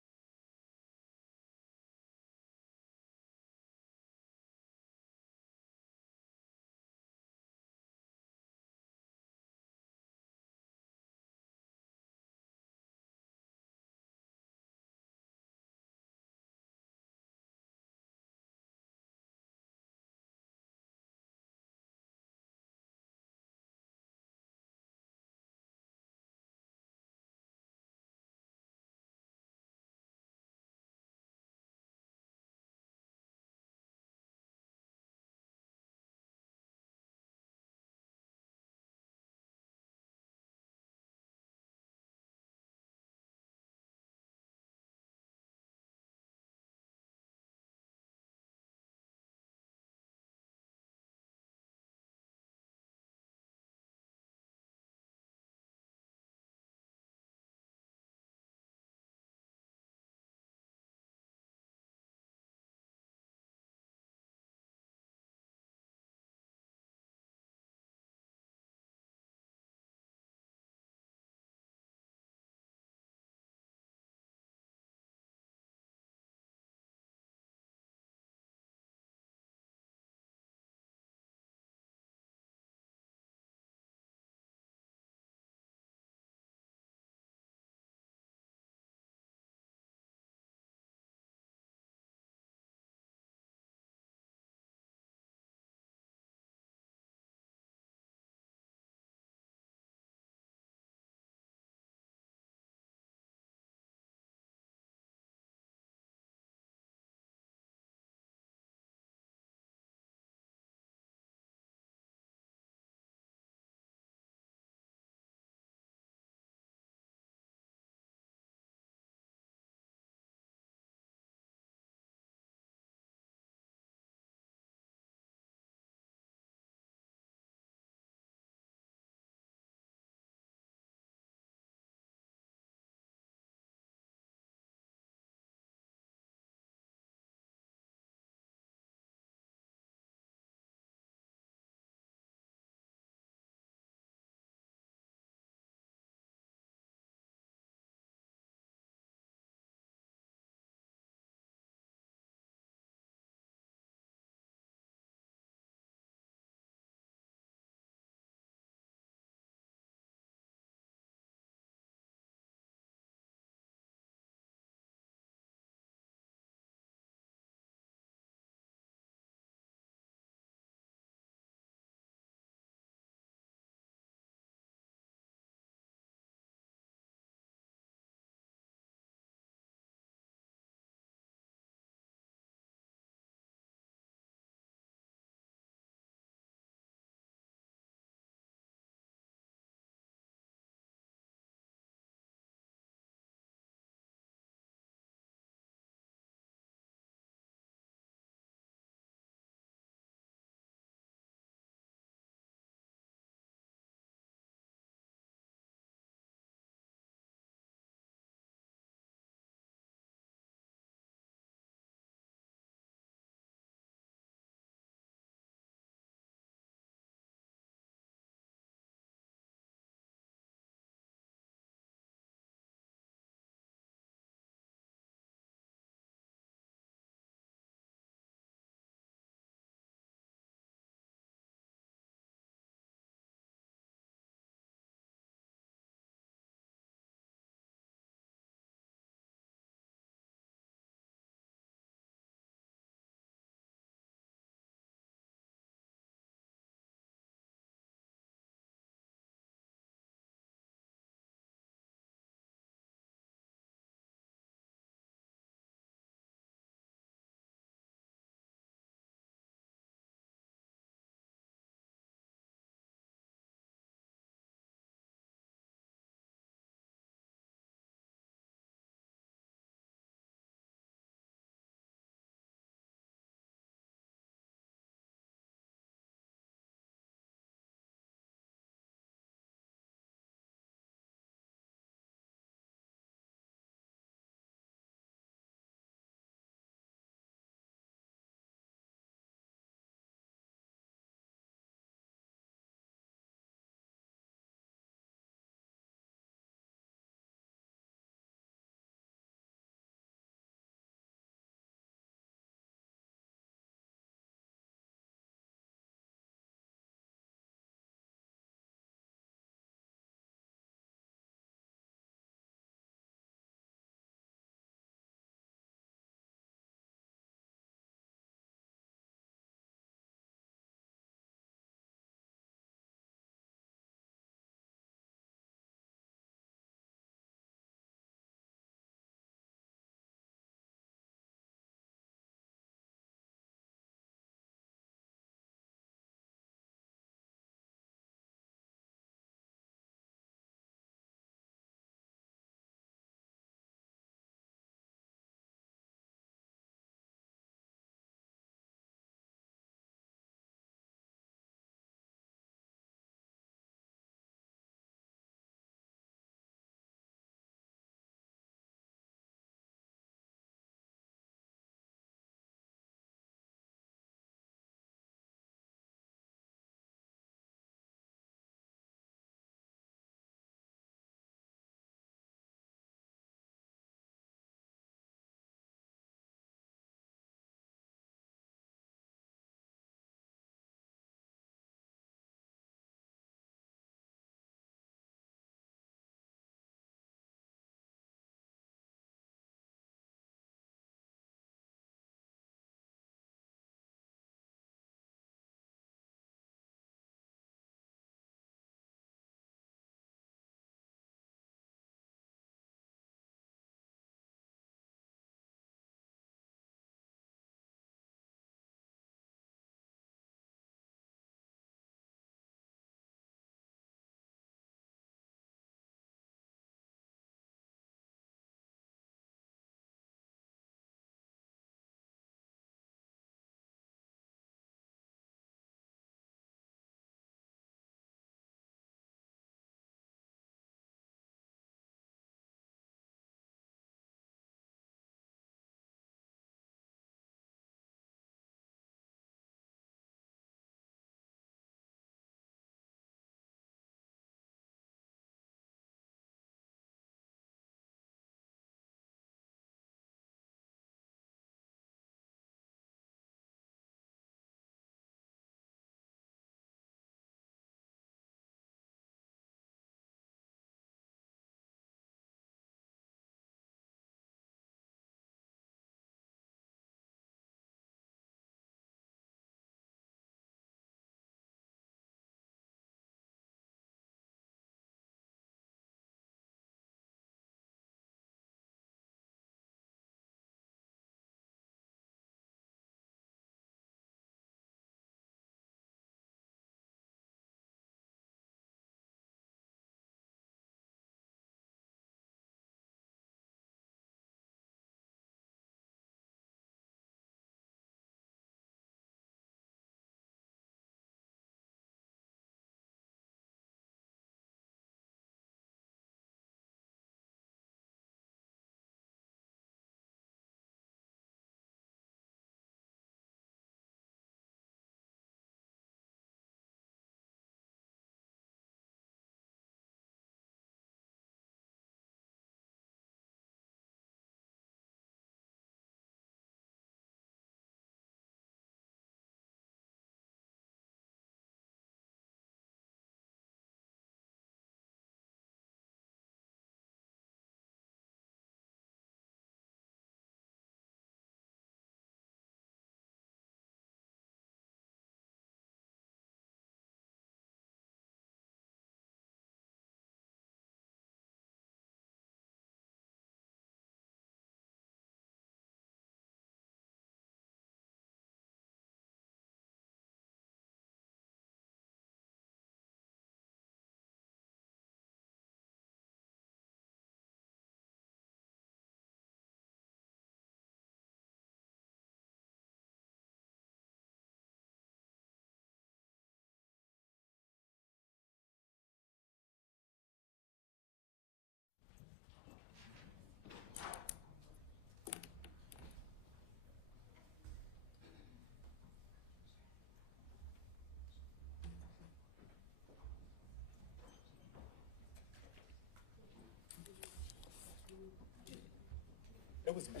That was me.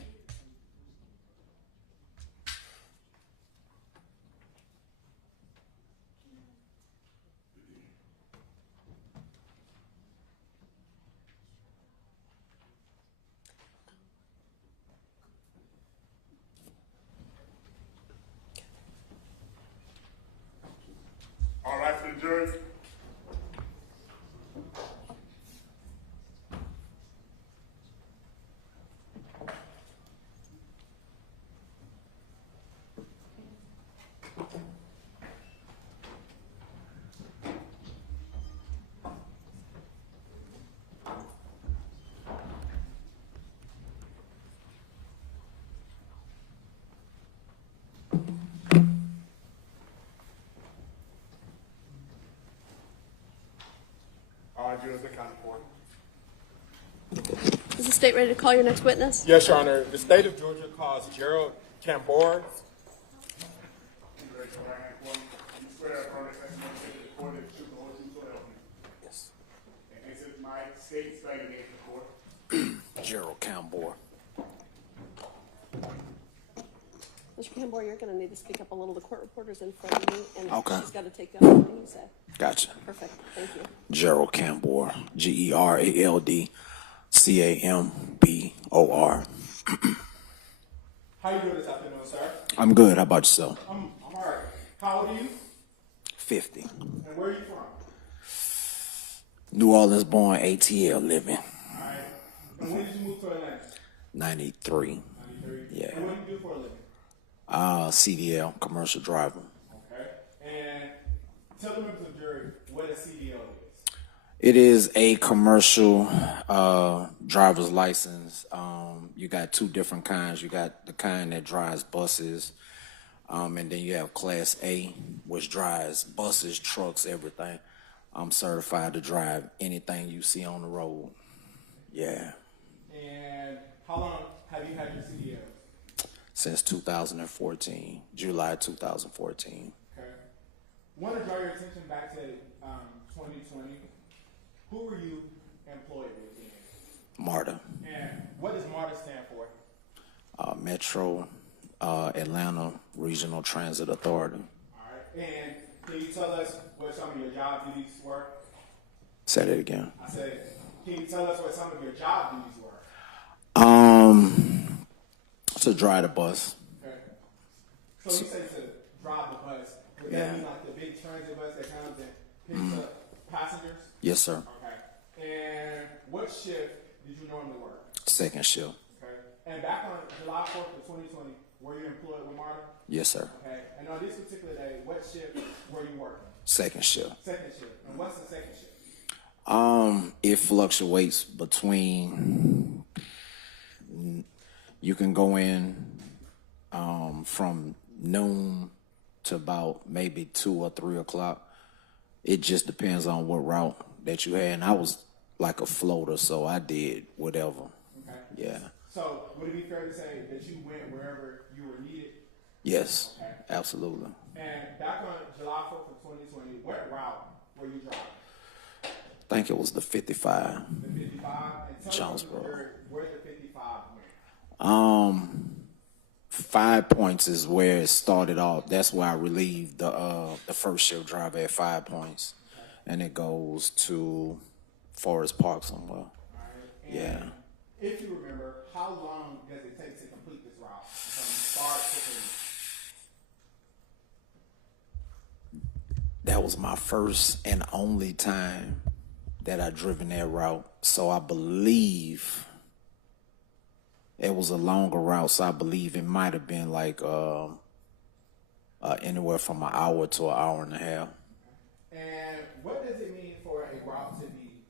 All right, for the jury. All right, jurors, they count for. Is the state ready to call your next witness? Yes, Your Honor. The state of Georgia calls Gerald Cambor. Raise your right hand for me. You swear affirm the testimony you give to the court that the truth, the whole truth, so help you. Yes. And answer my state spelling your name to the court. Gerald Cambor. Mr. Cambor, you're going to need to speak up a little. The court reporter's in front of you, and Okay. she's got to take down everything you say. Gotcha. Perfect. Thank you. Gerald Cambor. GeraldCambor. How you doing this afternoon, sir? I'm good. How about yourself? I'm all right. How old are you? 50. And where are you from? New Orleans born, ATL living. All right. And when did you move to Atlanta? 93. 93. Yeah. And what do you do for a living? CDL, commercial driver. Okay. And tell the members of the jury what a CDL is. It is a commercial driver's license. You got two different kinds. You got the kind that drives buses, and then you have Class A, which drives buses, trucks, everything. I'm certified to drive anything you see on the road. Yeah. And how long have you had your CDL? Since 2014, July 2014. Okay. Want to draw your attention back to 2020. Who were you employed with then? MARTA, And what does MARTA stand for? Metro Atlanta Regional Transit Authority. All right. And can you tell us what some of your job duties were? Say that again. I said, can you tell us what some of your job duties were? To drive the bus. Okay. So you say to drive the bus. Would that mean like the big transit bus that comes and picks up passengers? Yes, sir. Okay. And what shift did you normally work? Second shift. Okay. And back on July 4th of 2020, were you employed with MARTA? Yes, sir. Okay. And on this particular day, what shift were you working? Second shift. Second shift. And what's the second shift? It fluctuates between, you can go in from noon to about maybe 2 or 3 o'clock. It just depends on what route that you had. And I was like a floater, so I did whatever. Okay. Yeah. So would it be fair to say that you went wherever you were needed? Yes, Okay. absolutely. And back on July 4th of 2020, what route were you driving? I think it was the 55. The 55? And tell Jonesboro. me where the 55 went. 5 Points is where it started off. That's where I relieved the first shift driver at 5 Points, and it goes to Forest Park somewhere. All right. And Yeah. if you remember, how long does it take to complete this route from start to finish? That was my first and only time that I driven that route, so I believe it was a longer route. So I believe it might have been like anywhere from an hour to an hour and a half. And what does it mean for a route to be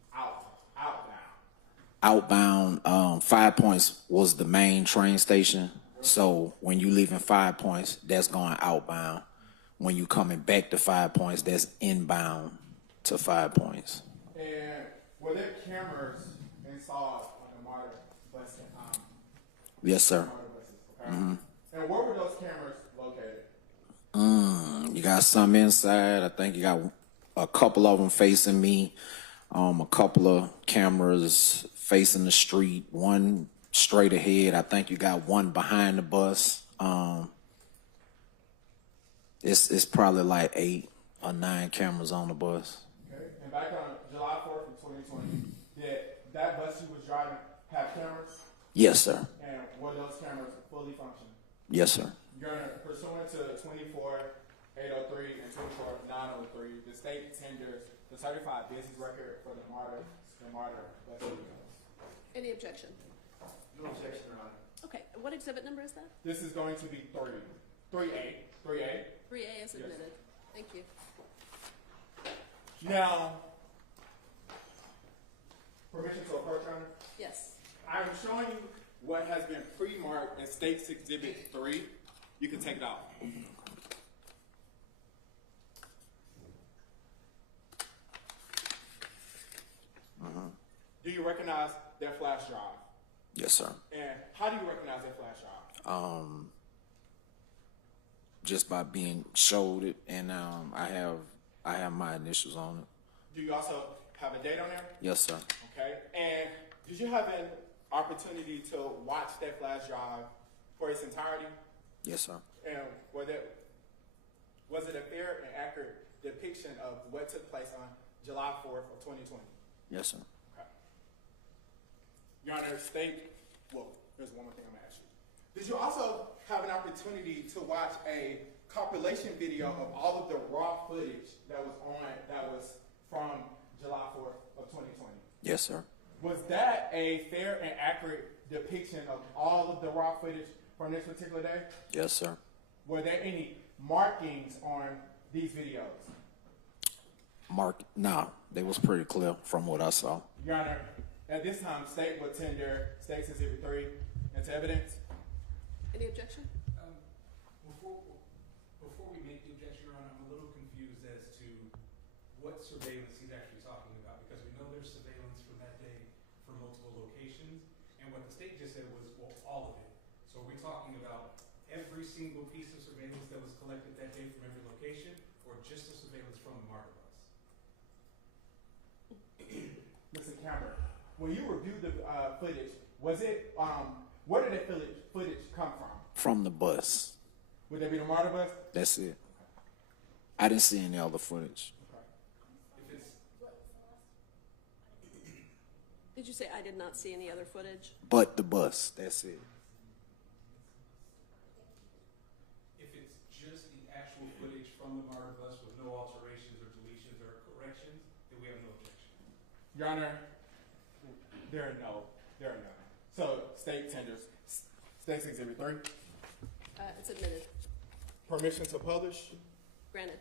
outbound? Outbound, 5 Points was the main train station. So when you leaving 5 Points, that's going outbound. When you coming back to 5 Points, that's inbound to 5 Points. And were there cameras installed on the MARTA bus? Yes, sir. MARTA buses, okay? And where were those cameras located? You got some inside. I think you got a couple of them facing me. A couple of cameras facing the street. One straight ahead. I think you got one behind the bus. It's probably like 8 or 9 cameras on the bus. Okay. And back on July 4th of 2020, did that bus you was driving have cameras? Yes, sir. And were those cameras fully functioning? Yes, sir. Your Honor, pursuant to 24-803 and 24-903, the state tenders the certified business record for the Martyr bus videos. Any objection? No objection, Your Honor. Okay, what exhibit number is that? This is going to be 3A. 3A is admitted. Thank you. Now, permission to approach, Your Honor? Yes. I'm showing you what has been pre-marked as State's Exhibit 3. You can take it off. Do you recognize that flash drive? Yes, sir. And how do you recognize that flash drive? Just by being showed it, and I have my initials on it. Do you also have a date on there? Yes, sir. Okay. And did you have an opportunity to watch that flash drive for its entirety? Yes, sir. And was it a fair and accurate depiction of what took place on July 4th of 2020? Yes, sir. Okay. Your Honor, there's one more thing I'm gonna ask you. Did you also have an opportunity to watch a compilation video of all of the raw footage that was from July 4th of 2020? Yes, sir. Was that a fair and accurate depiction of all of the raw footage from this particular day? Yes, sir. Were there any markings on these videos? No, they was pretty clear from what I saw. Your Honor, at this time, State will tender State's Exhibit 3 into evidence. Any objection? Before we make the objection, Your Honor, I'm a little confused as to what surveillance he's actually talking about, because we know there's surveillance from that day from multiple locations, and what the state just said was, well, all of it. So are we talking about every single piece of surveillance that was collected that day from every location, or just the surveillance from the Martyr bus? Mr. Camber, when you reviewed the footage, was it, where did that footage come from? From the bus. Would that be the Martyr bus? That's it. I didn't see any other footage. Okay. Did you say I did not see any other footage? But the bus. That's it. If it's just the actual footage from the Martyr bus with no alterations or deletions or corrections, then we have no objection. Your Honor, there are none. So, State tenders State's Exhibit 3. It's admitted. Permission to publish. Granted.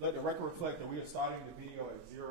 Let the record reflect that we are starting the video at 000.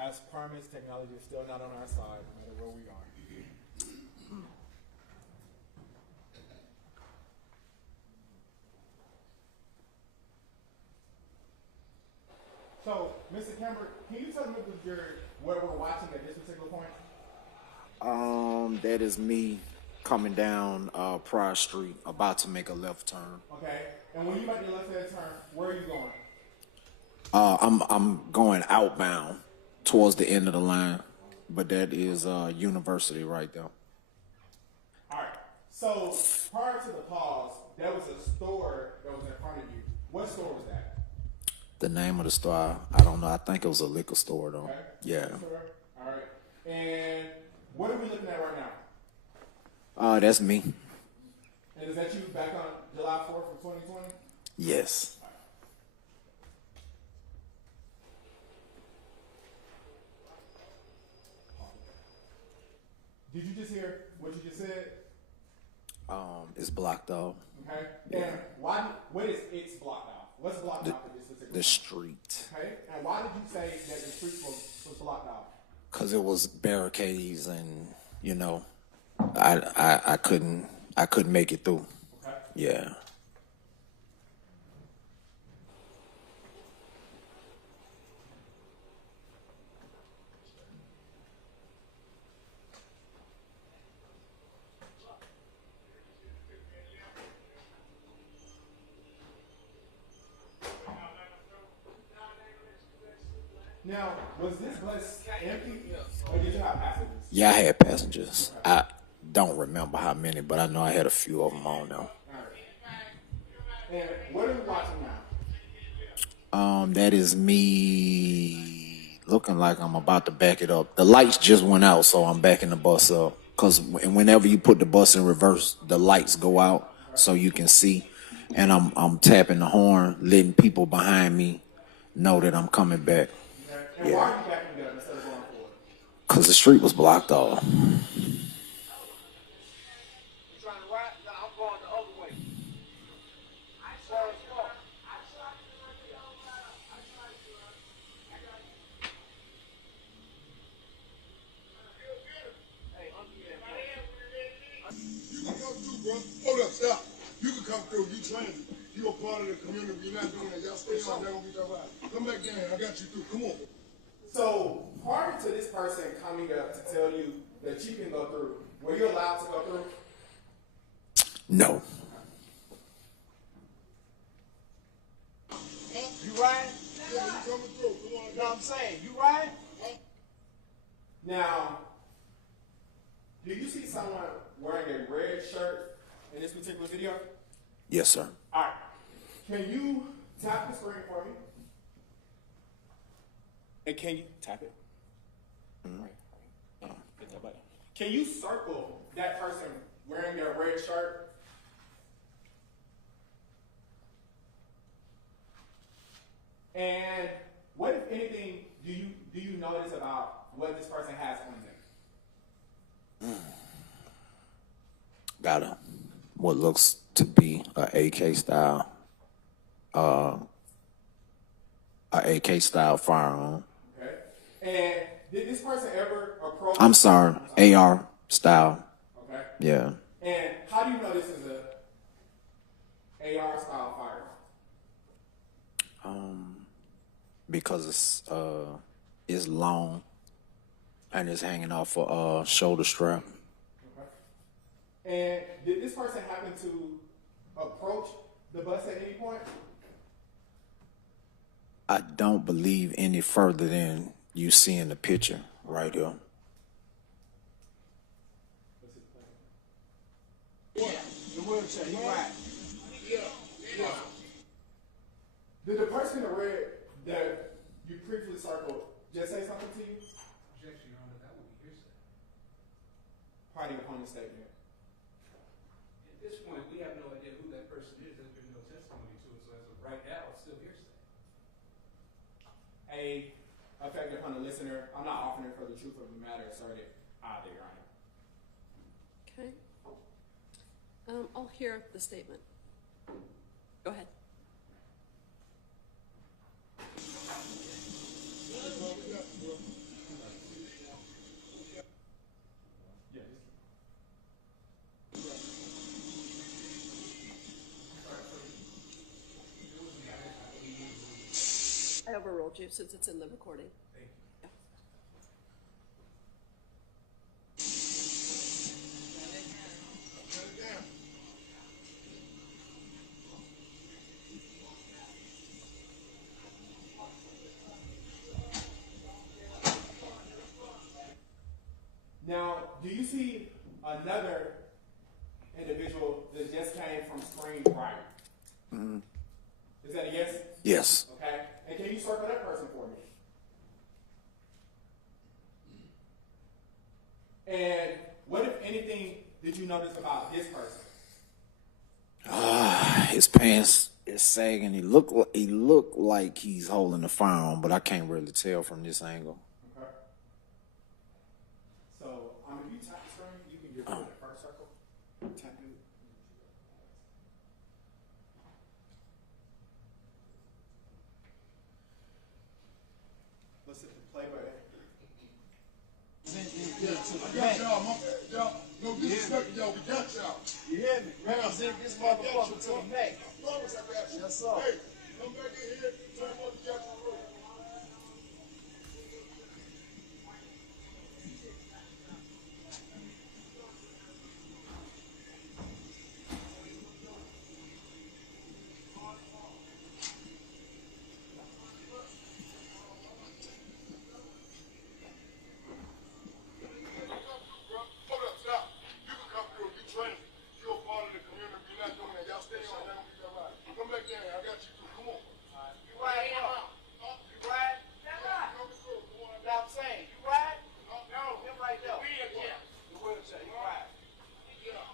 As promised, technology is still not on our side, no matter where we are. So, Mr. Camber, can you tell me where we're watching at this particular point? That is me coming down Prior Street, about to make a left turn. Okay. And when you make the left-hand turn, where are you going? I'm going outbound towards the end of the line, but that is university right there. All right. So prior to the pause, there was a store that was in front of you. What store was that? The name of the store, I don't know. I think it was a liquor store though. Okay. Yeah. Store. All right. And what are we looking at right now? That's me. And is that you back on July 4th of 2020? Yes. Did you just hear what you just said? It's blocked off. Okay. Yeah. And what is it's blocked off? What's blocked off for this particular? The street. Okay. And why did you say that the street was blocked off? Cause it was barricades and you know, I couldn't make it through. Okay. Yeah. Now, was this bus empty or did you have passengers? Yeah, I had passengers. I don't remember how many, but I know I had a few of them on now. All right. And what are we watching now? That is me looking like I'm about to back it up. The lights just went out, so I'm backing the bus up. Cause whenever you put the bus in reverse, the lights go out so you can see. And I'm tapping the horn, letting people behind me know that I'm coming back. And why are you backing it up instead of going forward? Cause the street was blocked off. You trying to ride? No, I'm going the other way. You can come through, bro. Hold up, stop. You can come through. You transit. You a part of the community. You're not doing that. Y'all stay on. That gonna be your ride. Come back down. I got you through. Come on. So prior to this person coming up to tell you that you can go through, were you allowed to go through? No. You riding? Yeah, you coming through. Come on. No, I'm saying, you riding? Now, do you see someone wearing a red shirt in this particular video? Yes, sir. All right. Can you tap the screen for me? And can you tap it? Right. Hit that button. Can you circle that person wearing their red shirt? And what, if anything, do you notice about what this person has on them? Got what looks to be a AK style, firearm. Okay. And did this person ever approach? I'm sorry, AR style. Okay. Yeah. And how do you know this is a AR style firearm? Because it's long and it's hanging off a shoulder strap. And did this person happen to approach the bus at any point? I don't believe any further than you see in the picture right here. The wheelchair, you riding? Did the person in the red that you previously circled just say something to you? Objection, Your Honor, that would be hearsay. Part of your opponent's statement. At this point, we have no idea who that person is. There's been no testimony to it, so as of right now, it's still hearsay. A effect upon the listener. I'm not offering for the truth of the matter asserted either, Your Honor. Okay. I'll hear the statement. Go ahead. I overruled you since it's in the recording. Yeah. another individual that just came from screen prior. Mhm. Is that a yes? Yes. Okay. And can you circle that person for me? And what, if anything, did you notice about this person? His pants is sagging. He look like he's holding the firearm, but I can't really tell from this angle. Okay. So, if you tap the screen, you can get rid of the first circle. Tap it. Let's hit the play button. I got y'all, y'all, no disrespect to y'all, we got y'all. You hear me? Man, send this motherfucker to the neck. I promise I got you. Yes, sir. Hey, come back in here, turn up the Jackson Road. Hold up, stop. You can come through if you train. You're a part of the community. You're not doing that. Y'all stay on that. Come back there. I got you too. Come on. You ride now. You ride? Come through. Stop saying. You ride? No. Him right there. Wheelchair. The wheelchair. You ride. Yeah.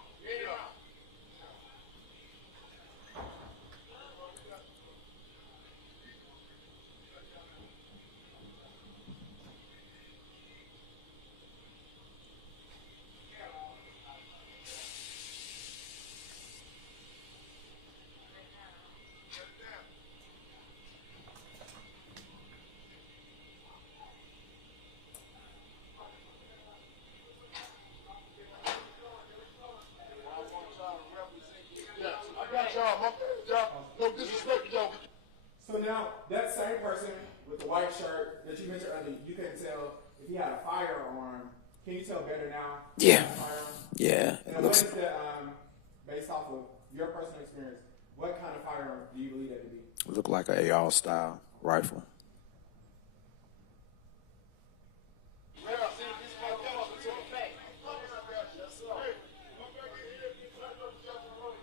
I got y'all. No disrespect to y'all. So now, that same person with the white shirt that you mentioned earlier, you couldn't tell if he had a firearm. Can you tell better now? Yeah. Firearm? Yeah. And It what looks. is the, based off of your personal experience, what kind of firearm do you believe that to be? Look like an AR style rifle. Man, send this motherfucker to the neck. Yes, sir. Hey, come back in here, turn up the Jackson Road.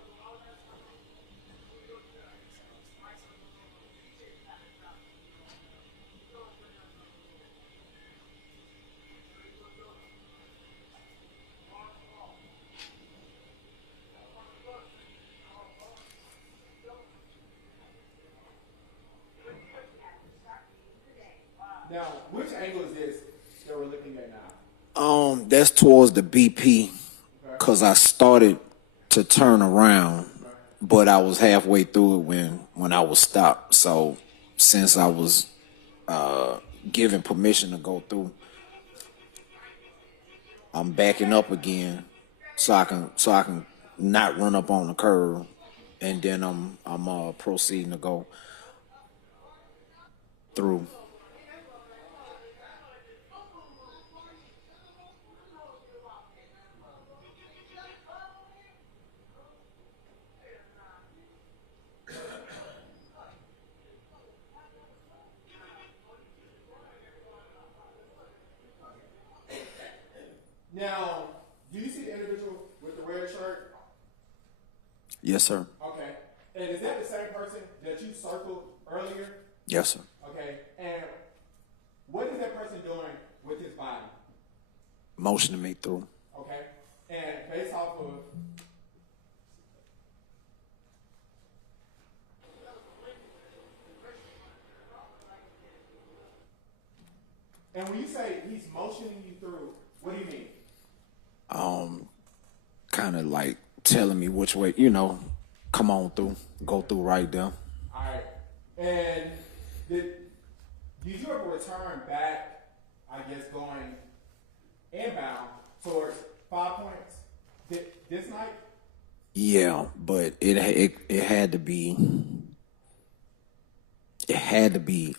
Now, which angle is this that we're looking at now? That's towards the BP, cause I started to turn around, but I was halfway through it when I was stopped. So since I was given permission to go through, I'm backing up again, so I can not run up on the curb, and then I'm proceeding to go through. Now, do you see the individual with the red shirt? Yes, sir. Okay. And is that the same person that you circled earlier? Yes, sir. Okay. And what is that person doing with his body? Motioning me through. Okay. And based off of and when you say he's motioning you through, what do you mean? Kind of like telling me which way, come on through, go through right there. All right. And did you ever return back, I guess, going inbound towards 5 Points this night? Yeah, but it had to be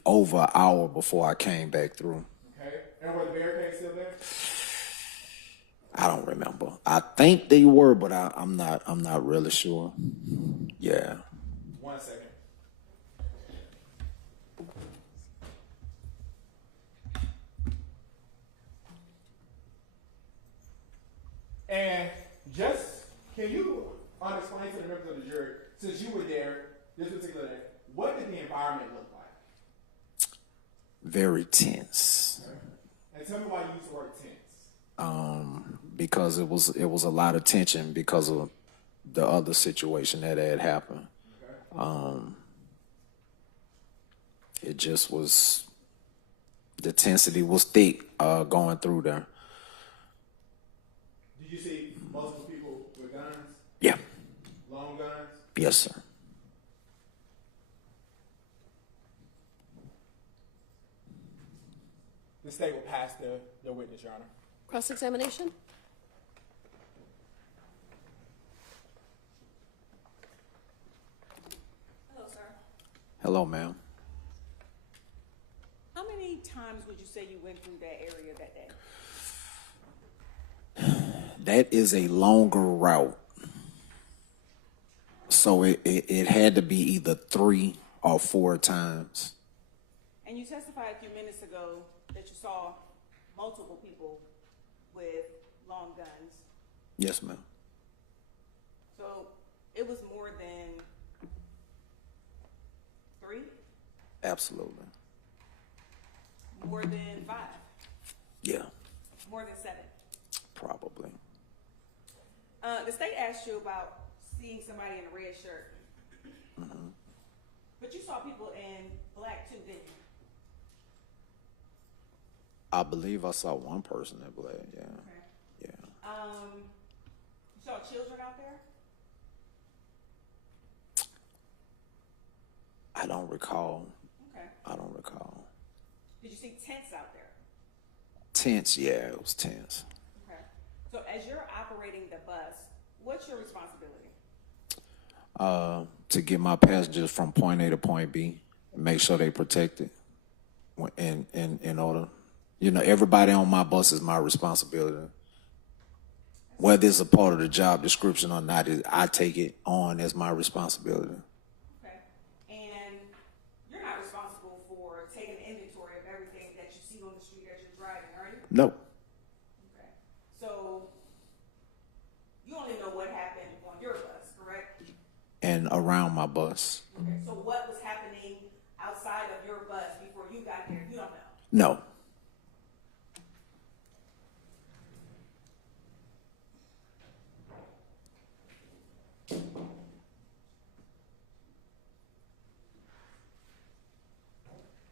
over an hour before I came back through. Okay. And were the barricades still there? I don't remember. I think they were, but I'm not really sure. Yeah. 1 second. And just, can you explain to the members of the jury, since you were there this particular day, what did the environment look like? Very tense. And tell me why you used the word tense. Because it was a lot of tension because of the other situation that had happened. It just was, the intensity was thick going through there. Did you see multiple people with guns? Yeah. Long guns? Yes, sir. The state will pass the witness, Your Honor. Cross-examination? Hello, sir. Hello, ma'am. How many times would you say you went through that area that day? That is a longer route. So it had to be either 3 or 4 times. And you testified a few minutes ago that you saw multiple people with long guns. Yes, ma'am. So it was more than 3? Absolutely. More than 5? Yeah, More than 7? probably. The state asked you about seeing somebody in a red shirt. But you saw people in black too, didn't you? I believe I saw one person in black, yeah. Okay. Yeah. You saw children out there? I don't recall. Okay. I don't recall. Did you see tents out there? Tense, yeah, it was tense. Okay. So as you're operating the bus, what's your responsibility? To get my passengers from point A to point B, make sure they protected. In order, everybody on my bus is my responsibility. Whether it's a part of the job description or not, I take it on as my responsibility. Okay. And you're not responsible for taking inventory of everything that you see on the street as you're driving, are you? No, Okay. So you only know what happened on your bus, correct? and around my bus, Okay. So what was happening outside of your bus before you got there, you don't know? no.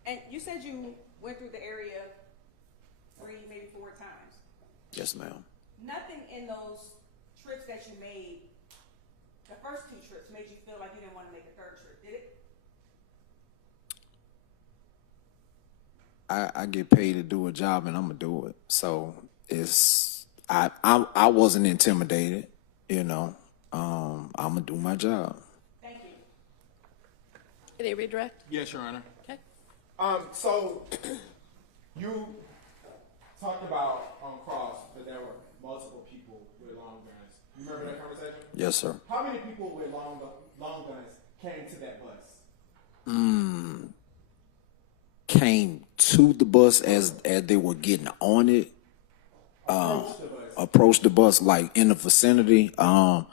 And you said you went through the area 3, maybe 4 times. Yes, ma'am. Nothing in those trips that you made, the first 2 trips, made you feel like you didn't want to make a 3rd trip, did it? I get paid to do a job and I'm gonna do it. So I wasn't intimidated, I'm gonna do my job. Thank you. Any redirect? Yes, Your Honor. Okay. So you talked about on cross that there were multiple people with long guns. You remember that conversation? Yes, sir. How many people with long guns came to that bus? Came to the bus as they were getting on it. Approached the bus. Approached the bus like in the vicinity. I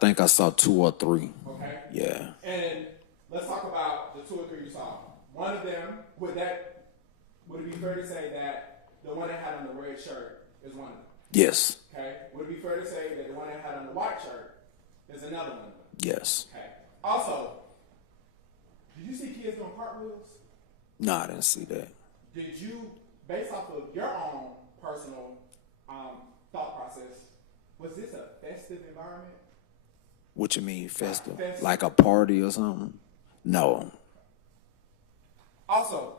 think I saw 2 or 3. Okay. Yeah. And let's talk about the 2 or 3 you saw. One of them, would it be fair to say that the one that had on the red shirt is one of them? Yes. Okay. Would it be fair to say that the one that had on the white shirt is another one of them? Yes. Okay. Also, did you see kids doing cartwheels? No, I didn't see that. Did you, based off of your own personal thought process, was this a festive environment? What you mean, festive? Festive. Like a party or something? No. Also,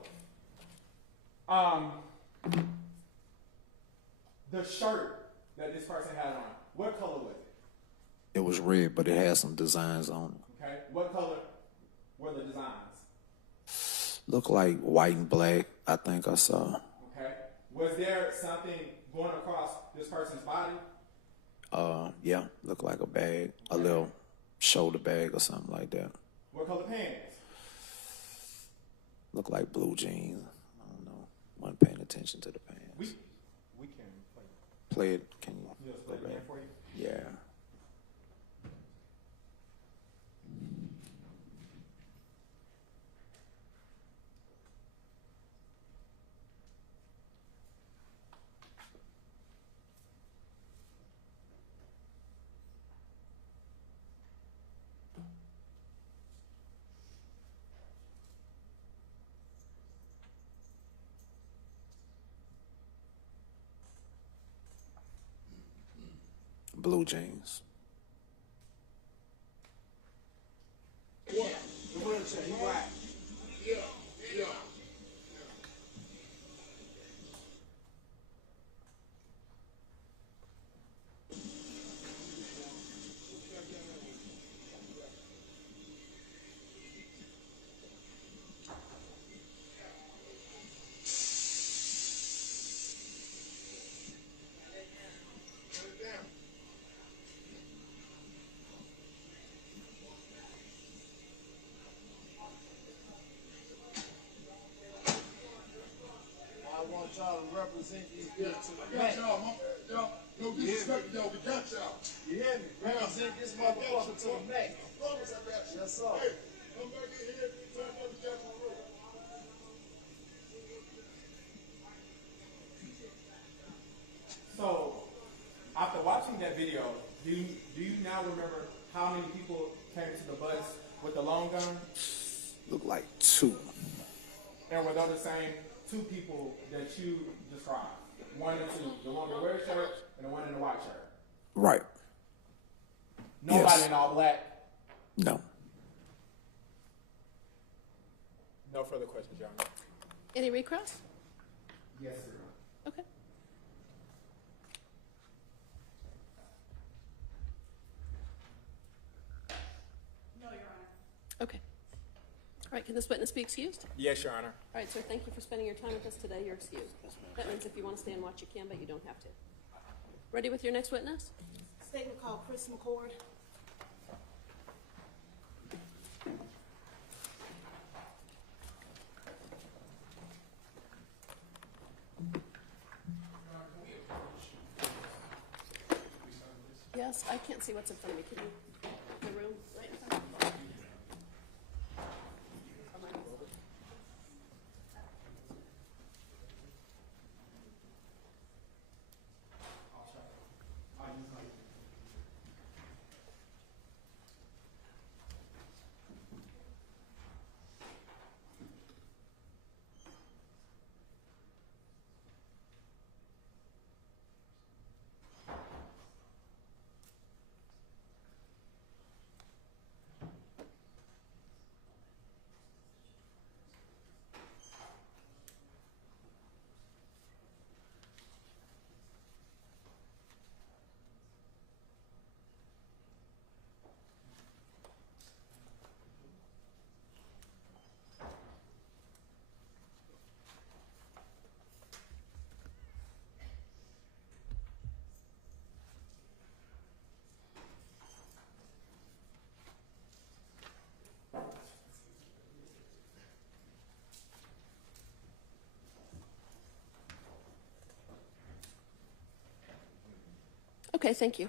the shirt that this person had on, what color was it? It was red, but it had some designs on it. Okay. What color were the designs? Looked like white and black, I think I saw. Okay. Was there something going across this person's body? Yeah, looked like a bag, a little shoulder bag or something like that. What color pants? Looked like blue jeans. I don't know. Wasn't paying attention to the pants. We can play. play it? Can you? You'll play it again for you? Yeah. Blue jeans. I want y'all to represent these people to the max. Y'all, no disrespect, y'all, we got y'all. You hear me? Represent this motherfucker to the max. Yes, sir. Hey, come back in here anytime y'all be got your room. So, after watching that video, do you now remember how many people came to the bus with the long gun? Look like 2. And were those the same 2 people that you described? 1 and 2, the one with the red shirt and the one in the white shirt. Right. Nobody Yes. in all black. No. No further questions, Your Honor. Any requests? Yes, sir. Okay. No, Your Honor. Okay. All right, can this witness be excused? Yes, Your Honor. All right, sir, thank you for spending your time with us today. You're excused. That means if you want to stay and watch, you can, but you don't have to. Ready with your next witness? Statement called Chris McCord. Yes, I can't see what's in front of me. Can you, the room right in front of me? Okay, thank you.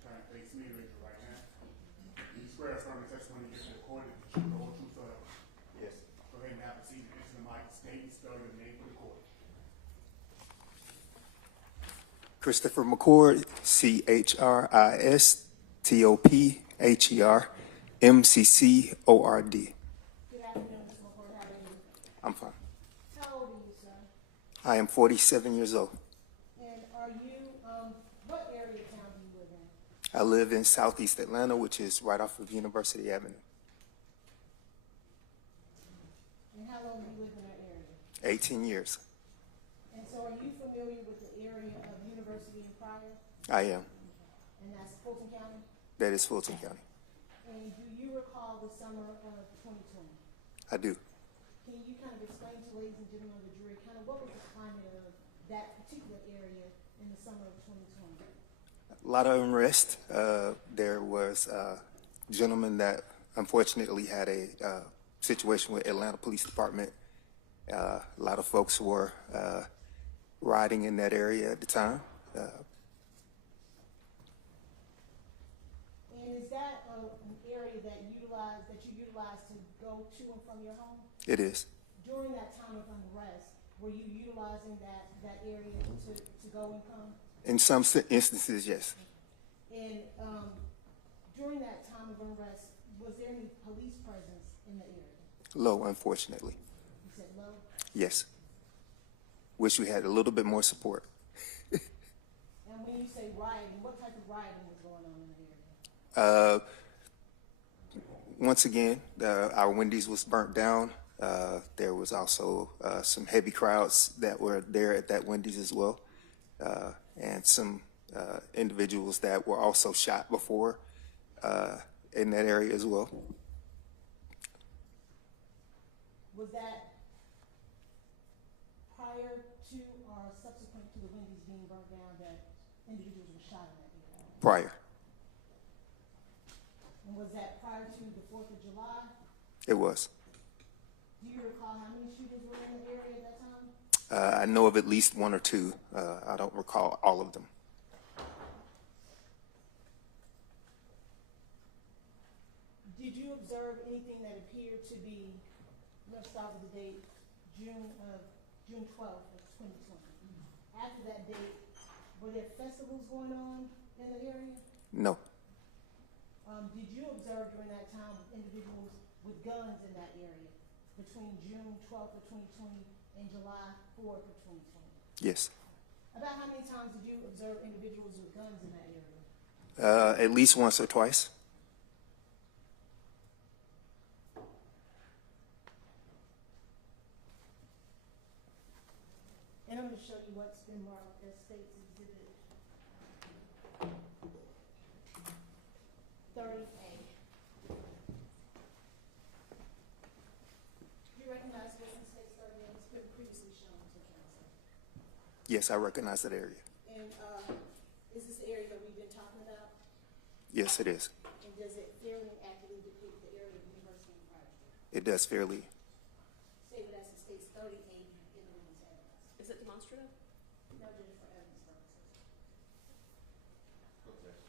Turn to face me with you right now. You swear affirm the testimony you give to the court and the truth, the whole truth, so help you. Yes. Go ahead and have a seat and answer the mic. State and spell your name for the court. Christopher McCord, CHRISTOPHER, MCCORD. Good afternoon, Mr. McCord. How are you? I'm fine. How old are you, sir? I am 47 years old. And are you, what area of town do you live in? I live in Southeast Atlanta, which is right off of University Avenue. And how long have you lived in that area? 18 years. And so are you familiar with the area of University and Pryor? I am. And that's Fulton County? That is Fulton County. And do you recall the summer of 2020? I do. can you kind of explain to ladies and gentlemen of the jury kind of what was the climate of that particular area in the summer of 2020? A lot of unrest. There was a gentleman that unfortunately had a situation with Atlanta Police Department. A lot of folks were riding in that area at the time. And is that an area that you utilize to go to and from your home? It is. During that time of unrest, were you utilizing that area to go and come? In some instances, yes. And during that time of unrest, was there any police presence in the area? Low, unfortunately. You said low? Yes. Wish we had a little bit more support. And when you say rioting, what type of rioting was going on in the area? Once again, our Wendy's was burnt down. There was also some heavy crowds that were there at that Wendy's as well, and some individuals that were also shot before in that area as well. Was that prior to or subsequent to the Wendy's being burnt down that individuals were shot in that area? Prior. And was that prior to the 4th of July? It was. Do you recall how many shooters were in the area at that time? I know of at least one or two. I don't recall all of them. Did you observe anything that appeared to be, let's start with the date, June 12th of 2020? After that date, were there festivals going on in the area? No. Did you observe during that time individuals with guns in that area between June 12th of 2020 and July 4th of 2020? Yes. About how many times did you observe individuals with guns in that area? At least once or twice. And I'm going to show you what's been marked as State's Exhibit 30A. Do you recognize what's in State's 30A? It's been previously shown to council. Yes, I recognize that area. And is this the area that we've been talking about? Yes, it is. And does it fairly accurately depict the area of University and Private? It does fairly. Stated as in State's 30A in the women's evidence. Is it demonstrative? No, just for evidence purposes.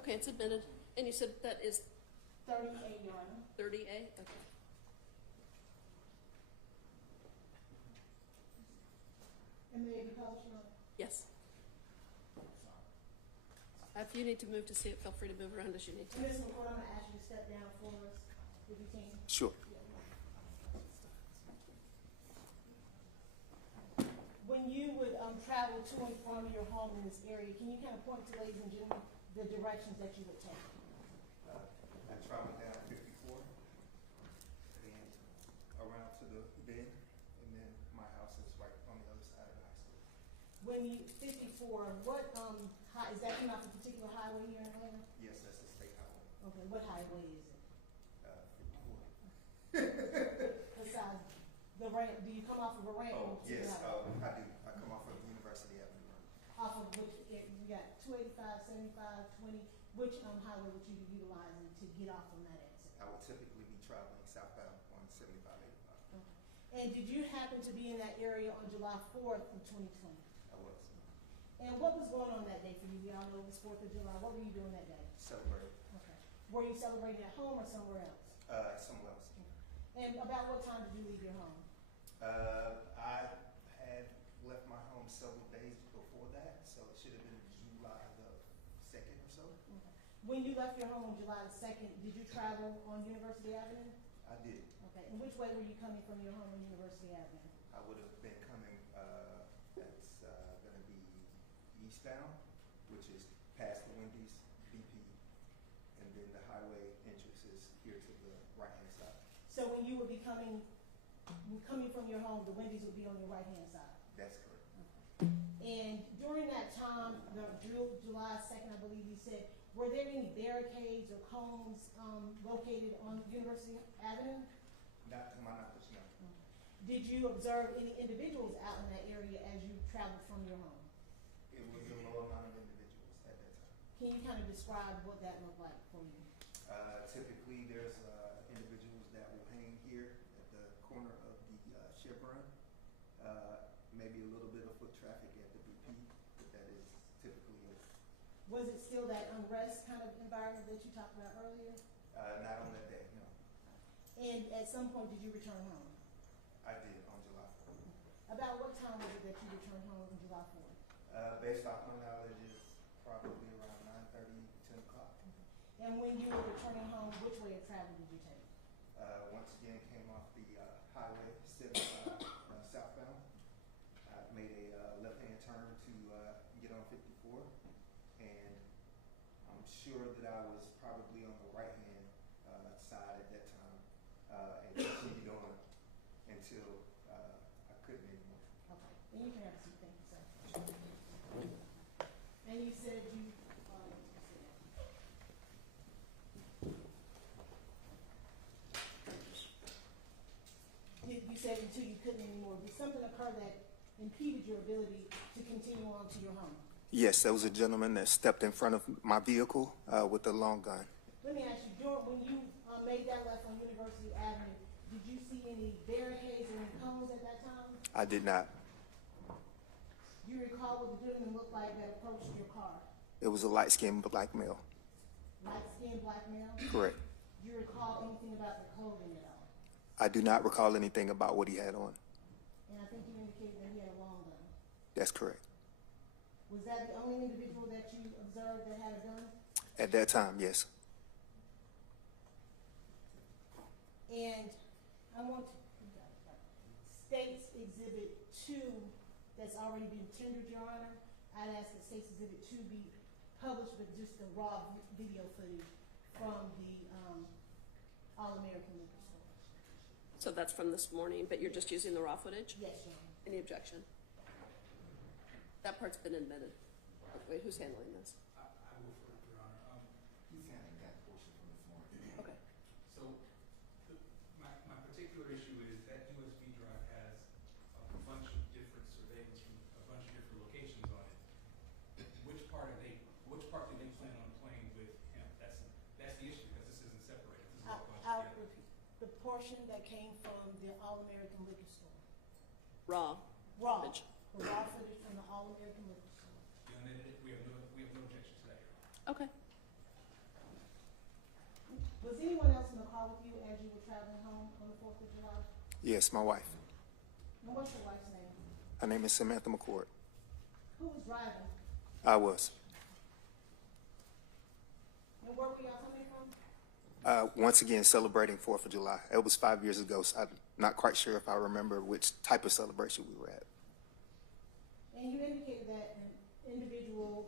Okay, it's admitted. And you said that is 30A, Your Honor. 30A? Okay. And may it be published, Your Honor? Yes. If you need to move to see it, feel free to move around as you need to. And Ms. McCord, I'm going to ask you to step down for us, if you can. Sure. When you would travel to and from your home in this area, can you kind of point to, ladies and gentlemen, the directions that you would take? I traveled down 54 and around to the bend, and then my house is right on the other side of the high school. When you, 54, what, is that coming off a particular highway here in Atlanta? Yes, that's the state highway. Okay, what highway is it? 54. Besides the ramp, do you come off of a ramp? Oh, to the yes, highway? I do. I come off of University Avenue. Off of which, you got 285, 75, 20, which highway would you be utilizing to get off from that exit? I would typically be traveling southbound on 75, 85. Okay. And did you happen to be in that area on July 4th of 2020? I was. And what was going on that day for you? We all know it was 4th of July. What were you doing that day? Celebrating. Okay. Were you celebrating at home or somewhere else? Somewhere else. And about what time did you leave your home? I had left my home several days before that, so it should have been July the 2nd or so. Okay. When you left your home on July the 2nd, did you travel on University Avenue? I did. Okay. And which way were you coming from your home on University Avenue? I would have been coming, that's going to be eastbound, which is past the Wendy's, BP, and then the highway entrance is here to the right-hand side. So when you would be coming from your home, the Wendy's would be on your right-hand side? That's correct. Okay. And during that time, July 2nd, I believe you said, were there any barricades or cones located on University Avenue? Not to my knowledge, no. Did you observe any individuals out in that area as you traveled from your home? It was a low amount of individuals at that time. Can you kind of describe what that looked like for you? Typically, there's individuals that will hang here at the corner of the Chevron. Maybe a little bit of foot traffic at the BP, but that is typically it. Was it still that unrest kind of environment that you talked about earlier? Not on that day, no. And at some point, did you return home? I did on July 4th. About what time was it that you returned home on July 4th? Based off my knowledge, it's probably around 9:30, 10 o'clock. And when you were returning home, which way of travel did you take? Once again, came off the highway 75 southbound. Made a left-hand turn to get on 54, and I'm sure that I was probably on the right-hand side at that time, and continued on until I couldn't anymore. Okay, and you can have a seat. Thank you, sir. And you said you. You said until you couldn't anymore. Did something occur that impeded your ability to continue on to your home? Yes, there was a gentleman that stepped in front of my vehicle with a long gun. Let me ask you, when you made that left on University Avenue, did you see any barricades or any cones at that time? I did not. Do you recall what the gentleman looked like that approached your car? It was a light-skinned black male. Light-skinned black male? Correct. Do you recall anything about the clothing at all? I do not recall anything about what he had on. And I think you indicated that he had a long gun. That's correct. Was that the only individual that you observed that had a gun? At that time, yes. And I want to, States Exhibit 2 that's already been tendered, Your Honor, I'd ask that States Exhibit 2 be published with just the raw video footage from the All-American Liquor Store. So that's from this morning, but you're just using the raw footage? Yes, Your Honor. Any objection? That part's been admitted. Wait, who's handling this? I will, Your Honor. He's handling that portion from this morning. Okay. So, my particular issue is that USB drive has a bunch of different surveillance from a bunch of different locations on it. Which part do they plan on playing with him? That's the issue, because this isn't separated. This is all bunched I'll together. repeat. The portion that came from the All-American Liquor Store. Raw Raw. footage. The raw footage from the All-American Liquor Store. We have no objection to that, Your Honor. Okay. Was anyone else in the car with you as you were traveling home on the 4th of July? Yes, my wife. And what's your wife's name? Her name is Samantha McCord. Who was driving? I was. And where were y'all coming from? Once again, celebrating 4th of July. It was 5 years ago, so I'm not quite sure if I remember which type of celebration we were at. And you indicated that an individual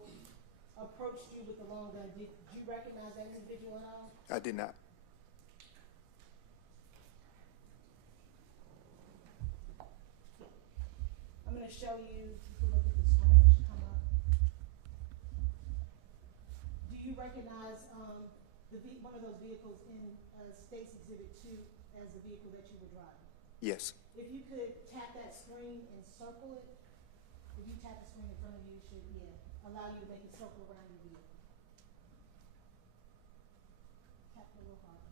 approached you with a long gun. Did you recognize that individual at all? I did not. I'm going to show you, you can look at the screen as you come up. Do you recognize one of those vehicles in States Exhibit 2 as the vehicle that you were driving? Yes. If you could tap that screen and circle it, if you tap the screen in front of you, it should, allow you to make it circle around your vehicle. Tap it a little harder.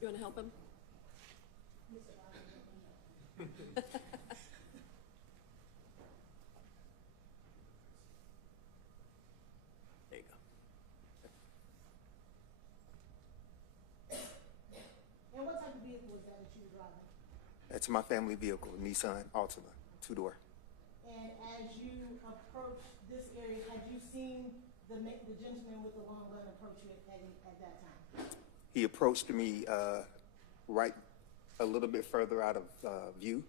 You want to help him? Mr. Biden, There you go. and what type of vehicle was that you were driving? That's my family vehicle, Nissan Altima, two-door. And as you approached this area, had you seen the gentleman with the long gun approach you at that time? He approached me right a little bit further out of view,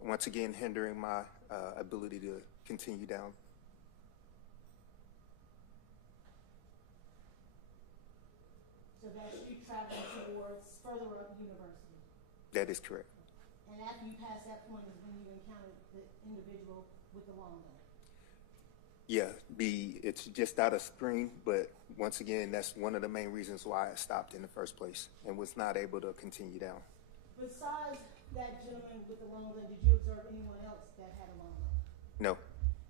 once again hindering my ability to continue down. So that's you traveling towards further up University. That is correct. And after you passed that point is when you encountered the individual with the long gun. Yeah, it's just out of screen, but once again, that's one of the main reasons why I stopped in the first place and was not able to continue down. Besides that gentleman with the long gun, did you observe anyone else that had a long gun? No,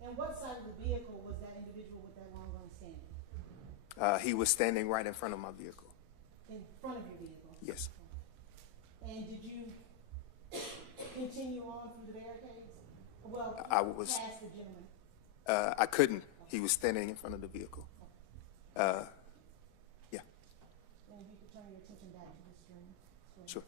And what side of the vehicle was that individual with that long gun standing? he was standing right in front of my vehicle. In front of your vehicle? Yes, And did you continue on through the barricades? Well, I was. past the gentleman? I couldn't. He was standing in front of the vehicle. Yeah, And if you could turn your attention back to the screen. sure.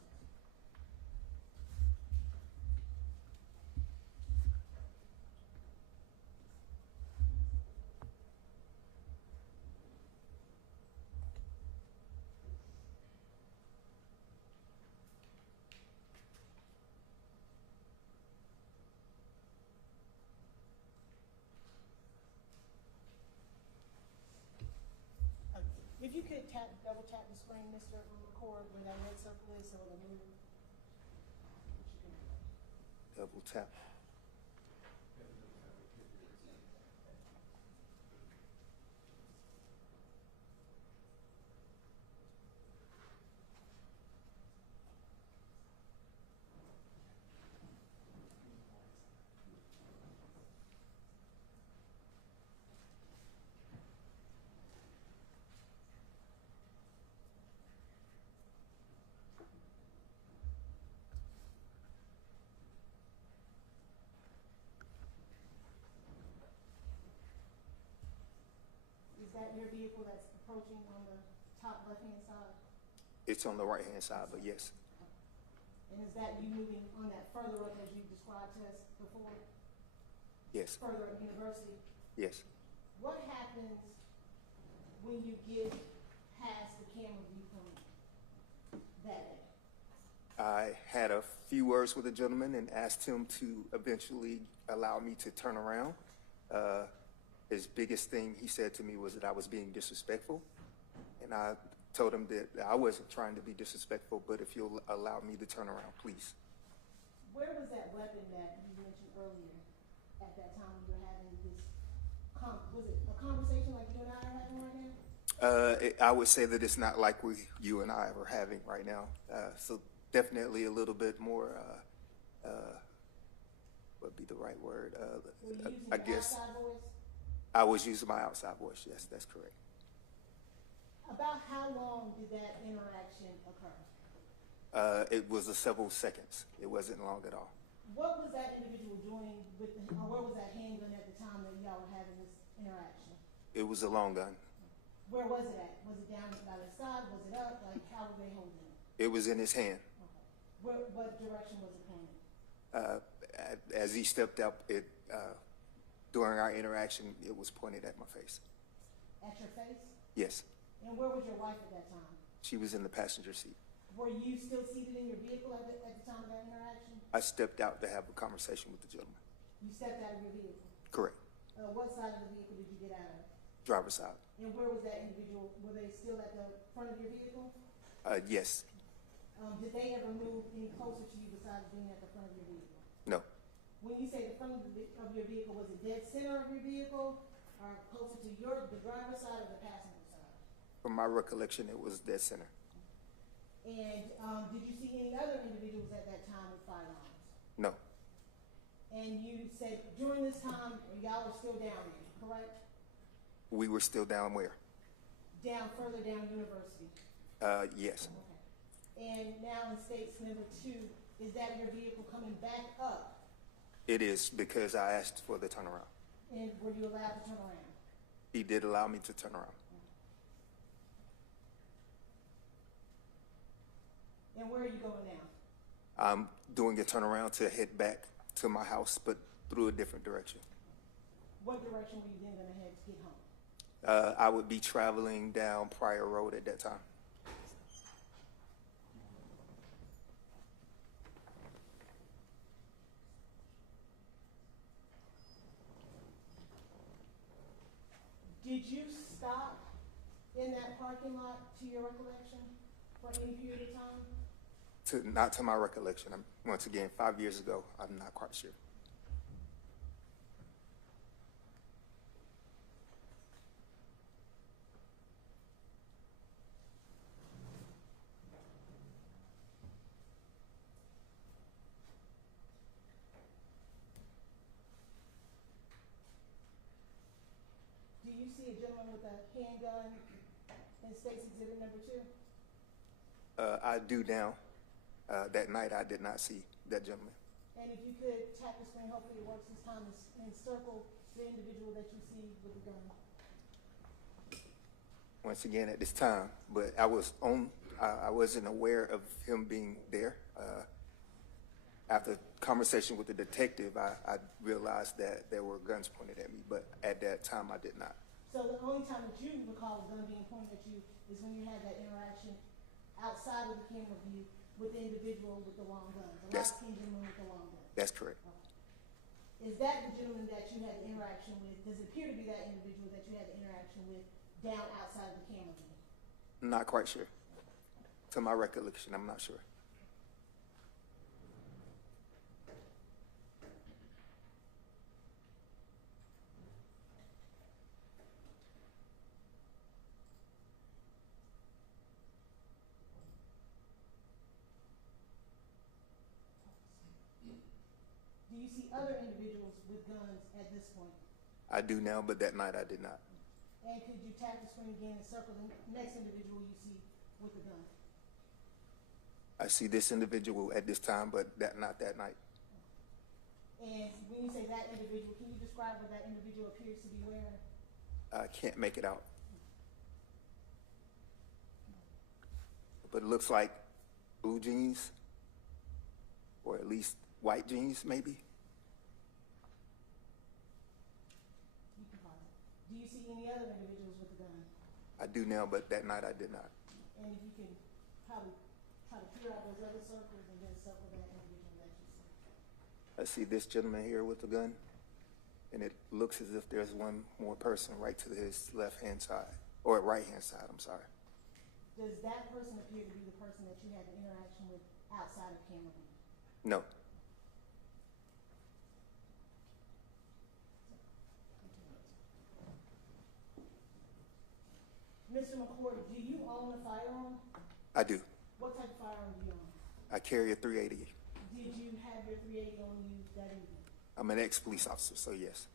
If you could double tap the screen, Mr. Record, where that red circle is, so it'll move. Double tap. Is that your vehicle that's approaching on the top left-hand side? It's on the right-hand side, but yes, And is that you moving on that further up as you described to us before? yes, Further up University? yes. What happens when you get past the camera viewpoint that day? I had a few words with the gentleman and asked him to eventually allow me to turn around. His biggest thing he said to me was that I was being disrespectful. And I told him that I wasn't trying to be disrespectful, but if you'll allow me to turn around, please. Where was that weapon that you mentioned earlier at that time when you were having this, was it a conversation like you and I are having right now? I would say that it's not like you and I are having right now. So definitely a little bit more, what would be the right word? Were you using I your guess outside voice? I was using my outside voice. Yes, that's correct. About how long did that interaction occur? It was several seconds. It wasn't long at all. What was that individual doing with the, or where was that handgun at the time that y'all were having this interaction? It was a long gun. Where was it at? Was it down by the side? Was it up? Like, how were they holding it? It was in his hand. Okay. What direction was it pointed? As he stepped up, during our interaction, it was pointed at my face. At your face? Yes, And where was your wife at that time? she was in the passenger seat. Were you still seated in your vehicle at the time of that interaction? I stepped out to have a conversation with the gentleman. You stepped out of your vehicle. Correct. What side of the vehicle did you get out of? Driver's side. And where was that individual? Were they still at the front of your vehicle? Yes. Did they ever move any closer to you besides being at the front of your vehicle? No. When you say the front of your vehicle, was it dead center of your vehicle, or closer to the driver's side or the passenger side? From my recollection, it was dead center. And did you see any other individuals at that time with firearms? No. And you said during this time, y'all were still down there, correct? We were still down where? Down further down University. Yes. Okay. And now in states number 2, is that your vehicle coming back up? It is because I asked for the turnaround. And were you allowed to turn around? He did allow me to turn around. And where are you going now? I'm doing a turnaround to head back to my house, but through a different direction. What direction were you then going to head to get home? I would be traveling down Pryor Road at that time. Did you stop in that parking lot to your recollection for any period of time? Not to my recollection. Once again, 5 years ago, I'm not quite sure. with a handgun in State's Exhibit number 2? I do now. That night I did not see that gentleman. And if you could tap the screen, hopefully it works this time, and circle the individual that you see with the gun. Once again at this time, but I wasn't aware of him being there. After conversation with the detective, I realized that there were guns pointed at me, but at that time I did not. So the only time that you recall a gun being pointed at you is when you had that interaction outside of the camera view with the individual with the long gun, the light-skinned gentleman with the long gun. That's correct. Okay. Is that the gentleman that you had the interaction with? Does it appear to be that individual that you had the interaction with down outside of the camera view? Not quite sure. To my recollection, I'm not sure. Do you see other individuals with guns at this point? I do now, but that night I did not. And could you tap the screen again and circle the next individual you see with the gun? I see this individual at this time, but not that night. And when you say that individual, can you describe what that individual appears to be wearing? I can't make it out. But it looks like blue jeans, or at least white jeans, maybe. You can pause it. Do you see any other individuals with a gun? I do now, but that night I did not. And if you can probably try to clear out those other circles and then circle that individual that you see. I see this gentleman here with the gun, and it looks as if there's one more person right to his left-hand side, or right-hand side, I'm sorry. Does that person appear to be the person that you had the interaction with outside of camera view? No. Mr. McCord, do you own a firearm? I do. What type of firearm do you own? I carry a .380. Did you have your .380 on you that evening? I'm an ex-police officer, so yes.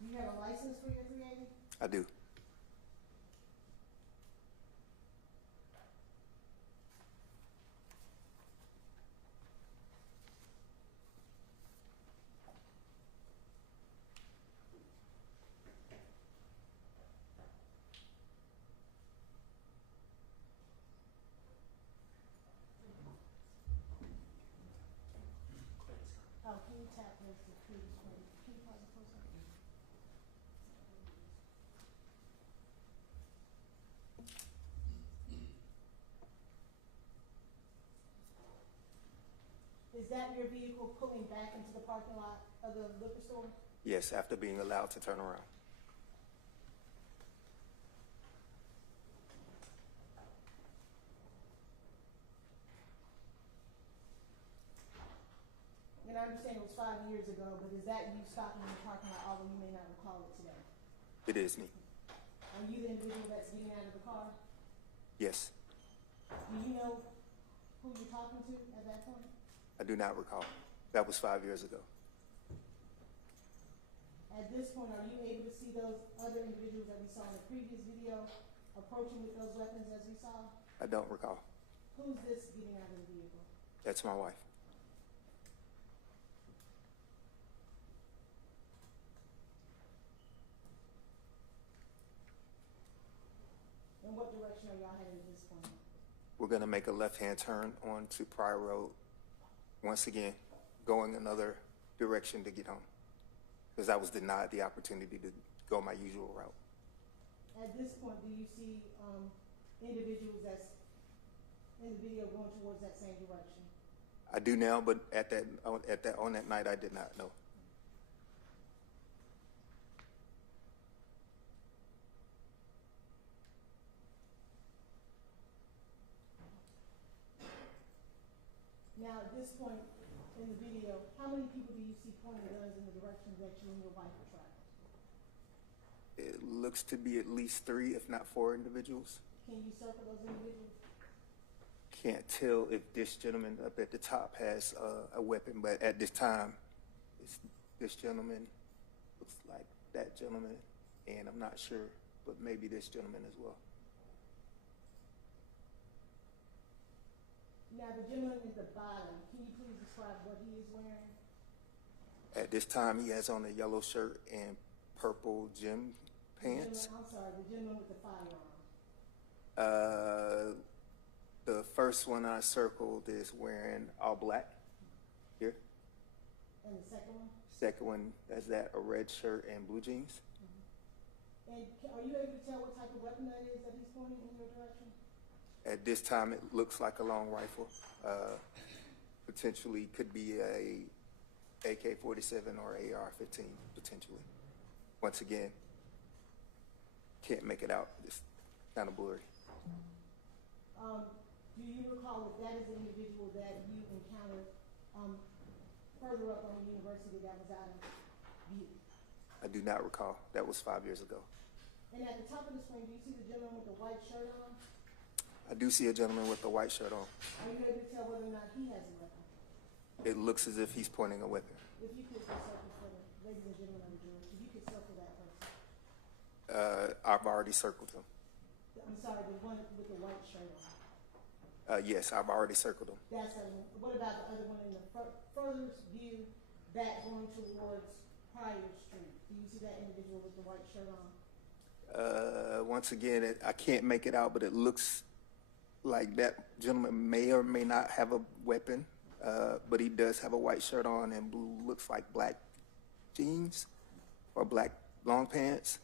Do you have a license for your .380? I do. Oh, can you tap those to clear the screen? Can you pause it for a second? Is that your vehicle pulling back into the parking lot of the liquor store? Yes, after being allowed to turn around. And I understand it was 5 years ago, but is that you stopping in the parking lot, although you may not recall it today? It is me. Are you the individual that's getting out of the car? Yes. Do you know who you're talking to at that point? I do not recall. That was 5 years ago. At this point, are you able to see those other individuals that we saw in the previous video approaching with those weapons as we saw? I don't recall. Who's this getting out of the vehicle? That's my wife. In what direction are y'all headed at this point? We're going to make a left-hand turn onto Pryor Road. Once again, going another direction to get home, because I was denied the opportunity to go my usual route. At this point, do you see individuals that's in the video going towards that same direction? I do now, but on that night, I did not know. Now, at this point in the video, how many people do you see pointing guns in the direction that you and your wife are traveling? It looks to be at least 3, if not 4 individuals. Can you circle those individuals? Can't tell if this gentleman up at the top has a weapon, but at this time, this gentleman looks like that gentleman, and I'm not sure, but maybe this gentleman as well. Now, the gentleman at the bottom, can you please describe what he is wearing? At this time, he has on a yellow shirt and purple gym pants. I'm sorry, the gentleman with the firearm. The first one I circled is wearing all black here. And the second one? Second one has that, a red shirt and blue jeans. And are you able to tell what type of weapon that is that he's pointing in your direction? At this time, it looks like a long rifle. Potentially could be a AK-47 or AR-15, potentially. Once again, can't make it out. It's kind of blurry. Do you recall that that is the individual that you encountered further up on the university that was out of view? I do not recall. That was 5 years ago. And at the top of the screen, do you see the gentleman with the white shirt on? I do see a gentleman with a white shirt on. Are you able to tell whether or not he has a weapon? It looks as if he's pointing a weapon. If you could circle for the ladies and gentlemen of the jury, if you could circle that person. I've already circled him. I'm sorry, the one with the white shirt on. Yes, I've already circled him. That's what about the other one in the furthest view back going towards Pryor Street? Do you see that individual with the white shirt on? Once again, I can't make it out, but it looks like that gentleman may or may not have a weapon, but he does have a white shirt on and blue, looks like black jeans or black long pants.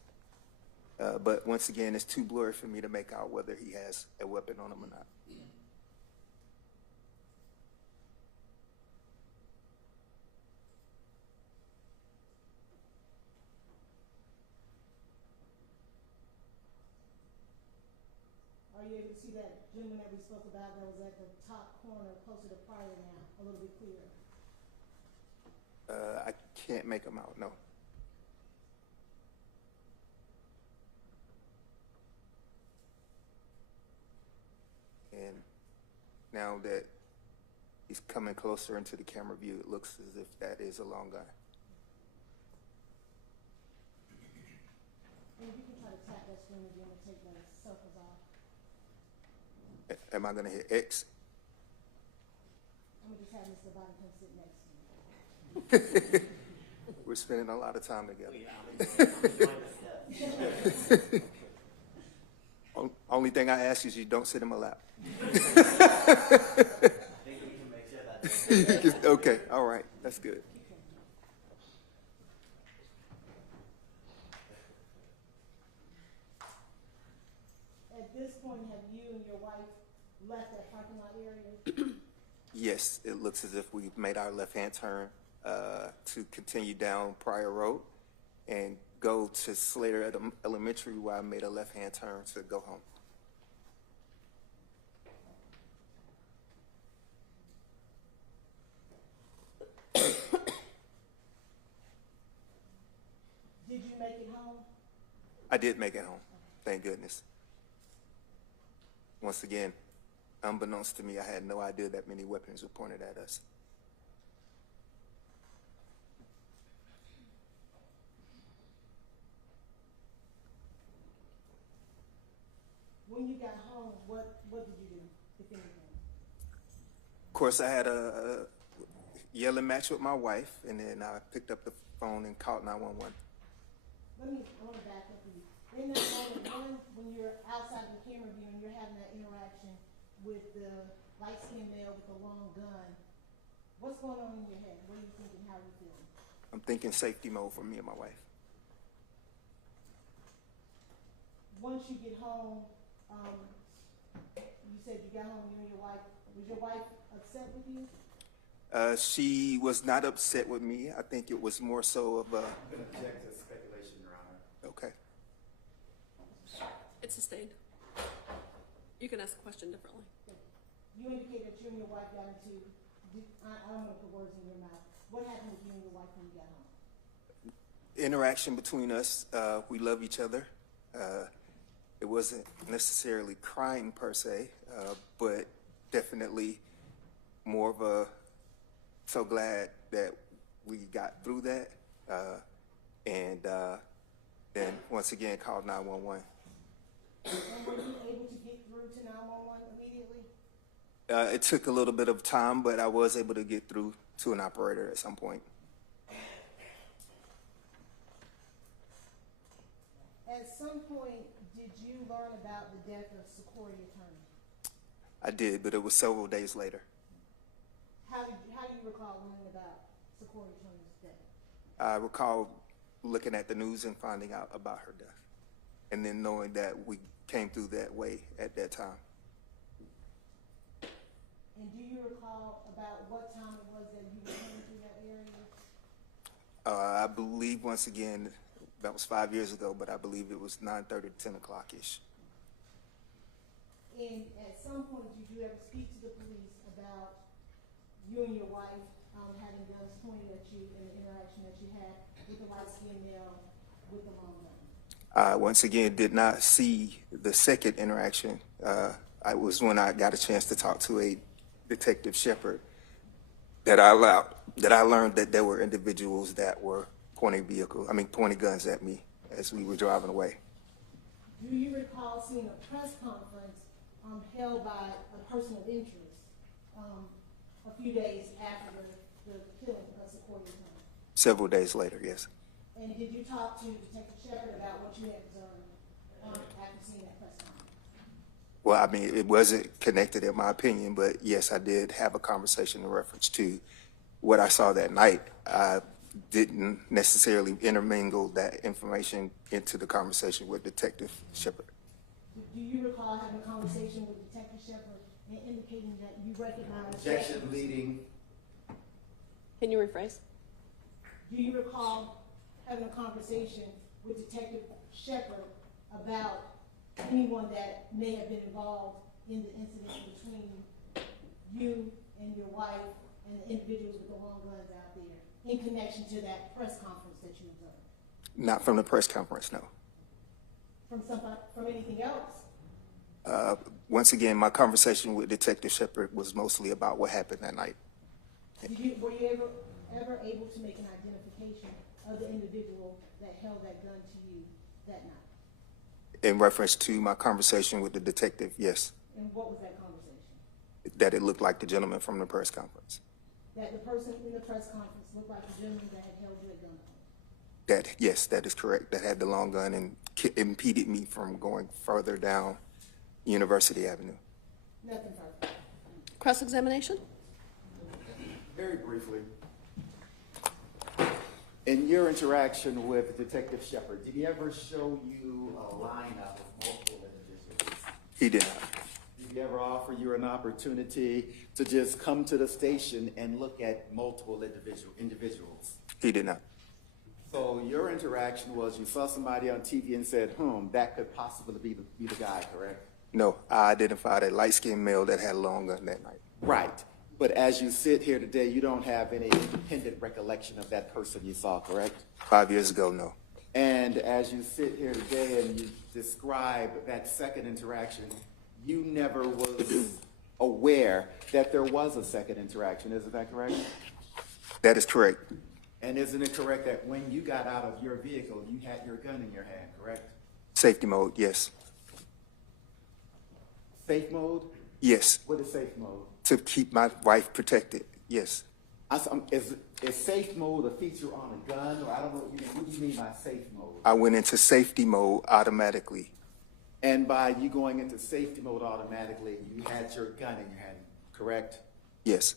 But once again, it's too blurry for me to make out whether he has a weapon on him or not. Are you able to see that gentleman that we spoke about that was at the top corner closer to Pryor now, a little bit clearer? I can't make him out, no. And now that he's coming closer into the camera view, it looks as if that is a long guy. And you can try to tap that screen again and take the circles off. Am I going to hit X? I'm going to just have Mr. Biden come sit next to you. We're spending a lot of time together. Only thing I ask is you don't sit in my lap. Okay, all right, that's good. At this point, have you and your wife left that parking lot area? Yes, it looks as if we've made our left-hand turn to continue down Pryor Road and go to Slater Elementary, where I made a left-hand turn to go home. Did you make it home? I did make it home, thank goodness. Once again, unbeknownst to me, I had no idea that many weapons were pointed at us. When you got home, what did you do, if anything? Of course, I had a yelling match with my wife, and then I picked up the phone and called 911. I want to back up you. In that moment, when you're outside the camera view and you're having that interaction with the light-skinned male with the long gun, what's going on in your head? What are you thinking? How are you feeling? I'm thinking safety mode for me and my wife. Once you get home, you said you got home, you and your wife. Was your wife upset with you? She was not upset with me. I think it was more so of a... Object to speculation, Your Honor. Okay. It's sustained. You can ask a question differently. You indicated that you and your wife got into, I don't want to put words in your mouth. What happened with you and your wife when you got home? Interaction between us, we love each other. It wasn't necessarily crying per se, but definitely more of a so glad that we got through that. And Then once again, called 911. And were you able to get through to 911 immediately? It took a little bit of time, but I was able to get through to an operator at some point. At some point, did you learn about the death of Secoriea Turner? I did, but it was several days later. How do you recall learning about Secoriea Turner's death? I recall looking at the news and finding out about her death, and then knowing that we came through that way at that time. And do you recall about what time it was that you were coming through that area? I believe, once again, that was 5 years ago, but I believe it was 9:30 to 10 o'clock-ish. And at some point, did you ever speak to the police about you and your wife having guns pointed at you and the interaction that you had with the light-skinned male with the long gun? I once again did not see the second interaction. I was when I got a chance to talk to a Detective Shepard that I learned that there were individuals that were pointing guns at me as we were driving away. Do you recall seeing a press conference held by a person of interest a few days after the killing of Secoriea Turner? Several days later, yes. And did you talk to Detective Shepard about what you had observed after seeing that press conference? Well, I mean, it wasn't connected in my opinion, but yes, I did have a conversation in reference to what I saw that night. I didn't necessarily intermingle that information into the conversation with Detective Shepard. Do you recall having a conversation with Detective Shepard and indicating that you recognized... Objection leading. Can you rephrase? Do you recall having a conversation with Detective Shepard about anyone that may have been involved in the incident between you and your wife and the individuals with the long guns out there in connection to that press conference that you observed? Not from the press conference, no. From anything else? Once again, my conversation with Detective Shepard was mostly about what happened that night. Were you ever able to make an identification of the individual that held that gun to you that night? In reference to my conversation with the detective, yes. And what was that conversation? That it looked like the gentleman from the press conference. That the person in the press conference looked like the gentleman that had held you at gunpoint? Yes, that is correct. That had the long gun and impeded me from going further down University Avenue. Nothing further. Cross-examination? Very briefly, in your interaction with Detective Shepard, did he ever show you a lineup of multiple individuals? He did not. Did he ever offer you an opportunity to just come to the station and look at multiple individuals? He did not. So your interaction was you saw somebody on TV and said, that could possibly be the guy, correct? No, I identified a light-skinned male that had a long gun that night. Right. But as you sit here today, you don't have any independent recollection of that person you saw, correct? 5 years ago, no. And as you sit here today and you describe that second interaction, you never was aware that there was a second interaction. Isn't that correct? That is correct. And isn't it correct that when you got out of your vehicle, you had your gun in your hand, correct? Safety mode, yes. Safe mode? Yes. What is safe mode? To keep my wife protected, yes. Is safe mode a feature on a gun, or I don't know what you mean? What do you mean by safe mode? I went into safety mode automatically. And by you going into safety mode automatically, you had your gun in your hand, correct? Yes.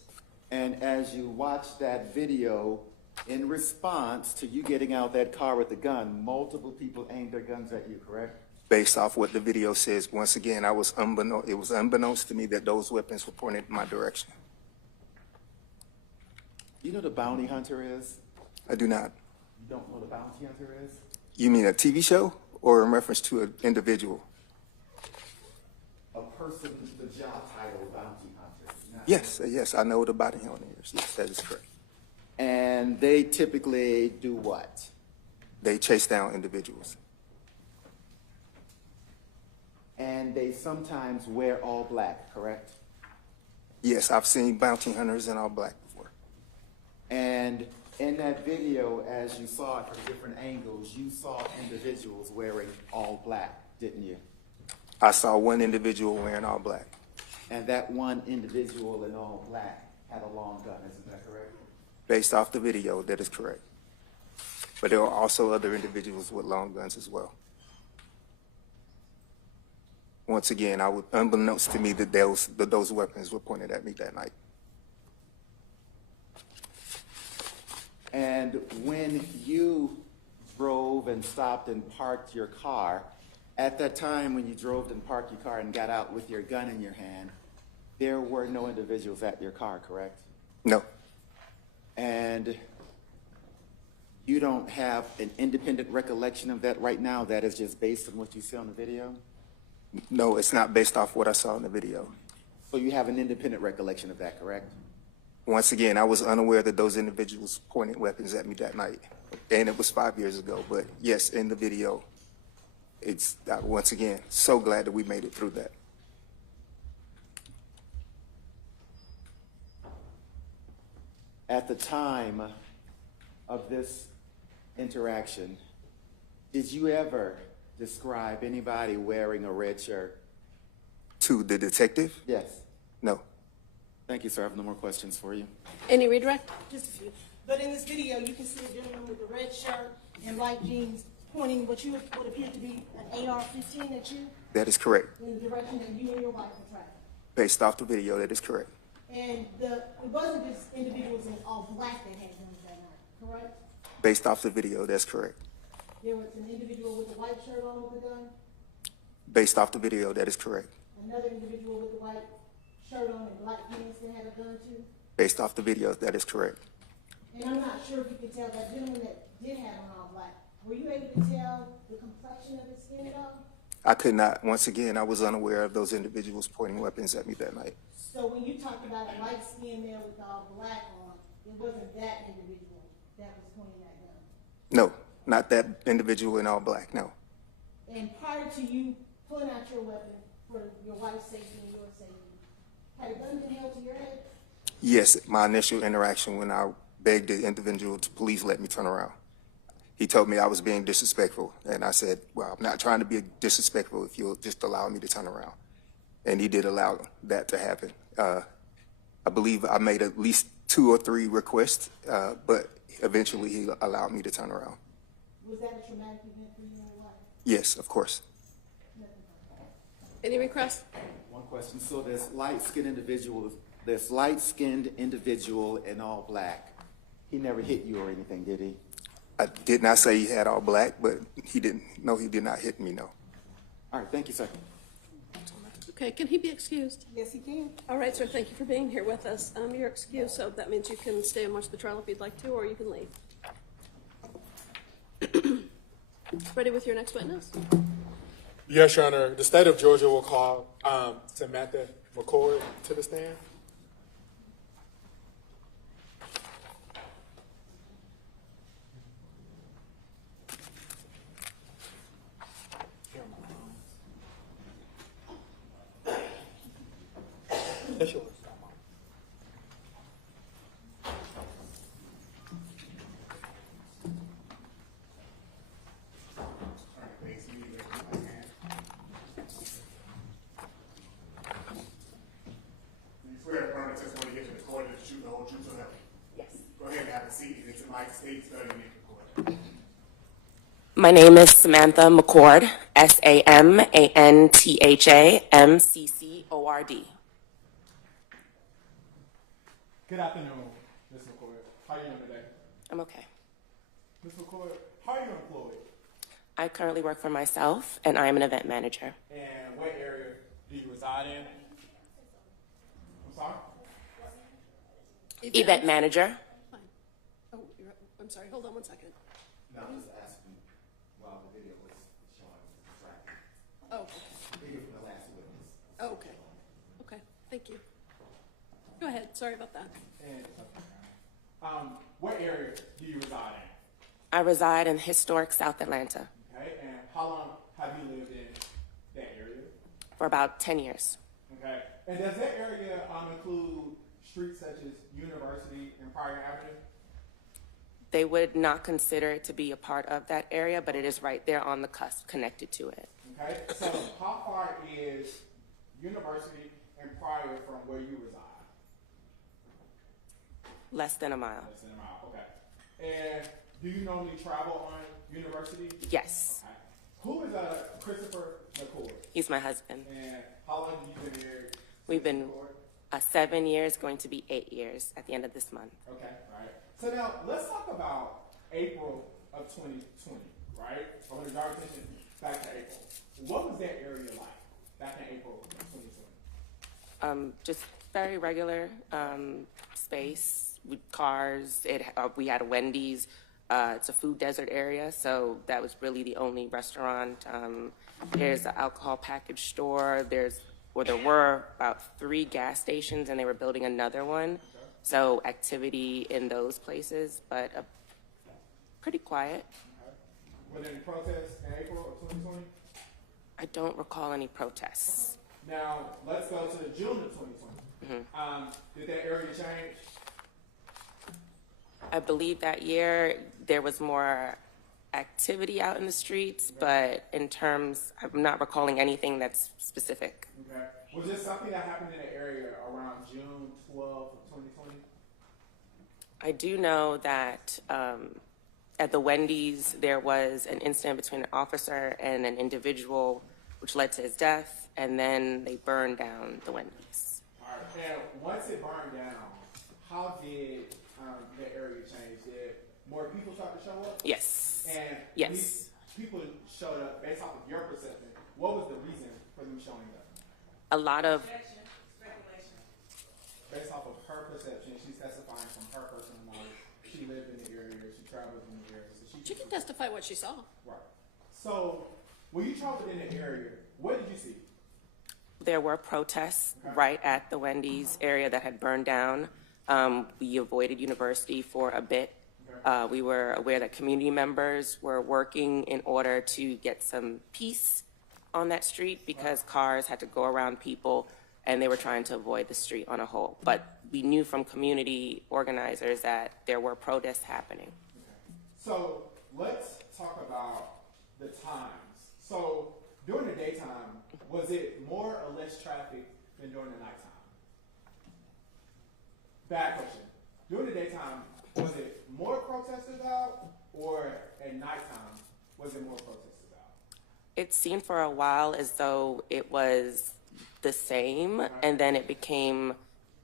And as you watched that video, in response to you getting out that car with the gun, multiple people aimed their guns at you, correct? Based off what the video says, once again, it was unbeknownst to me that those weapons were pointed in my direction. You know what a bounty hunter is? I do not. You don't know what a bounty hunter is? You mean a TV show or in reference to an individual? A person, the job title, bounty hunter. Yes, I know what a bounty hunter is. Yes, that is correct. And they typically do what? They chase down individuals. And they sometimes wear all black, correct? Yes, I've seen bounty hunters in all black before. And In that video, as you saw it from different angles, you saw individuals wearing all black, didn't you? I saw one individual wearing all black. And that one individual in all black had a long gun, isn't that correct? Based off the video, that is correct. But there were also other individuals with long guns as well. Once again, unbeknownst to me that those weapons were pointed at me that night. And when you drove and stopped and parked your car, at that time when you drove and parked your car and got out with your gun in your hand, there were no individuals at your car, correct? No. And you don't have an independent recollection of that right now? That is just based on what you see on the video? No, it's not based off what I saw in the video. So you have an independent recollection of that, correct? Once again, I was unaware that those individuals pointed weapons at me that night. And it was 5 years ago. But yes, in the video, it's, once again, so glad that we made it through that. At the time of this interaction, did you ever describe anybody wearing a red shirt? To the detective? Yes. No. Thank you, sir. I have no more questions for you. Any redirect? Just a few. But in this video, you can see a gentleman with a red shirt and light jeans pointing what would appear to be an AR-15 at you That is correct. in the direction that you and your wife were traveling. Based off the video, that is correct. And it wasn't just individuals in all black that had guns that night, correct? Based off the video, that's correct. There was an individual with a white shirt on with a gun, Based off the video, that is correct. another individual with a white shirt on and black jeans that had a gun too. Based off the video, that is correct. And I'm not sure if you could tell that gentleman that did have on all black. Were you able to tell the complexion of his skin at all? I could not. Once again, I was unaware of those individuals pointing weapons at me that night. So when you talked about a light-skinned man with all black on, it wasn't that individual that was pointing that gun? No, not that individual in all black, no. And prior to you pulling out your weapon for your wife's safety and your safety, had a gun been held to your head? Yes, my initial interaction when I begged the individual to please let me turn around. He told me I was being disrespectful, and I said, well, I'm not trying to be disrespectful if you'll just allow me to turn around. And he did allow that to happen. I believe I made at least 2 or 3 requests, but eventually he allowed me to turn around. Was that a traumatic event for you and your wife? Yes, of course. Any requests? One question. So this light-skinned individual in all black, he never hit you or anything, did he? I did not say he had all black, but he did not hit me, no. All right, thank you, sir. Okay, can he be excused? Yes, he can. All right, sir, thank you for being here with us. You're excused, so that means you can stay and watch the trial if you'd like to, or you can leave. Ready with your next witness? Yes, Your Honor. The state of Georgia will call Samantha McCord to the stand. That's yours. You swear to affirm the testimony you give to the court that the truth, the whole truth, so help you? Yes. Go ahead and have a seat. It's in my state spelling in the court. My name is Samantha McCord, SAMANTHA Good afternoon, Ms. McCord. How are you doing today? I'm okay. Ms. McCord, how are you employed? I currently work for myself, and I am an event manager. And what area do you reside in? I'm sorry? Event manager. Fine. Oh, I'm sorry, hold on one second. No, I was asking while the video was showing tracking. Oh, okay. Video from the last witness. Oh, okay. Okay, thank you. Go ahead, sorry about that. And, what area do you reside in? I reside in historic South Atlanta Okay, and how long have you lived in that area? for about 10 years. Okay, and does that area include streets such as University and Pryor Avenue? They would not consider it to be a part of that area, but it is right there on the cusp, connected to it. Okay, so how far is University and Pryor from where you reside? Less than a mile. Less than a mile, okay. And do you normally travel on University? Yes. Okay. Who is Christopher McCord? He's my husband. And how long have you been married? We've been 7 years, going to be 8 years at the end of this month. Okay, right. So now let's talk about April of 2020, right? I want to draw attention back to April. What was that area like back in April of 2020? Just very regular space with cars. We had a Wendy's. It's a food desert area, so that was really the only restaurant. There's an alcohol package store. There were about 3 gas stations, and they were building another one. Okay. So activity in those places, but pretty quiet. Okay. Were there any protests in April of 2020? I don't recall any protests. Okay. Now, let's go to June of 2020. Mm-hmm. Did that area change? I believe that year there was more activity out in the streets, but in terms, I'm not recalling anything that's specific. Okay. Was there something that happened in the area around June 12th of 2020? I do know that at the Wendy's, there was an incident between an officer and an individual, which led to his death, and then they burned down the Wendy's. All right. And once it burned down, how did that area change? Did more people start to show up? Yes. And yes. People showed up based off of your perception. What was the reason for them showing up? A lot of speculation. Based off of her perception, she's testifying from her personal knowledge. She lived in the area, she traveled in the area. So She can testify what she saw. Right. So when you traveled in the area, what did you see? There were protests right at the Wendy's area that had burned down. We avoided University for a bit. We were aware that community members were working in order to get some peace on that street because cars had to go around people and they were trying to avoid the street on a whole. But we knew from community organizers that there were protests happening. So let's talk about the times. So during the daytime, was it more or less traffic than during the nighttime? Bad question. During the daytime, was it more protesters out, or at nighttime, was it more protesters out? It seemed for a while as though it was the same, and then it became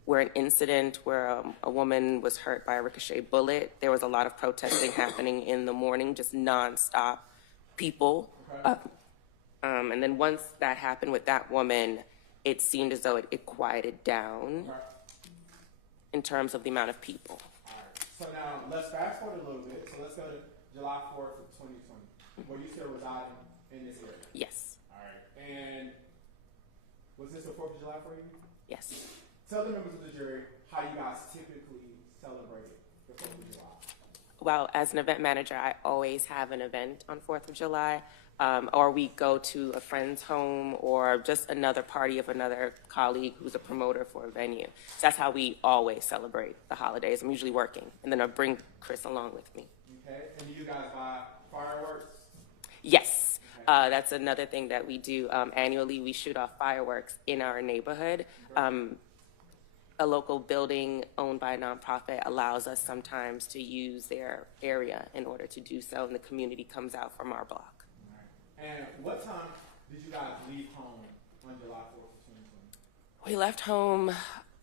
where an incident where a woman was hurt by a ricochet bullet. There was a lot of protesting happening in the morning, just nonstop people. Okay. And then once that happened with that woman, it seemed as though it quieted down in terms of the amount of people. All right. So now let's fast forward a little bit. So let's go to July 4th of 2020. Were you still residing in this area? Yes. All right. And was this the 4th of July for you? Yes. Tell the members of the jury how you guys typically celebrated the 4th of July. Well, as an event manager, I always have an event on 4th of July. Or we go to a friend's home or just another party of another colleague who's a promoter for a venue. So that's how we always celebrate the holidays. I'm usually working, and then I bring Chris along with me. Okay, and do you guys buy fireworks? Yes, that's another thing that we do. Annually, we shoot off fireworks in our neighborhood. A local building owned by a nonprofit allows us sometimes to use their area in order to do so, and the community comes out from our block. And what time did you guys leave home on July 4th of 2020? We left home,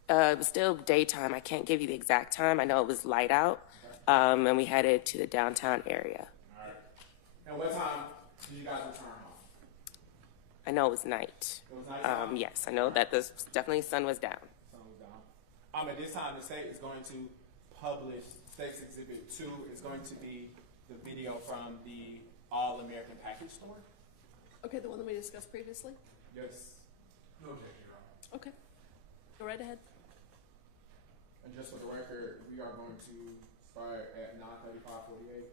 it was still daytime. I can't give you the exact time. I know it was light out, and we headed to the downtown area. All right. And what time did you guys return home? I know it was night. It was nighttime? Yes, I know that definitely sun was down. Sun was down. At this time, the state is going to publish State's Exhibit 2. It's going to be the video from the All-American Package Store. Okay, the one that we discussed previously? Yes. No objection, Your Honor. Okay. Go right ahead. And just for the record, we are going to start at 9:35:48.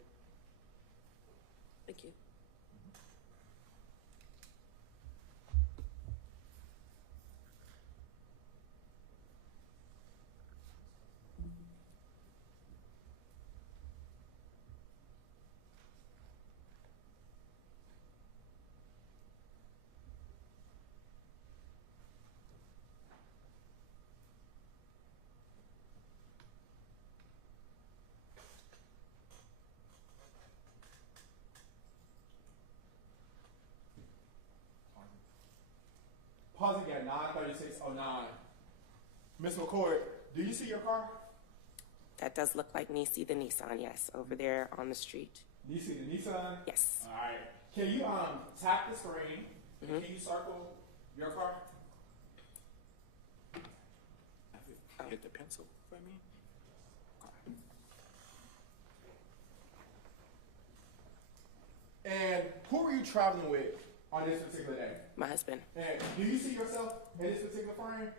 Thank you. pausing at 9:36:09. Ms. McCord, do you see your car? That does look like Nisi the Nissan, yes, over there on the street. You see the Nissan? Yes. All right. Can you tap the screen? And can you circle your car? Hit the pencil for me. And who were you traveling with on this particular day? My husband. And do you see yourself in this particular frame?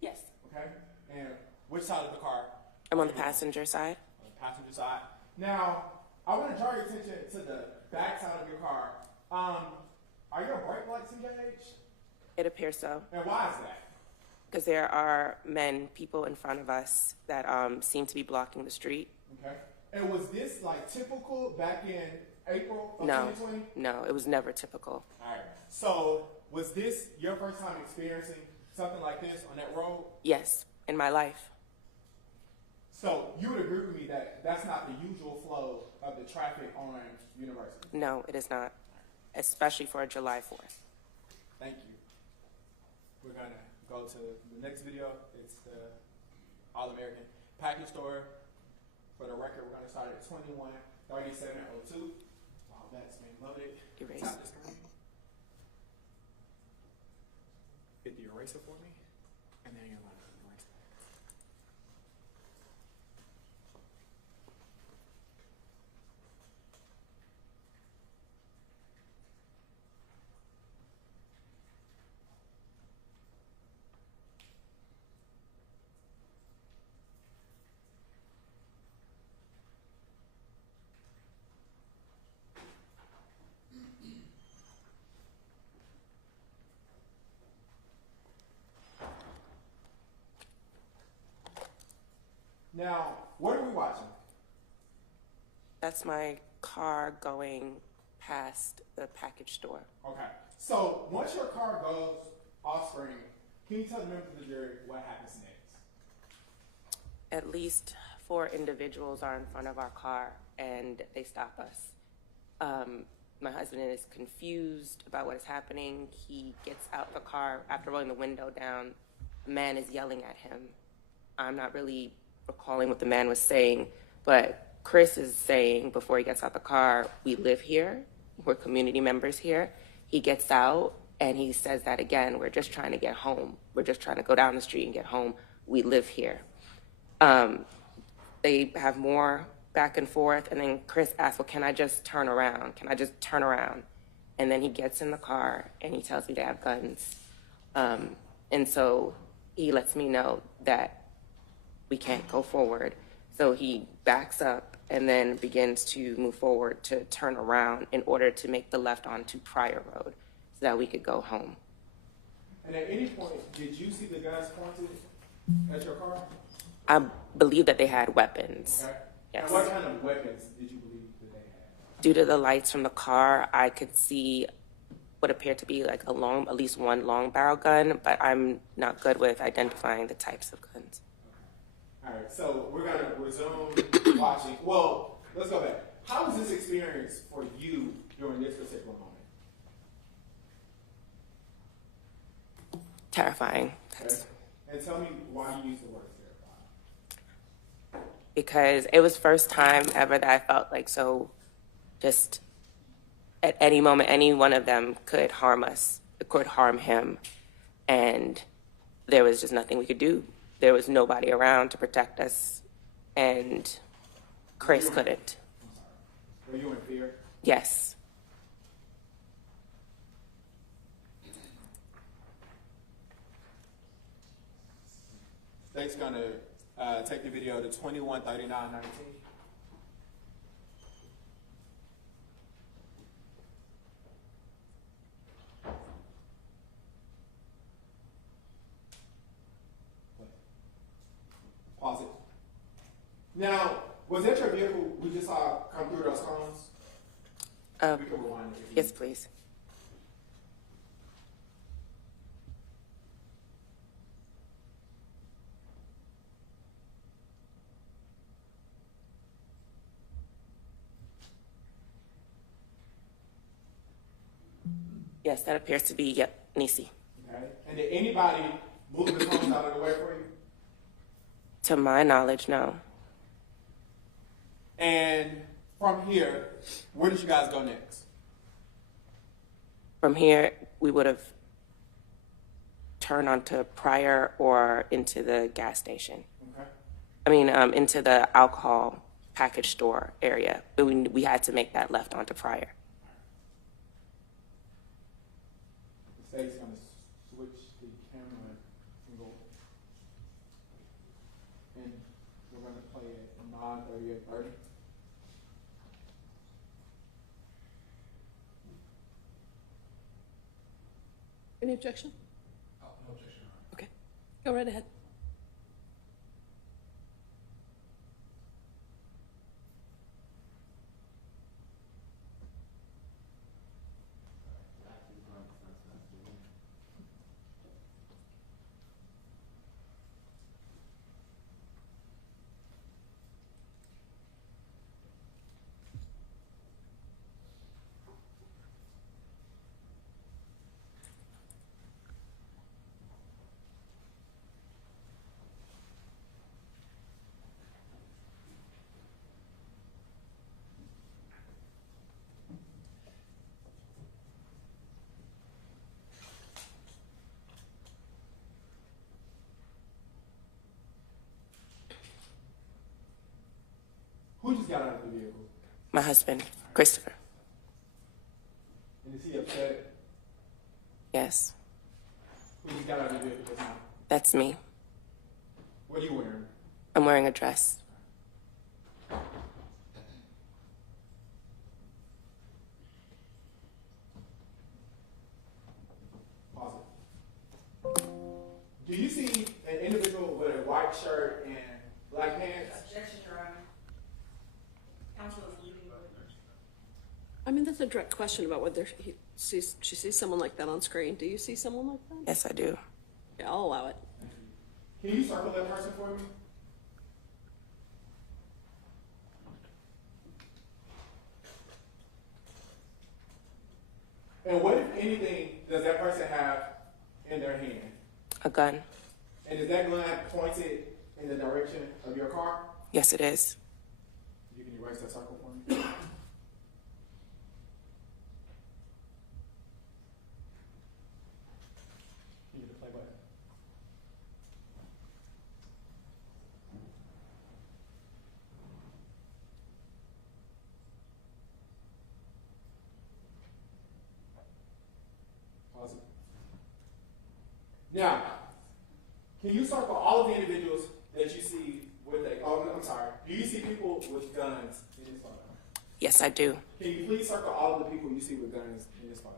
Yes. Okay. And which side of the car? I'm on the passenger side. On the passenger side. Now, I want to draw your attention to the back side of your car. Are your brake lights engaged? It appears so. And why is that? Because there are people in front of us that seem to be blocking the street. Okay. And was this like typical back in April of No, 2020? no, it was never typical. All right. So was this your first time experiencing something like this on that road? Yes, in my life. So you would agree with me that that's not the usual flow of the traffic on University? No, it is not, especially for a July 4th. Thank you. We're going to go to the next video. It's the All-American Package Store. For the record, we're going to start at 21:37:02. While that's being loaded, Erase. tap the screen. Hit the eraser for me, and then you're going to erase that. Now, what are we watching? That's my car going past the package store. Okay. So once your car goes off screen, can you tell the members of the jury what happens next? At least 4 individuals are in front of our car and they stop us. My husband is confused about what is happening. He gets out the car after rolling the window down. A man is yelling at him. I'm not really recalling what the man was saying, but Chris is saying before he gets out the car, we live here, we're community members here. He gets out and he says that again, we're just trying to get home. We're just trying to go down the street and get home. We live here. They have more back and forth, and then Chris asks, well, can I just turn around? Can I just turn around? And then he gets in the car and he tells me they have guns. And so he lets me know that we can't go forward. So he backs up and then begins to move forward to turn around in order to make the left onto Pryor Road so that we could go home. And at any point, did you see the guns pointed at your car? I believe that they had weapons. Okay. Yes. And what kind of weapons did you believe that they had? Due to the lights from the car, I could see what appeared to be like at least one long barrel gun, but I'm not good with identifying the types of guns. All right, so we're going to resume watching. Well, let's go back. How was this experience for you during this particular moment? Terrifying. Okay. And tell me why you used the word terrifying. Because it was first time ever that I felt like so just at any moment, any one of them could harm us, could harm him. And there was just nothing we could do. There was nobody around to protect us, and Chris couldn't. Were you in fear? Yes. State's going to take the video to 21:39:19. Pause it. Now, was that your vehicle we just saw come through those cones? We can rewind it. Yes, please. Yes, that appears to be, yep, Nisi. Okay. And did anybody move the cones out of the way for you? To my knowledge, no. And from here, where did you guys go next? From here, we would have turned onto Pryor or into the gas station. Okay. I mean, into the alcohol package store area. But we had to make that left onto Pryor. The state's going to switch the camera angle. And we're going to play at 9:30 at 30. Any objection? Oh, no objection. Okay, go right ahead. Who just got out of the vehicle? My husband, Christopher. And is he upset? Yes, Who just got out of the vehicle just now? that's me. What are you wearing? I'm wearing a dress. Pause it. Do you see an individual with a white shirt and black pants? Objection, Your Honor. Counsel is leaving. I mean, that's a direct question about whether she sees someone like that on screen. Do you see someone like that? Yes, I do. Yeah, I'll allow it. Can you circle that person for me? And what, if anything, does that person have in their hand? A gun. And is that gun pointed in the direction of your car? Yes, it is. You can erase that circle for me. Can you hit the play button? Pause it. Now, can you circle all of the individuals that you see with a, oh, I'm sorry, do you see people with guns in this photo? Yes, I do. Can you please circle all of the people you see with guns in this photo?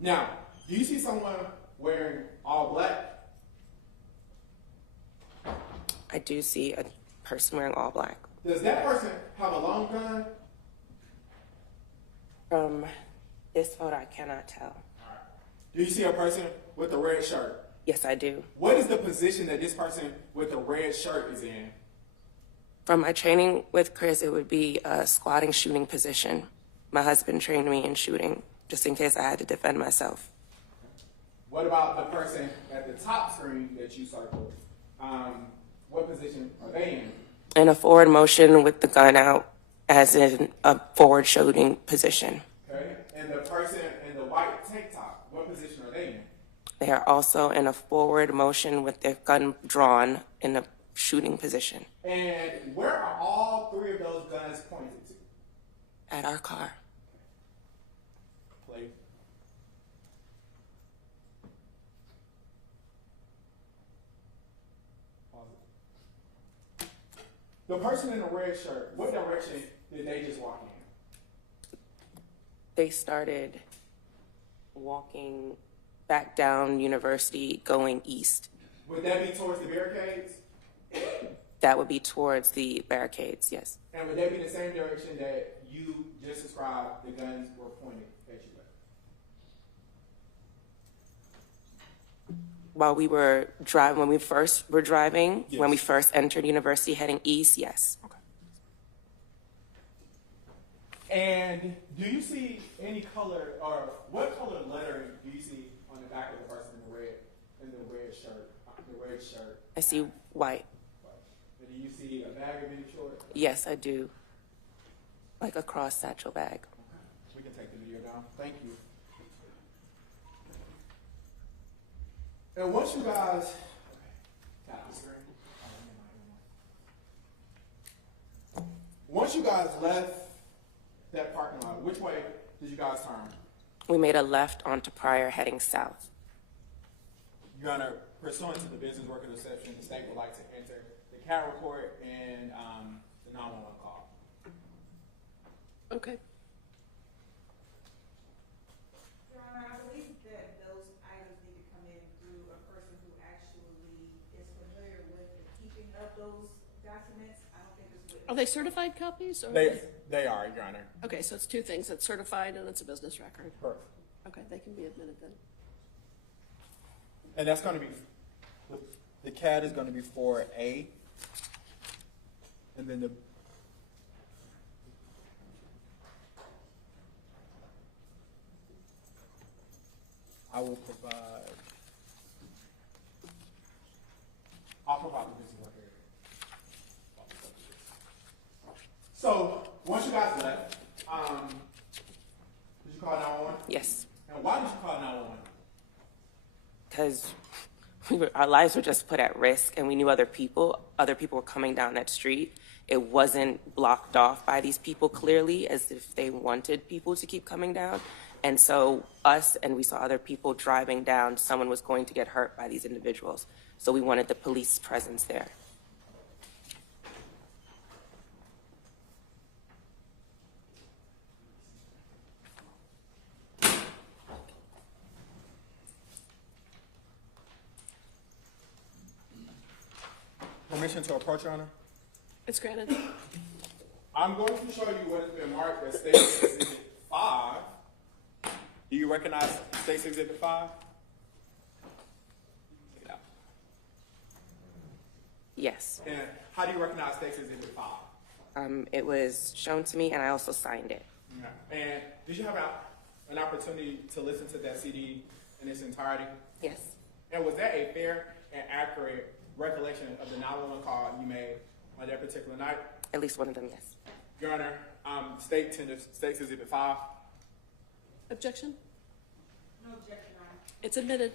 Now, do you see someone wearing all black? I do see a person wearing all black. Does that person have a long gun? From this photo, I cannot tell. Do you see a person with a red shirt? Yes, I do. What is the position that this person with the red shirt is in? From my training with Chris, it would be a squatting shooting position. My husband trained me in shooting, just in case I had to defend myself. What about the person at the top screen that you circled? What position are they in? In a forward motion with the gun out, as in a forward shooting position. Okay. And the person in the white tank top, what position are they in? They are also in a forward motion with their gun drawn in a shooting position. And where are all three of those guns pointed to? At our car. Play. Pause it. The person in the red shirt, what direction did they just walk in? They started walking back down University, going east. Would that be towards the barricades? That would be towards the barricades, yes. And would that be the same direction that you just described the guns were pointed at you at? While we were driving, when we first were driving, Yes. when we first entered University heading east, yes. Okay. And do you see any color, or what color lettering do you see on the back of the person in the red shirt? I see white. And do you see a bag of any sort? Yes, I do. Like a cross satchel bag. We can take the video down. Thank you. And once you guys, once you guys left that parking lot, which way did you guys turn? We made a left onto Pryor heading south. Your Honor, pursuant to the business record exception, the state would like to enter the CAT report and the 911 call. Okay. Your Honor, I believe that those items need to come in through a person who actually is familiar with the keeping of those documents. I don't think it's with. Are they certified copies? Or They are, Your Honor. Okay, so it's two things. It's certified and it's a business record. Perfect. Okay, they can be admitted then. And that's going to be, the CAT is going to be for A. And then I'll provide the business record. So, once you guys left, did you call 911? Yes, And why did you call 911? because our lives were just put at risk, and we knew other people were coming down that street. It wasn't blocked off by these people clearly, as if they wanted people to keep coming down. And so we saw other people driving down, someone was going to get hurt by these individuals. So we wanted the police presence there. Permission to approach, Your Honor? It's granted. I'm going to show you what has been marked as State Exhibit 5. Do you recognize State Exhibit 5? Take it out. Yes. And how do you recognize State Exhibit 5? It was shown to me, and I also signed it. Okay. And did you have an opportunity to listen to that CD in its entirety? Yes. And was that a fair and accurate recollection of the 911 call you made on that particular night? At least one of them, yes. Your Honor, State Exhibit 5. Objection? No objection, Your Honor. It's admitted.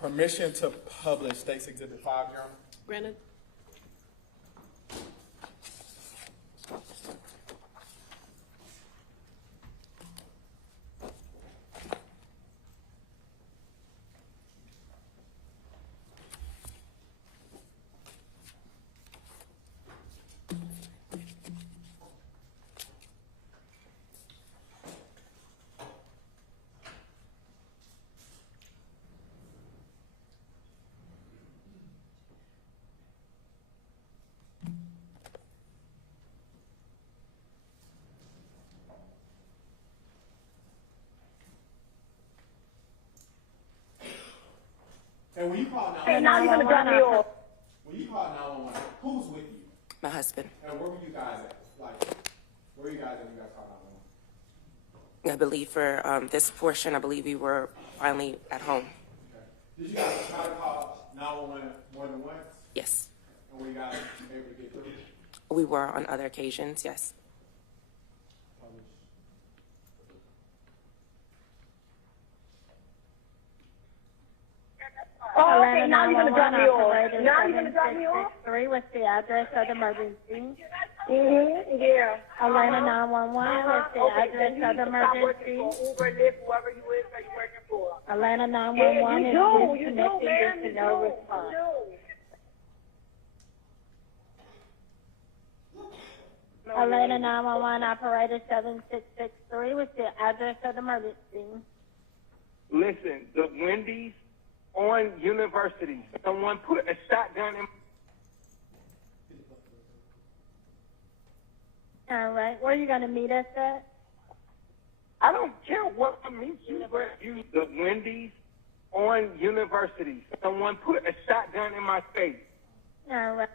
Permission to publish State Exhibit 5, Your Honor? Granted. And when you called 911, Hey, now you're gonna drop me off. when you called 911, who was with you? My husband. And where were you guys at? Like, where were you guys when you guys called 911? I believe for this portion, I believe we were finally at home. Okay. Did you guys try to call 911 more than once? Yes. And were you guys able to get through? We were on other occasions, yes. Oh, okay, now you're gonna drop me off. Now you're gonna drop me off? 3 with the address of the emergency. Yeah. Atlanta 911 with the address of the emergency. Uber, Lyft, whoever you is that you're working for. Atlanta Yeah, 911 is you do, disconnected man, due you to no do, response. you do. Atlanta 911 operator 7663 with the address of the emergency. Listen, the Wendy's on University. Someone put a shotgun in. All right, where are you going to meet us at? I don't care what I mean you, but the Wendy's on University. Someone put a shotgun in my face. All right.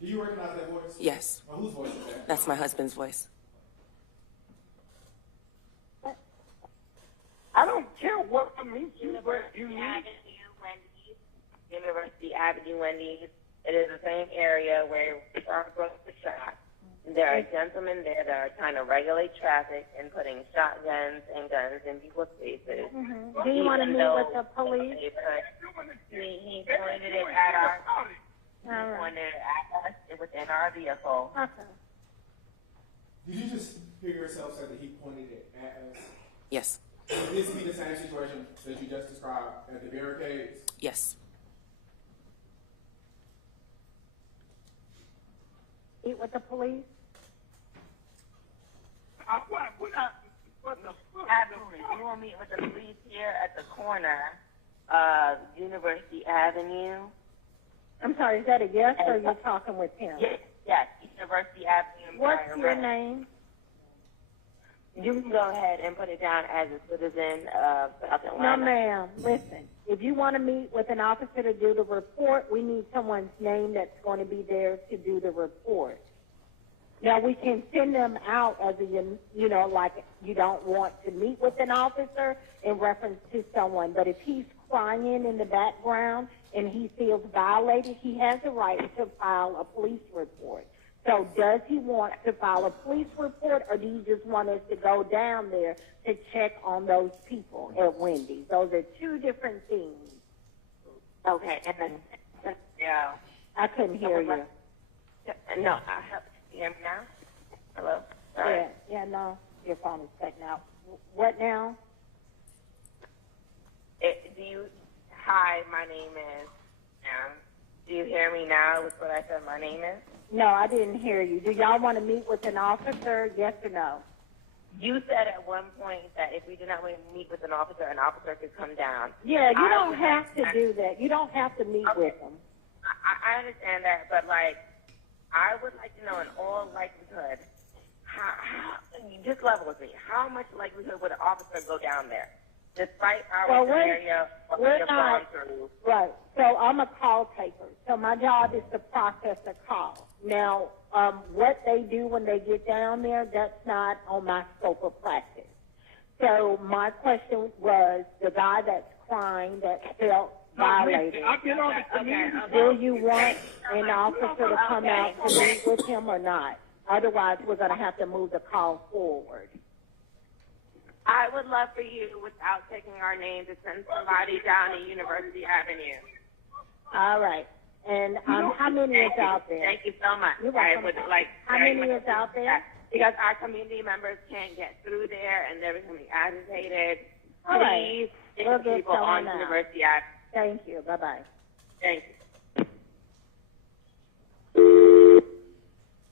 Do you recognize that voice? Yes. Whose voice is that? That's my husband's voice. I don't care what I mean. University Avenue, Wendy's. It is the same area where our brother was shot. There are gentlemen there that are trying to regulate traffic and putting shotguns and guns in people's faces. Mm-hmm. Do you want to meet with the police? He pointed it at our. He pointed it at us. It was in our vehicle. Okay. Did you just hear yourself say that he pointed it at us? Yes. Would this be the same situation that you just described at the barricades? Yes. Meet with the police? Absolutely. You will meet with the police here at the corner of University Avenue. I'm sorry, is that a yes or you're talking with him? Yes, University Avenue. What's your name? You can go ahead and put it down as a citizen of South No, Atlanta. ma'am. Listen, if you want to meet with an officer to do the report, we need someone's name that's going to be there to do the report. Now, we can send them out as a, like you don't want to meet with an officer in reference to someone. But if he's crying in the background and he feels violated, he has a right to file a police report. So does he want to file a police report, or do you just want us to go down there to check on those people at Wendy's? Those are two different things. Okay, and then, yeah. I couldn't hear you. No, I have. You hear me now? Hello? Sorry. Yeah, no, your phone is cutting out. What now? Hi, my name is, do you hear me now with what I said my name is? No, I didn't hear you. Do y'all want to meet with an officer, yes or no? You said at one point that if we did not meet with an officer could come down. Yeah, you don't have to do that. You don't have to meet with them. I understand that, but I would like to know in all likelihood, how just level with me, how much likelihood would an officer go down there? Despite our scenario, what we have gone through. Right. So I'm a call taker. So my job is to process a call. Now, what they do when they get down there, that's not on my scope of practice. So my question was, the guy that's crying, that felt violated, do you want an officer to come out to meet with him or not? Otherwise, we're going to have to move the call forward. I would love for you, without taking our name, to send somebody down to University Avenue. All right. And how many is out there? Thank you so much. You're welcome. I would like how many is out there? Because our community members can't get through there and they're becoming agitated. All right. Please get people on University Avenue. Thank you. Bye-bye. Thank you.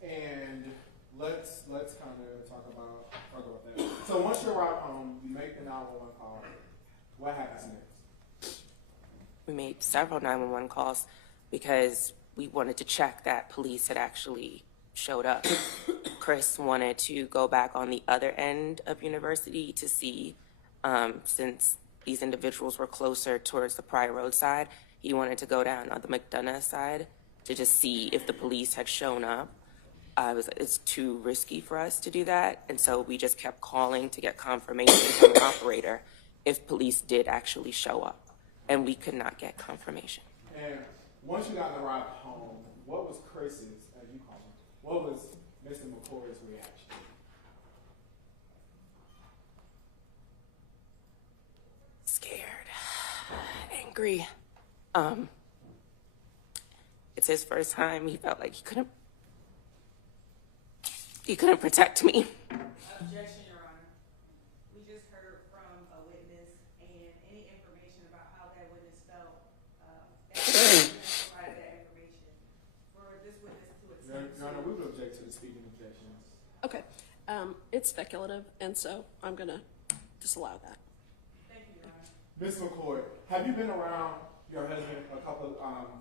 And let's kind of talk about that. So once you arrive home, you make the 911 call. What happens next? We made several 911 calls because we wanted to check that police had actually showed up. Chris wanted to go back on the other end of University to see, since these individuals were closer towards the Pryor Road side, he wanted to go down on the McDonough side to just see if the police had shown up. It's too risky for us to do that, and so we just kept calling to get confirmation from the operator if police did actually show up, and we could not get confirmation. And once you got the ride home, what was Chris's, as you call him, what was Mr. McCoy's reaction? Scared, angry. It's his first time. He felt like he couldn't protect me. Objection, Your Honor. We just heard from a witness, and any information about how that witness felt, provided that information for this witness to attend. No, we would object to the speaking objections. Okay. It's speculative, and so I'm going to disallow that. Thank you, Your Honor. Ms. McCoy, have you been around your husband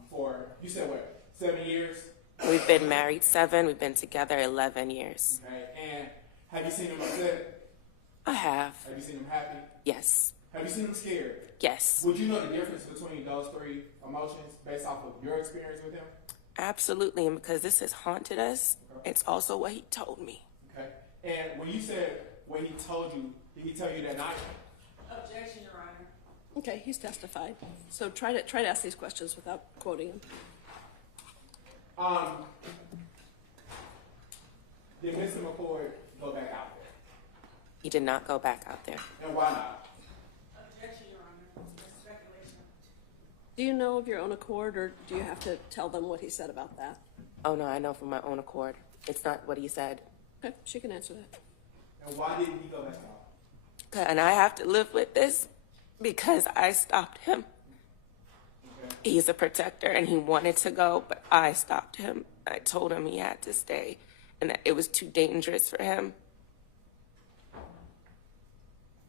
for, you said what, 7 years? We've been married 7. We've been together 11 years. Okay, and have you seen him upset? I have. Have you seen him happy? Yes. Have you seen him scared? Yes. Would you know the difference between those 3 emotions based off of your experience with him? Absolutely, and because this has haunted us, it's also what he told me. Okay. And when you said what he told you, did he tell you that night? Objection, Your Honor. Okay, he's testified. So try to ask these questions without quoting him. Did Mr. McCord go back out there? He did not go back out there. And why not? Objection, Your Honor. That's speculation. Do you know of your own accord, or do you have to tell them what he said about that? Oh no, I know from my own accord. It's not what he said. Okay, she can answer that. And why didn't he go back out? And I have to live with this because I stopped him. Okay. He's a protector and he wanted to go, but I stopped him. I told him he had to stay and that it was too dangerous for him.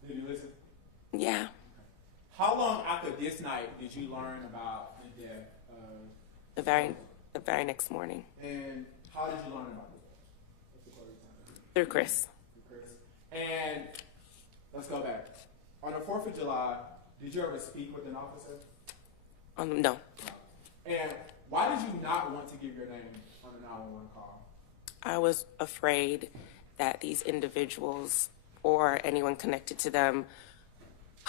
Did you listen? Yeah. How long after this night did you learn about the death of... The very next morning. And how did you learn about the death of Secoriea Turner? Through Chris. Through Chris. And let's go back. On the 4th of July, did you ever speak with an officer? No. And why did you not want to give your name on the 911 call? I was afraid that these individuals or anyone connected to them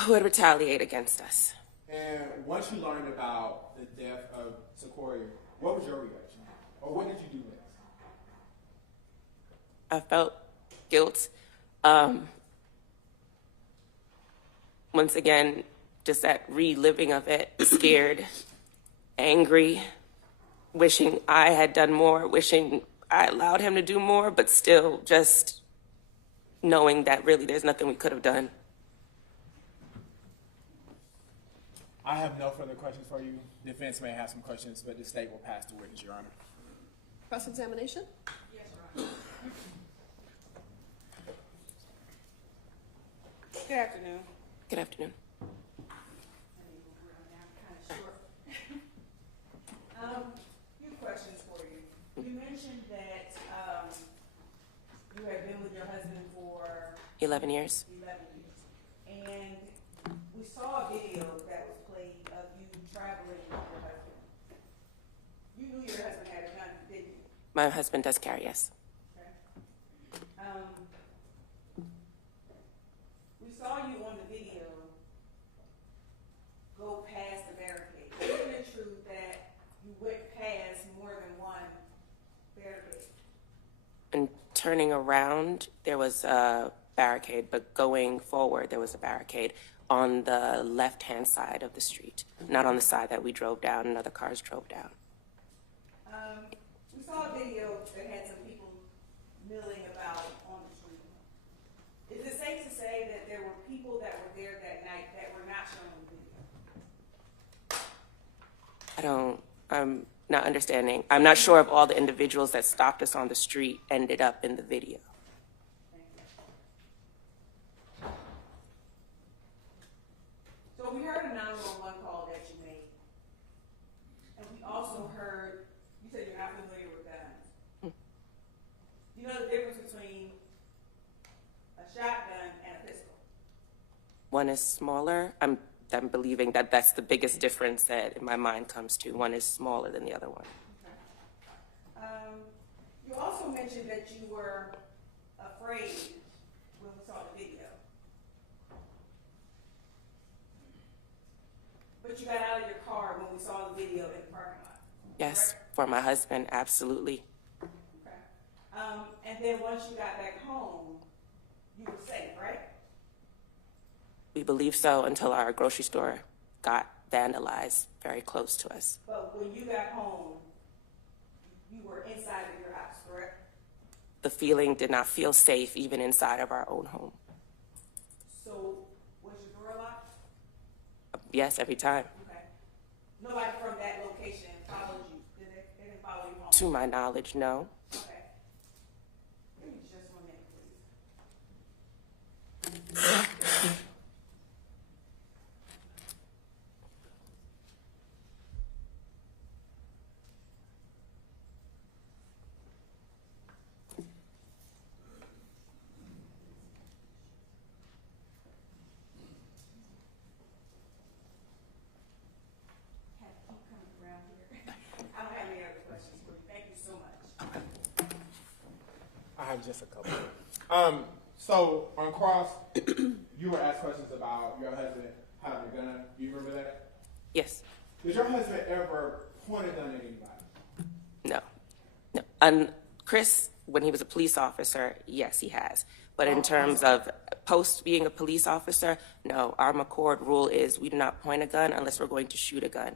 would retaliate against us. And once you learned about the death of Secoriea, what was your reaction? Or what did you do next? I felt guilt. Once again, just that reliving of it, scared, angry, wishing I had done more, wishing I allowed him to do more, but still just knowing that really there's nothing we could have done. I have no further questions for you. Defense may have some questions, but the state will pass the witness, Your Honor. Cross-examination? Yes, Your Honor. Good afternoon. Good afternoon. Few questions for you. You mentioned that you had been with your husband for 11 years. 11 years. And we saw a video that was played of you traveling with your husband. You knew your husband had a gun, didn't you? My husband does carry, yes. Okay. We saw you on the video go past the barricade. Isn't it true that you went past more than one barricade? And turning around, there was a barricade, but going forward, there was a barricade on the left-hand side of the street, not on the side that we drove down and other cars drove down. We saw a video that had some people milling about on the street. Is it safe to say that there were people that were there that night that were not shown in the video? I'm not understanding. I'm not sure if all the individuals that stopped us on the street ended up in the video. So we heard a 911 call that you made. And we also heard, you said you're not familiar with guns. Do you know the difference between a shotgun and a pistol? One is smaller. I'm believing that that's the biggest difference that in my mind comes to. One is smaller than the other one. Okay. You also mentioned that you were afraid when we saw the video. But you got out of your car when we saw the video in the parking lot. Yes, correct? for my husband, absolutely. Okay. And then once you got back home, you were safe, right? We believe so until our grocery store got vandalized very close to us. But when you got home, you were inside of your house, correct? The feeling did not feel safe even inside of our own home. So was your door locked? Yes, every time. Okay. Nobody from that location followed you? Did they didn't follow you home? To my knowledge, no. Okay. Give me just 1 minute, please. Keep coming around here. I don't have any other questions. have just a couple. So on cross, you were asked questions about your husband having a gun. Do you remember that? Yes. Did your husband ever point a gun at anybody? No. No. And Chris, when he was a police officer, yes, he has. But in terms of post being a police officer, no. Our McCord rule is we do not point a gun unless we're going to shoot a gun.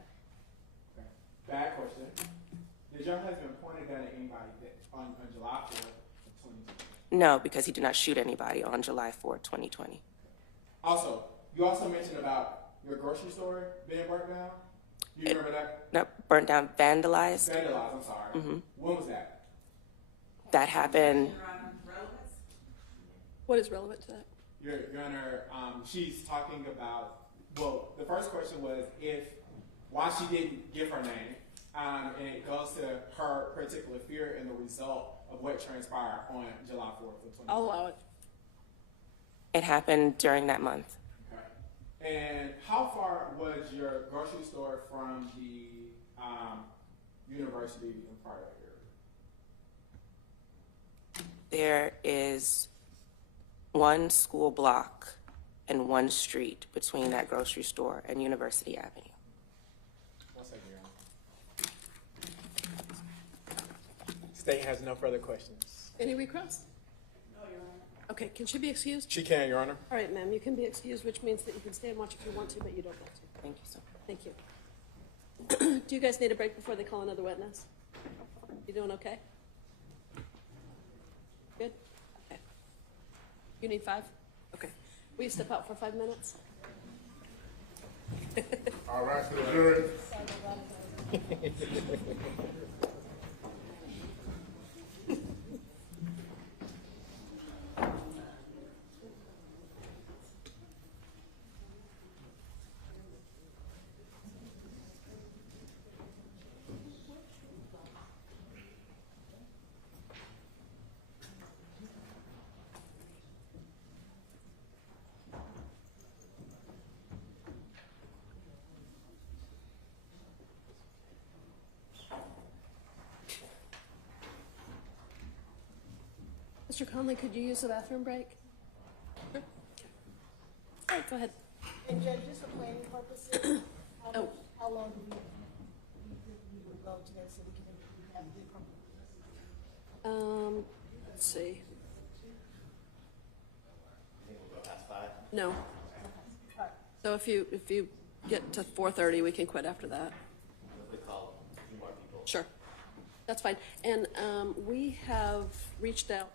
Okay. Bad question. Did your husband point a gun at anybody on July 4th of 2020? No, because he did not shoot anybody on July 4th, 2020. Also, you also mentioned about your grocery store being burnt down. Do you remember that? No, burnt down, vandalized. Vandalized, I'm sorry. Mm-hmm. When was that? That happened. What is relevant to that? Your Honor, she's talking about, well, the first question was why she didn't give her name, and it goes to her particular fear and the result of what transpired on July 4th of 2020. I'll allow it. It happened during that month. Okay. And how far was your grocery store from the university in part of that area? There is one school block and one street between that grocery store and University Avenue. One second, Your Honor. State has no further questions. Any recross? No, Your Honor. Okay, can she be excused? She can, Your Honor. All right, ma'am, you can be excused, which means that you can stay and watch if you want to, but you don't have to. Thank you, sir. Thank you. Do you guys need a break before they call another witness? You doing okay? Good? Okay. You need 5? Okay. Will you step out for 5 minutes? All right, to the jury. Mr. Conley, could you use the bathroom break? Sure. All right, go ahead. And Judge, just for planning purposes, Oh. how long do you would go together so we can have a good Let's see. I think we'll go past 5. No. So if you get to 4:30, we can quit after that. We call a few more people. Sure. That's fine. And we have reached out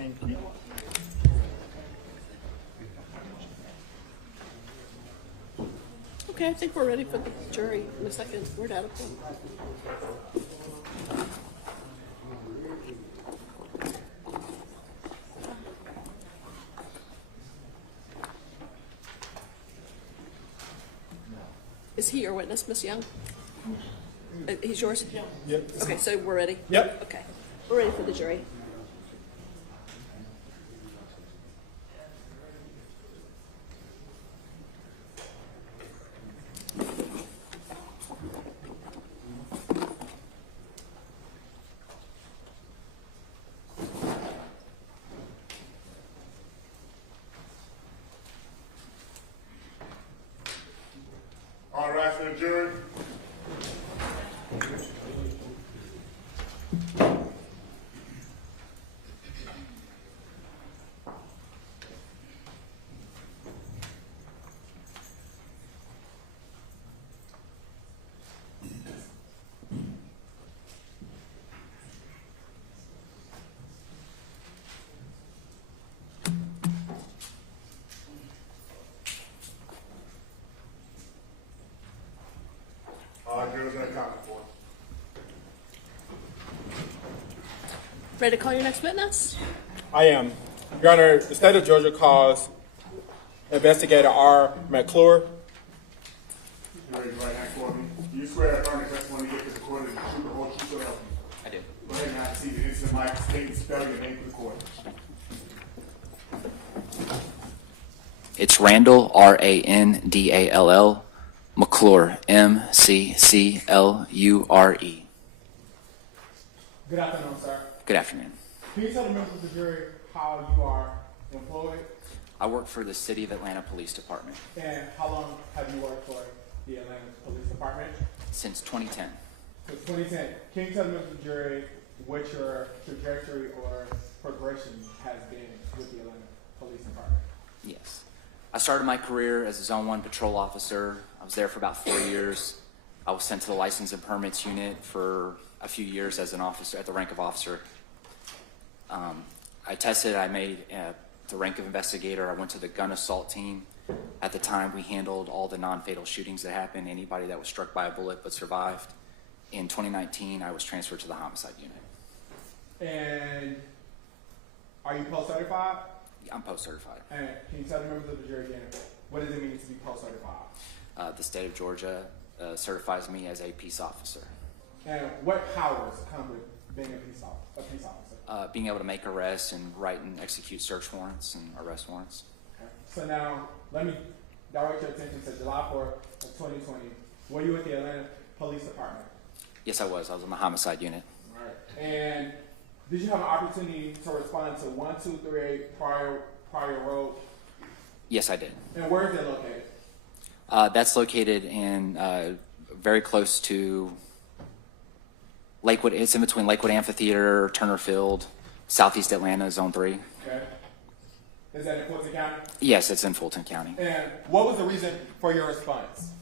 Thank you. Okay, I think we're ready for the jury in a second. Where'd Adam go? Is he your witness, Miss Young? He's yours? Yep. Okay, so we're ready? Yep. Okay, we're ready for the jury. All rise for the jury. All jurors are accounted for. Ready to call your next witness? I am. Your Honor, the state of Georgia calls Investigator R. McClure. You raise your right hand for me. Do you swear to affirm the testimony you give to the court is the truth, the whole truth, so help you? I do. Go ahead and have a seat. This is Mike. State and spell your name for the court. It's Randall, Randall, McClure, Mcclure. Good afternoon, sir. Good afternoon. Can you tell the members of the jury how you are employed I work for the City of Atlanta Police Department and how long have you worked for the Atlanta Police Department? since 2010. Since 2010. Can you tell the members of the jury what your trajectory or progression has been with the Atlanta Police Department? Yes. I started my career as a Zone 1 patrol officer. I was there for about 4 years. I was sent to the License and Permits Unit for a few years as an officer, at the rank of officer. I tested, I made the rank of investigator. I went to the gun assault team. At the time, we handled all the non-fatal shootings that happened, anybody that was struck by a bullet but survived. In 2019, I was transferred to the homicide unit. And are you post-certified? I'm post-certified. And can you tell the members of the jury again, what does it mean to be post-certified? The state of Georgia certifies me as a peace officer. And what powers come with being a peace officer? Being able to make arrests and write and execute search warrants and arrest warrants. Okay. So now, let me direct your attention to July 4th of 2020. Were you at the Atlanta Police Department? Yes, I was. I was on the homicide unit. All right. And did you have an opportunity to respond to 1238 Prior Road? Yes, I did. And where is it located? That's located in very close to Lakewood. It's in between Lakewood Amphitheater, Turner Field, Southeast Atlanta, Zone 3. Okay. Is that in Fulton County? Yes, it's in Fulton County. And what was the reason for your response?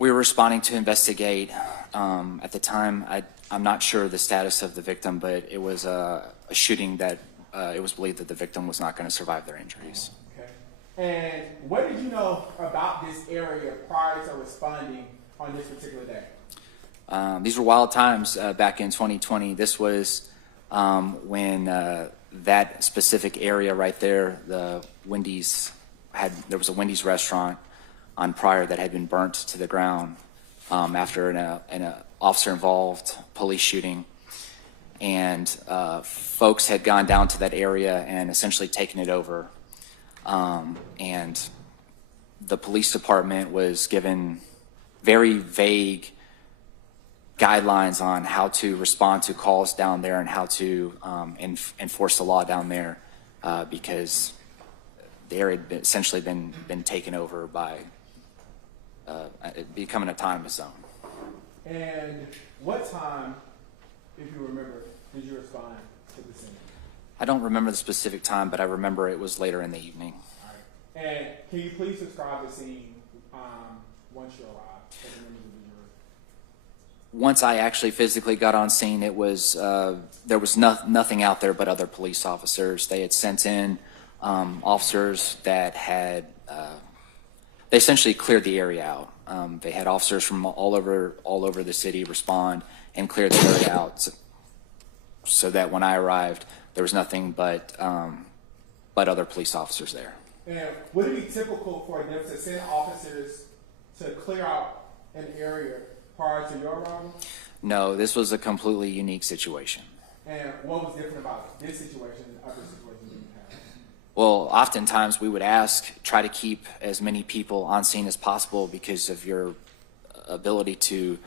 We were responding to investigate. At the time, I'm not sure the status of the victim, but it was a shooting that it was believed that the victim was not going to survive their injuries. Okay. And what did you know about this area prior to responding on this particular day? These were wild times back in 2020. This was when that specific area right there, there was a Wendy's restaurant on Pryor that had been burnt to the ground after an officer-involved police shooting. And folks had gone down to that area and essentially taken it over. And the police department was given very vague guidelines on how to respond to calls down there and how to enforce the law down there because the area had essentially been taken over by becoming a autonomous zone. And what time, if you remember, did you respond to the scene? I don't remember the specific time, but I remember it was later in the evening. All right. And can you please describe the scene once you arrived? once I actually physically got on scene, it was there was nothing out there but other police officers. They had sent in officers that had they essentially cleared the area out. They had officers from all over the city respond and clear the area out, so that when I arrived, there was nothing but other police officers there. And would it be typical for them to send officers to clear out an area prior to your arrival? No, this was a completely unique situation. And what was different about this situation and other situations that you had? Well, oftentimes we would try to keep as many people on scene as possible because of your ability to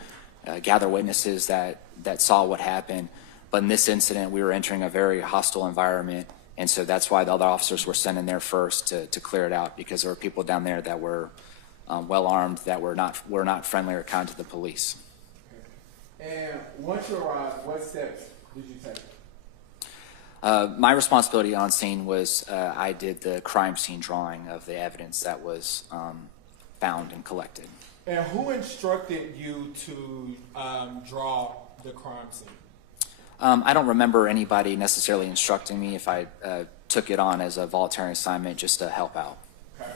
gather witnesses that saw what happened. But in this incident, we were entering a very hostile environment, and so that's why the other officers were sent in there first to clear it out, because there were people down there that were well armed, that were not friendly or kind to the police. Okay. And once you arrived, what steps did you take? My responsibility on scene was I did the crime scene drawing of the evidence that was found and collected. And who instructed you to draw the crime scene? I don't remember anybody necessarily instructing me. If I took it on as a voluntary assignment just to help out. Okay.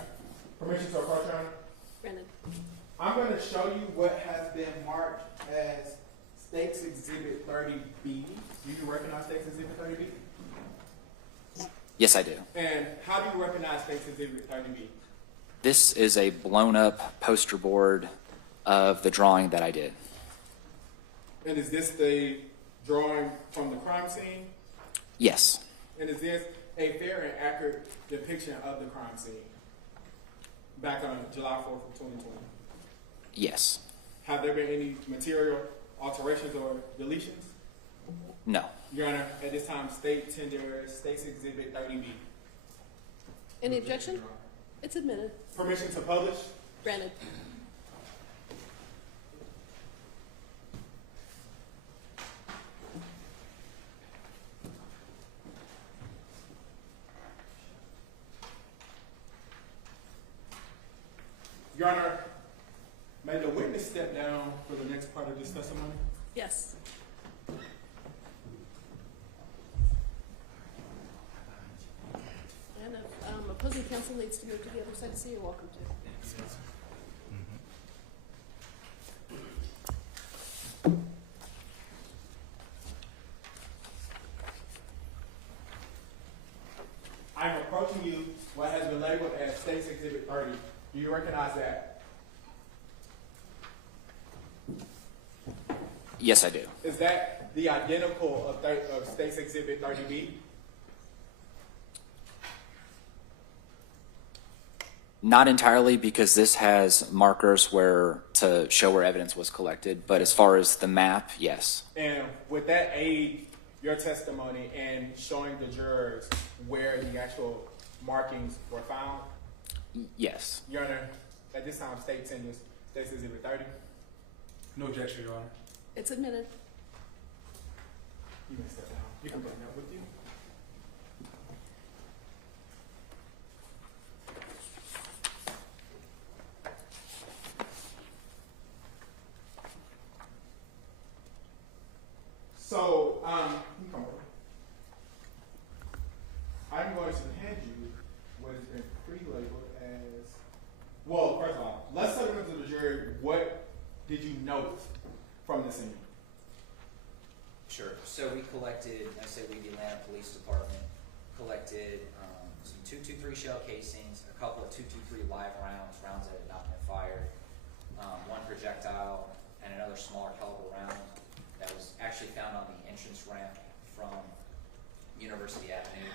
Permission to approach, Your Honor? Granted. I'm going to show you what has been marked as State's Exhibit 30B. Do you recognize State's Exhibit 30B? Yes, I do. And how do you recognize State's Exhibit 30B? This is a blown up poster board of the drawing that I did. And is this the drawing from the crime scene? Yes. And is this a fair and accurate depiction of the crime scene back on July 4th of 2020? Yes. Have there been any material alterations or deletions? No. Your Honor, at this time, State tenders State's Exhibit 30B. Any objection? It's admitted. Permission to publish? Granted. Your Honor, may the witness step down for the next part of this testimony? Yes. And if opposing counsel needs to move to the other side of the seat, you're welcome to. I am approaching you what has been labeled as State's Exhibit 30. Do you recognize that? Yes, I do. Is that the identical of State's Exhibit 30B? Not entirely, because this has markers to show where evidence was collected, but as far as the map, yes. And would that aid your testimony in showing the jurors where the actual markings were found? Yes. Your Honor, at this time, State tenders State's Exhibit 30. No objection, Your Honor. It's admitted. You can step down. You can bring that with you. So, you come over. I'm going to hand you what has been pre-labeled as, well, first of all, let's tell them to the jury, what did you note from the scene? Sure. So we collected, I say we, the Atlanta Police Department, collected some .223 shell casings, a couple of .223 live rounds that had not been fired, one projectile, and another smaller caliber round that was actually found on the entrance ramp from University Avenue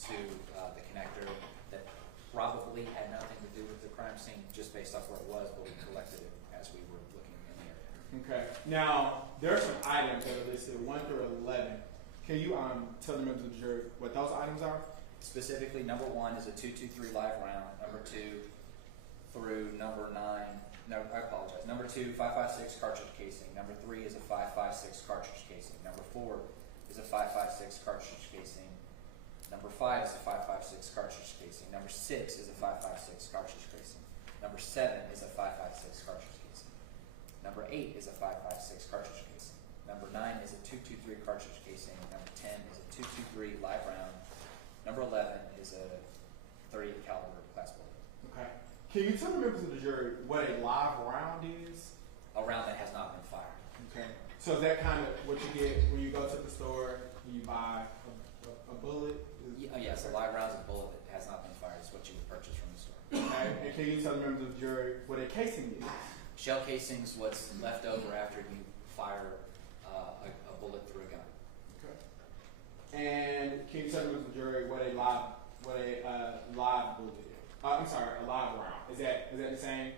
to the connector that probably had nothing to do with the crime scene, just based off where it was, but we collected it as we were looking in the area. Okay. Now, there are some items that are listed 1 through 11. Can you tell the members of the jury what those items are? Specifically, number 1 is a .223 live round. Number 2 through number 9. No, I apologize. Number 2, 5.56 cartridge casing. Number 3 is a 5.56 cartridge casing. Number 4 is a 5.56 cartridge casing. Number 5 is a 5.56 cartridge casing. Number 6 is a 5.56 cartridge casing. Number 7 is a 5.56 cartridge casing. Number 8 is a 5.56 cartridge casing. Number 9 is a 2.23 cartridge casing. Number 10 is a 2.23 live round. Number 11 is a 38 caliber class bullet. Okay. Can you tell the members of the jury what a live round is? A round that has not been fired. Okay. So is that kind of what you get when you go to the store and you buy a bullet? Yes, a live round is a bullet that has not been fired. Is what you would purchase from the store. Okay. And can you tell the members of the jury what a casing is? Shell casings, what's left over after you fire a bullet through a gun. Okay. And can you tell the members of the jury what a live bullet is? I'm sorry, a live round. Is that the same?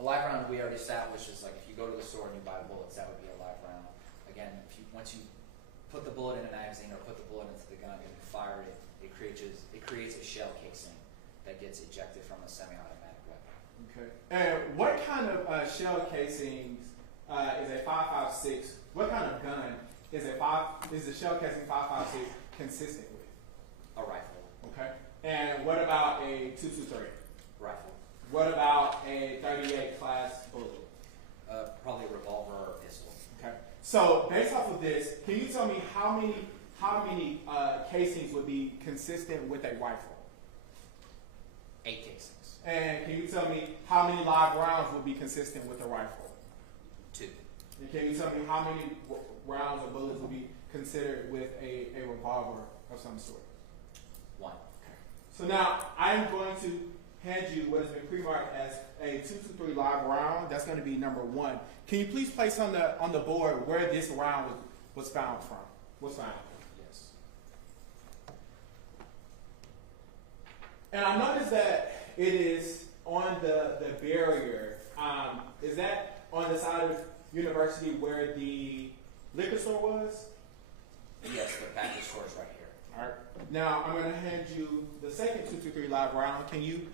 A live round we already established is like if you go to the store and you buy bullets, that would be a live round. Again, once you put the bullet in a magazine or put the bullet into the gun and you fire it, it creates a shell casing that gets ejected from a semi-automatic weapon. Okay. And what kind of shell casings is a 5.56? What kind of gun is the shell casing 5.56 consistent with? A rifle. Okay. And what about a 2.23? Rifle. What about a 38 class bullet? Probably a revolver or a pistol. Okay. So based off of this, can you tell me how many casings would be consistent with a rifle? 8 casings. And can you tell me how many live rounds would be consistent with a rifle? 2. And can you tell me how many rounds or bullets would be considered with a revolver of some sort? 1. Okay. So now I'm going to hand you what has been pre-marked as a 2.23 live round. That's going to be number 1. Can you please place on the board where this round was found from? Was found. Yes. And I noticed that it is on the barrier. Is that on the side of University where the liquor store was? Yes, the package store is right here. All right. Now I'm going to hand you the second 2.23 live round. Can you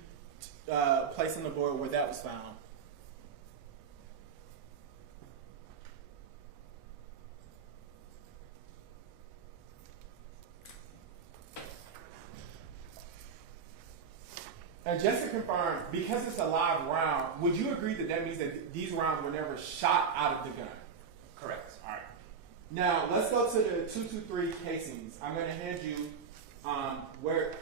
place on the board where that was found? And just to confirm, because it's a live round, would you agree that that means that these rounds were never shot out of the gun? Correct. All right. Now, let's go to the 2.23 casings. I'm going to hand you, where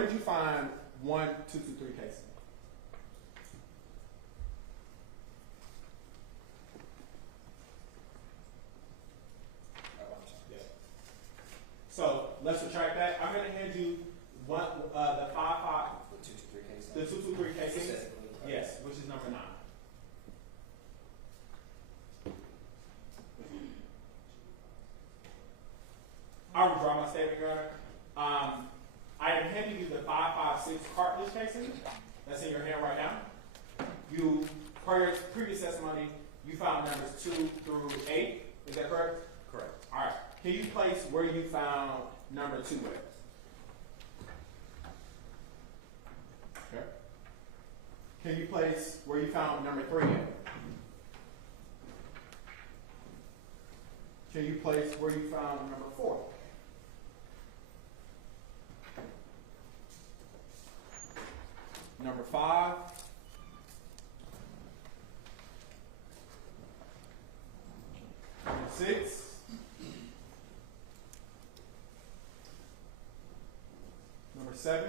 did you find one 2.23 casing? Yeah. So, let's subtract that. I'm going to hand you one, the 5.5. The 2.23 casing? Yes, which is number 9. I withdraw my statement, Your Honor. I am handing you the 5.56 cartridge casing that's in your hand right now. You, per your previous testimony, you found numbers 2 through 8. Is that correct? Correct. All right. Can you place where you found number 2 with? Okay. Can you place where you found number 3 in? Can you place where you found number 4? Number 5. Number 6. Number 7.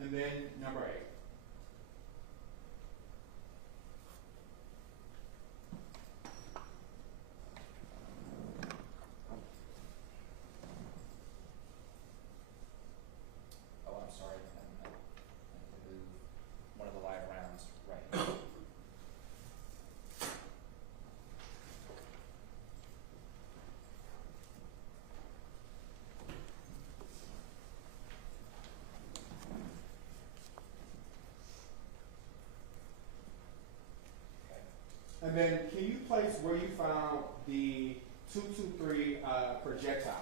And then number 8. Oh, I'm sorry. I moved one of the live rounds right here. And then can you place where you found the 223 projectile?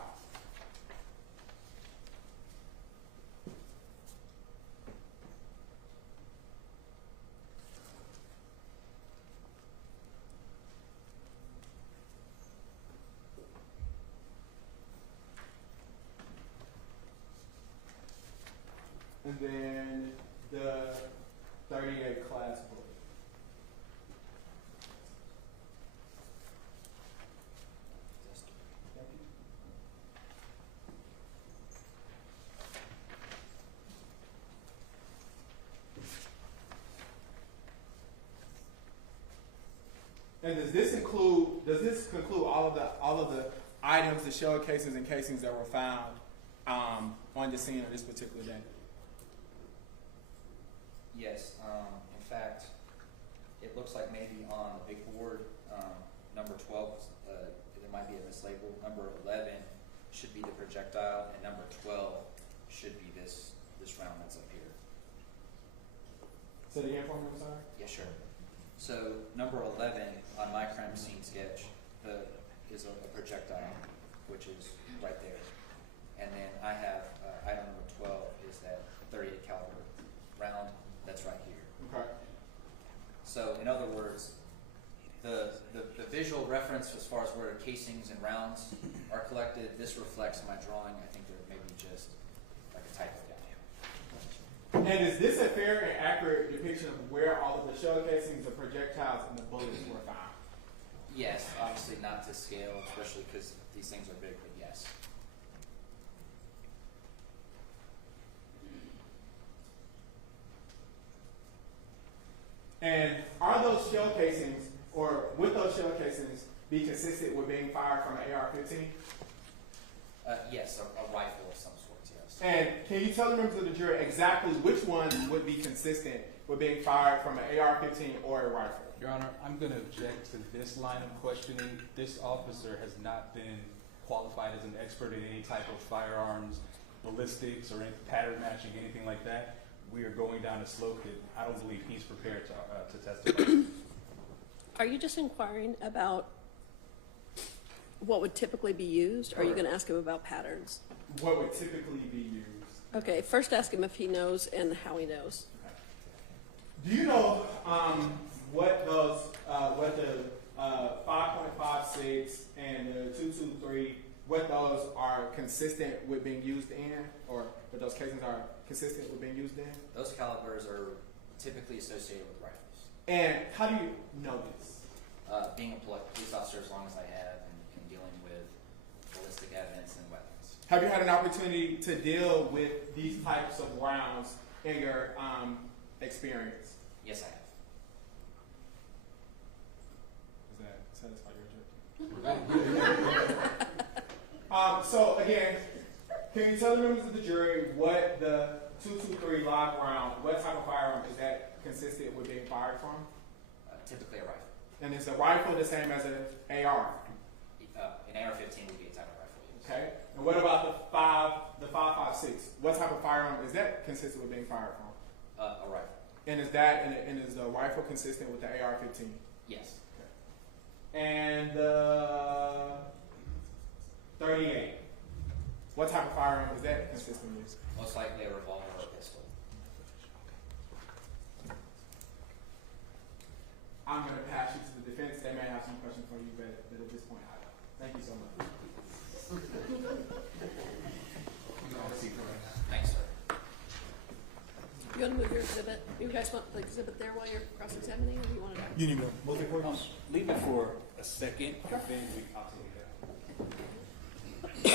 And then conclude all of the items, the shell casings and casings that were found on the scene on this particular day? Yes, in fact, it looks like maybe on the big board, number 12, there might be a mislabel. Number 11 should be the projectile, and number 12 should be this round that's up here. Say it again for me, I'm sorry? Yeah, sure. So number 11 on my crime scene sketch is a projectile, which is right there. And then I have item number 12 is that 38 caliber round that's right here. Okay. So in other words, the visual reference as far as where casings and rounds are collected, this reflects my drawing. I think there may be just like a typo down here. And is this a fair and accurate depiction of where all of the shell casings, the projectiles, and the bullets were found? Yes, obviously not to scale, especially because these things are big, but yes. And are those shell casings, or would those shell casings be consistent with being fired from an AR-15? Yes, a rifle of some sort, yes. And can you tell the members of the jury exactly which ones would be consistent with being fired from an AR-15 or a rifle? Your Honor, I'm going to object to this line of questioning. This officer has not been qualified as an expert in any type of firearms, ballistics, or any pattern matching, anything like that. We are going down a slope that I don't believe he's prepared to testify. Are you just inquiring about what would typically be used, or are you going to ask him about patterns? What would typically be used? Okay, first ask him if he knows and how he knows. Do you know what the 5.56 and the 223, what those are consistent with being used in, or what those casings are consistent with being used in? Those calibers are typically associated with rifles. And how do you know this? Being a police officer as long as I have and dealing with ballistic evidence and weapons. Have you had an opportunity to deal with these types of rounds in your experience? Yes, I have. Does that satisfy your objection? So again, can you tell the members of the jury what the 223 live round, what type of firearm is that consistent with being fired from? Typically a rifle. And is a rifle the same as an AR? An AR-15 would be a type of rifle. Yes. Okay. And what about the 5.56? What type of firearm is that consistent with being fired from? A rifle. And is the rifle consistent with the AR-15? Yes. Okay. And the 38. What type of firearm is that consistent with? Most likely a revolver or a pistol. I'm going to pass you to the defense. They may have some questions for you, but at this point, I don't. Thank you so much. Thanks, sir. You want to move your exhibit? You guys want the exhibit there while you're cross-examining, or do you want it out? You need to move it for us? Leave it for a second, then we I'll take it out.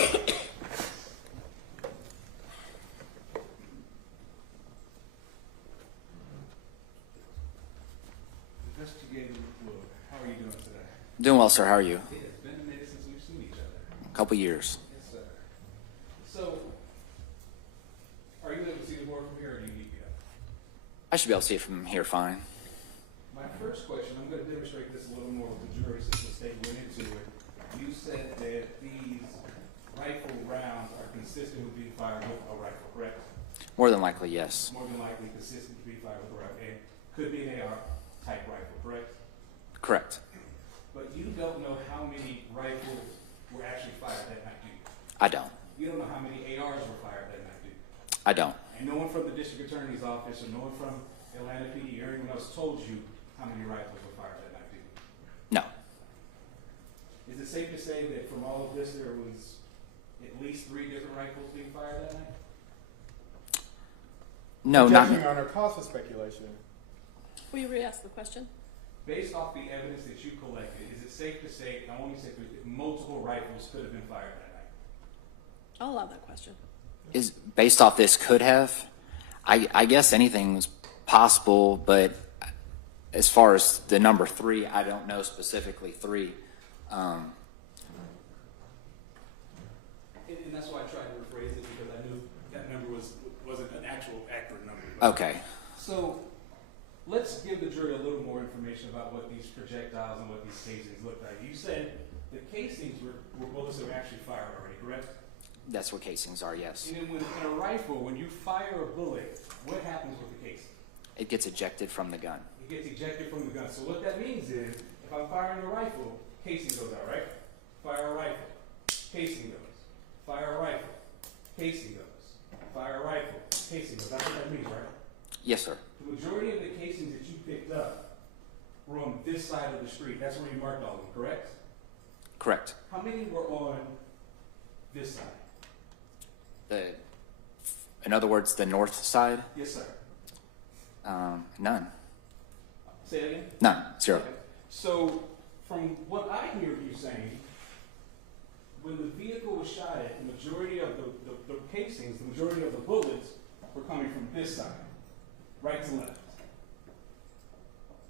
Investigator McClure, how are you doing today? Doing well, sir. How are you? It's been a minute since we've seen each other. A couple years. Yes, sir. So, are you able to see the board from here, or do you need to go? I should be able to see it from here fine. My first question, I'm going to demonstrate this a little more with the jury since the state went into it. You said that these rifle rounds are consistent with being fired with a rifle, correct? More than likely, yes. More than likely consistent to be fired with a rifle, and could be an AR-type rifle, correct? Correct. But you don't know how many rifles were actually fired that night, do you? I don't. You don't know how many ARs were fired that night, do you? I don't. And no one from the district attorney's office or no one from Atlanta PD or anyone else told you how many rifles were fired that night, do you? No. Is it safe to say that from all of this there was at least 3 different rifles being fired that night? No, not. Your Honor, cause for speculation. Will you re-ask the question? Based off the evidence that you collected, is it safe to say, I only say that multiple rifles could have been fired that night? I'll allow that question. Is based off this could have? I guess anything's possible, but as far as the number 3, I don't know specifically 3. And that's why I tried to rephrase it, because I knew that number wasn't an actual accurate number. Okay. So let's give the jury a little more information about what these projectiles and what these casings look like. You said the casings were bullets that were actually fired already, correct? That's what casings are, yes. And then in a rifle, when you fire a bullet, what happens with the casing? It gets ejected from the gun. It gets ejected from the gun. So what that means is, if I'm firing a rifle, casing goes out, right? Fire a rifle, casing goes. Fire a rifle, casing goes. Fire a rifle, casing goes. That's what that means, right? Yes, sir. The majority of the casings that you picked up were on this side of the street. That's where you marked all of them, correct? Correct. How many were on this side? In other words, the north side? Yes, sir. None. Say it again? None. Zero. Okay. So, from what I hear you saying, when the vehicle was shot at, the majority of the casings, the majority of the bullets were coming from this side, right to left.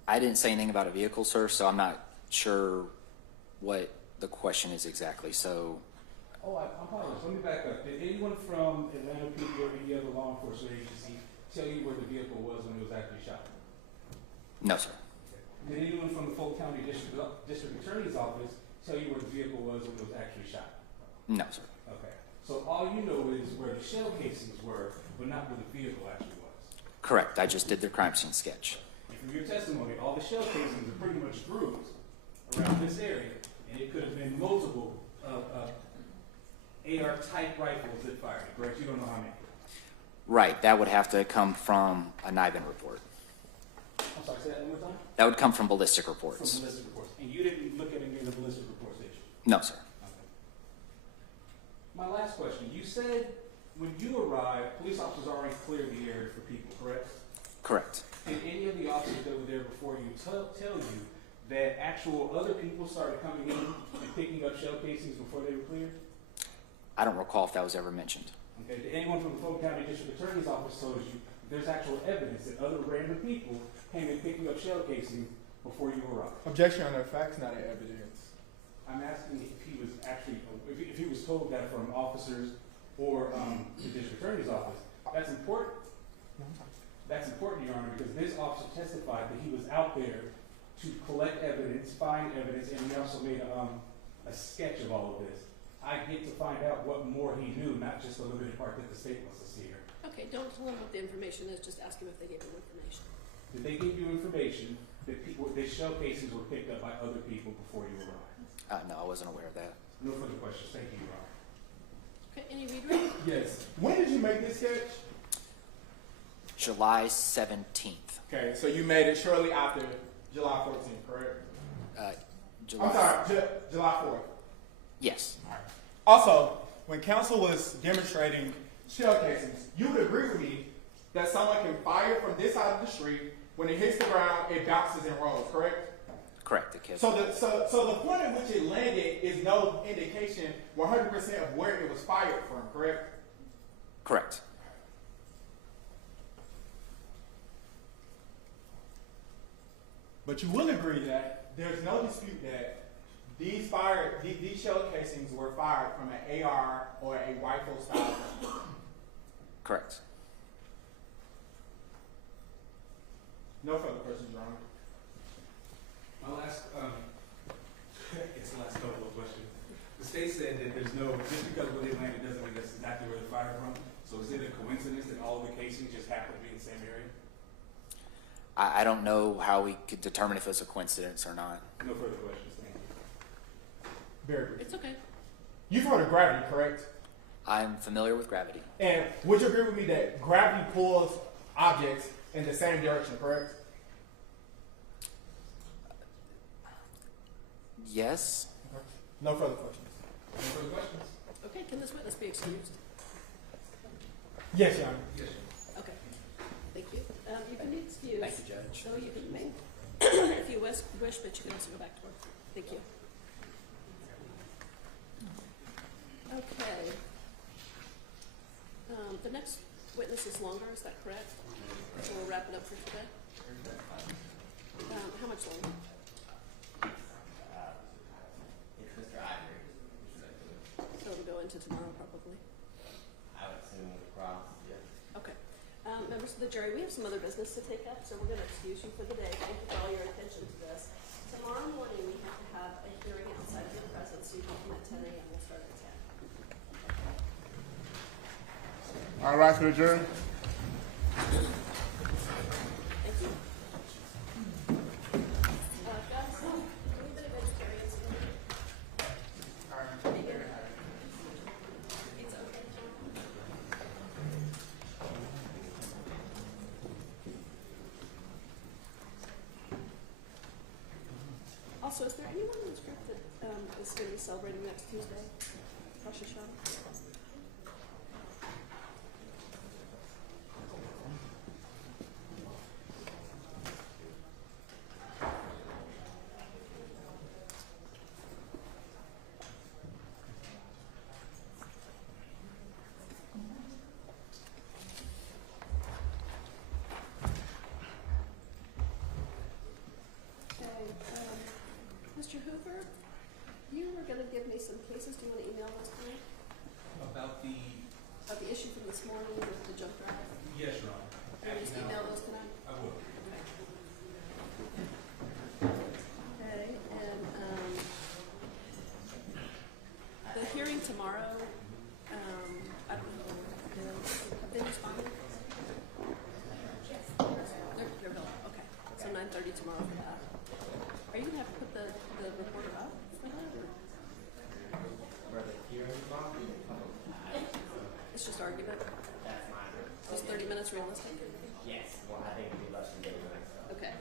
I didn't say anything about a vehicle, sir, so I'm not sure what the question is exactly. So, Oh, I apologize. Let me back up. Did anyone from Atlanta PD or any other law enforcement agency tell you where the vehicle was when it was actually shot? no, sir. Did anyone from the Fulton County District Attorney's Office tell you where the vehicle was when it was actually shot? No, sir. Okay. So all you know is where the shell casings were, but not where the vehicle actually was. Correct. I just did the crime scene sketch. And from your testimony, all the shell casings are pretty much bruised around this area, and it could have been multiple AR-type rifles that fired it, correct? You don't know how many? Right. That would have to come from a NIBIN report. I'm sorry, say that one more time? That would come from ballistic reports. From ballistic reports. And you didn't look at any of the ballistic reports, did you? No, sir. Okay. My last question. You said when you arrived, police officers already cleared the area for people, correct? Correct. Did any of the officers that were there before you tell you that actual other people started coming in and picking up shell casings before they were cleared? I don't recall if that was ever mentioned. Okay. Did anyone from the Fulton County District Attorney's Office told you there's actual evidence that other random people came in picking up shell casings before you arrived? Objection on the facts, not an evidence. I'm asking if he was actually, if he was told that from officers or the District Attorney's Office. That's important. That's important, Your Honor, because this officer testified that he was out there to collect evidence, find evidence, and he also made a sketch of all of this. I get to find out what more he knew, not just the limited part that the state wants to see here. Okay, don't tell them what the information is, just ask them if they gave them information. Did they give you information that shell casings were picked up by other people before you arrived? No, I wasn't aware of that. No further questions. Thank you, Your Honor. Okay, any redirect? Yes. When did you make this sketch? July 17th. Okay, so you made it shortly after July 14th, correct? July. I'm sorry, July 4th. Yes. Also, when counsel was demonstrating shell casings, you would agree with me that someone can fire from this side of the street. When it hits the ground, it bounces and rolls, correct? Correct. The kid. So the point at which it landed is no indication 100% of where it was fired from, correct? Correct. But you will agree that there's no dispute that these shell casings were fired from an AR or a rifle style. Correct. No further questions, Your Honor. My last, it's the last couple of questions. The state said that there's no, just because where they landed doesn't mean that's exactly where they're fired from. So is it a coincidence that all of the casings just happen to be in the same area? I don't know how we could determine if it's a coincidence or not. No further questions. Thank you. Very brief. It's okay. You've heard of gravity, correct? I'm familiar with gravity. And would you agree with me that gravity pulls objects in the same direction, correct? Yes. Okay. No further questions. No further questions? Okay, can this witness be excused? Yes, Your Honor. Yes, Okay, thank you. You can be excused. Thank you, Judge. So you can remain if you wish, but you can also go back to work. Thank you. Okay. The next witness is longer, is that correct? So we'll wrap it up for today. How much longer? into tomorrow, probably. I would assume across, yes. Okay. Members of the jury, we have some other business to take up, so we're going to excuse you for the day. Thank you for all your attention to this. Tomorrow morning, we have to have a hearing outside of your presence, so you can come at 10 a.m. We'll start at 10. All right, for the jury. Thank you. Guys, any bit of experience in it? It's okay. Also, is there anyone in this group that is going to be celebrating next Tuesday? Rosh Hashanah? Mr. Hoover, you were going to give me some cases. Do you want to email those to me? About the, About the issue from this morning with the jump drive? yes, Your Honor. Can you just email those tonight? I will. Okay, and the hearing tomorrow, I don't know, have they responded? Yes. They're built, okay. So 9:30 tomorrow for that. Are you gonna have to put the reporter up for that, or? For the hearing tomorrow? It's just argument? That's mine. Is 30 minutes realistic? Yes. Well, I think it'd be less than 30 minutes. Okay.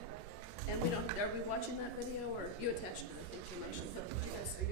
And we don't, are we watching that video, or you attached it, I think, to your motion, but did you guys, are you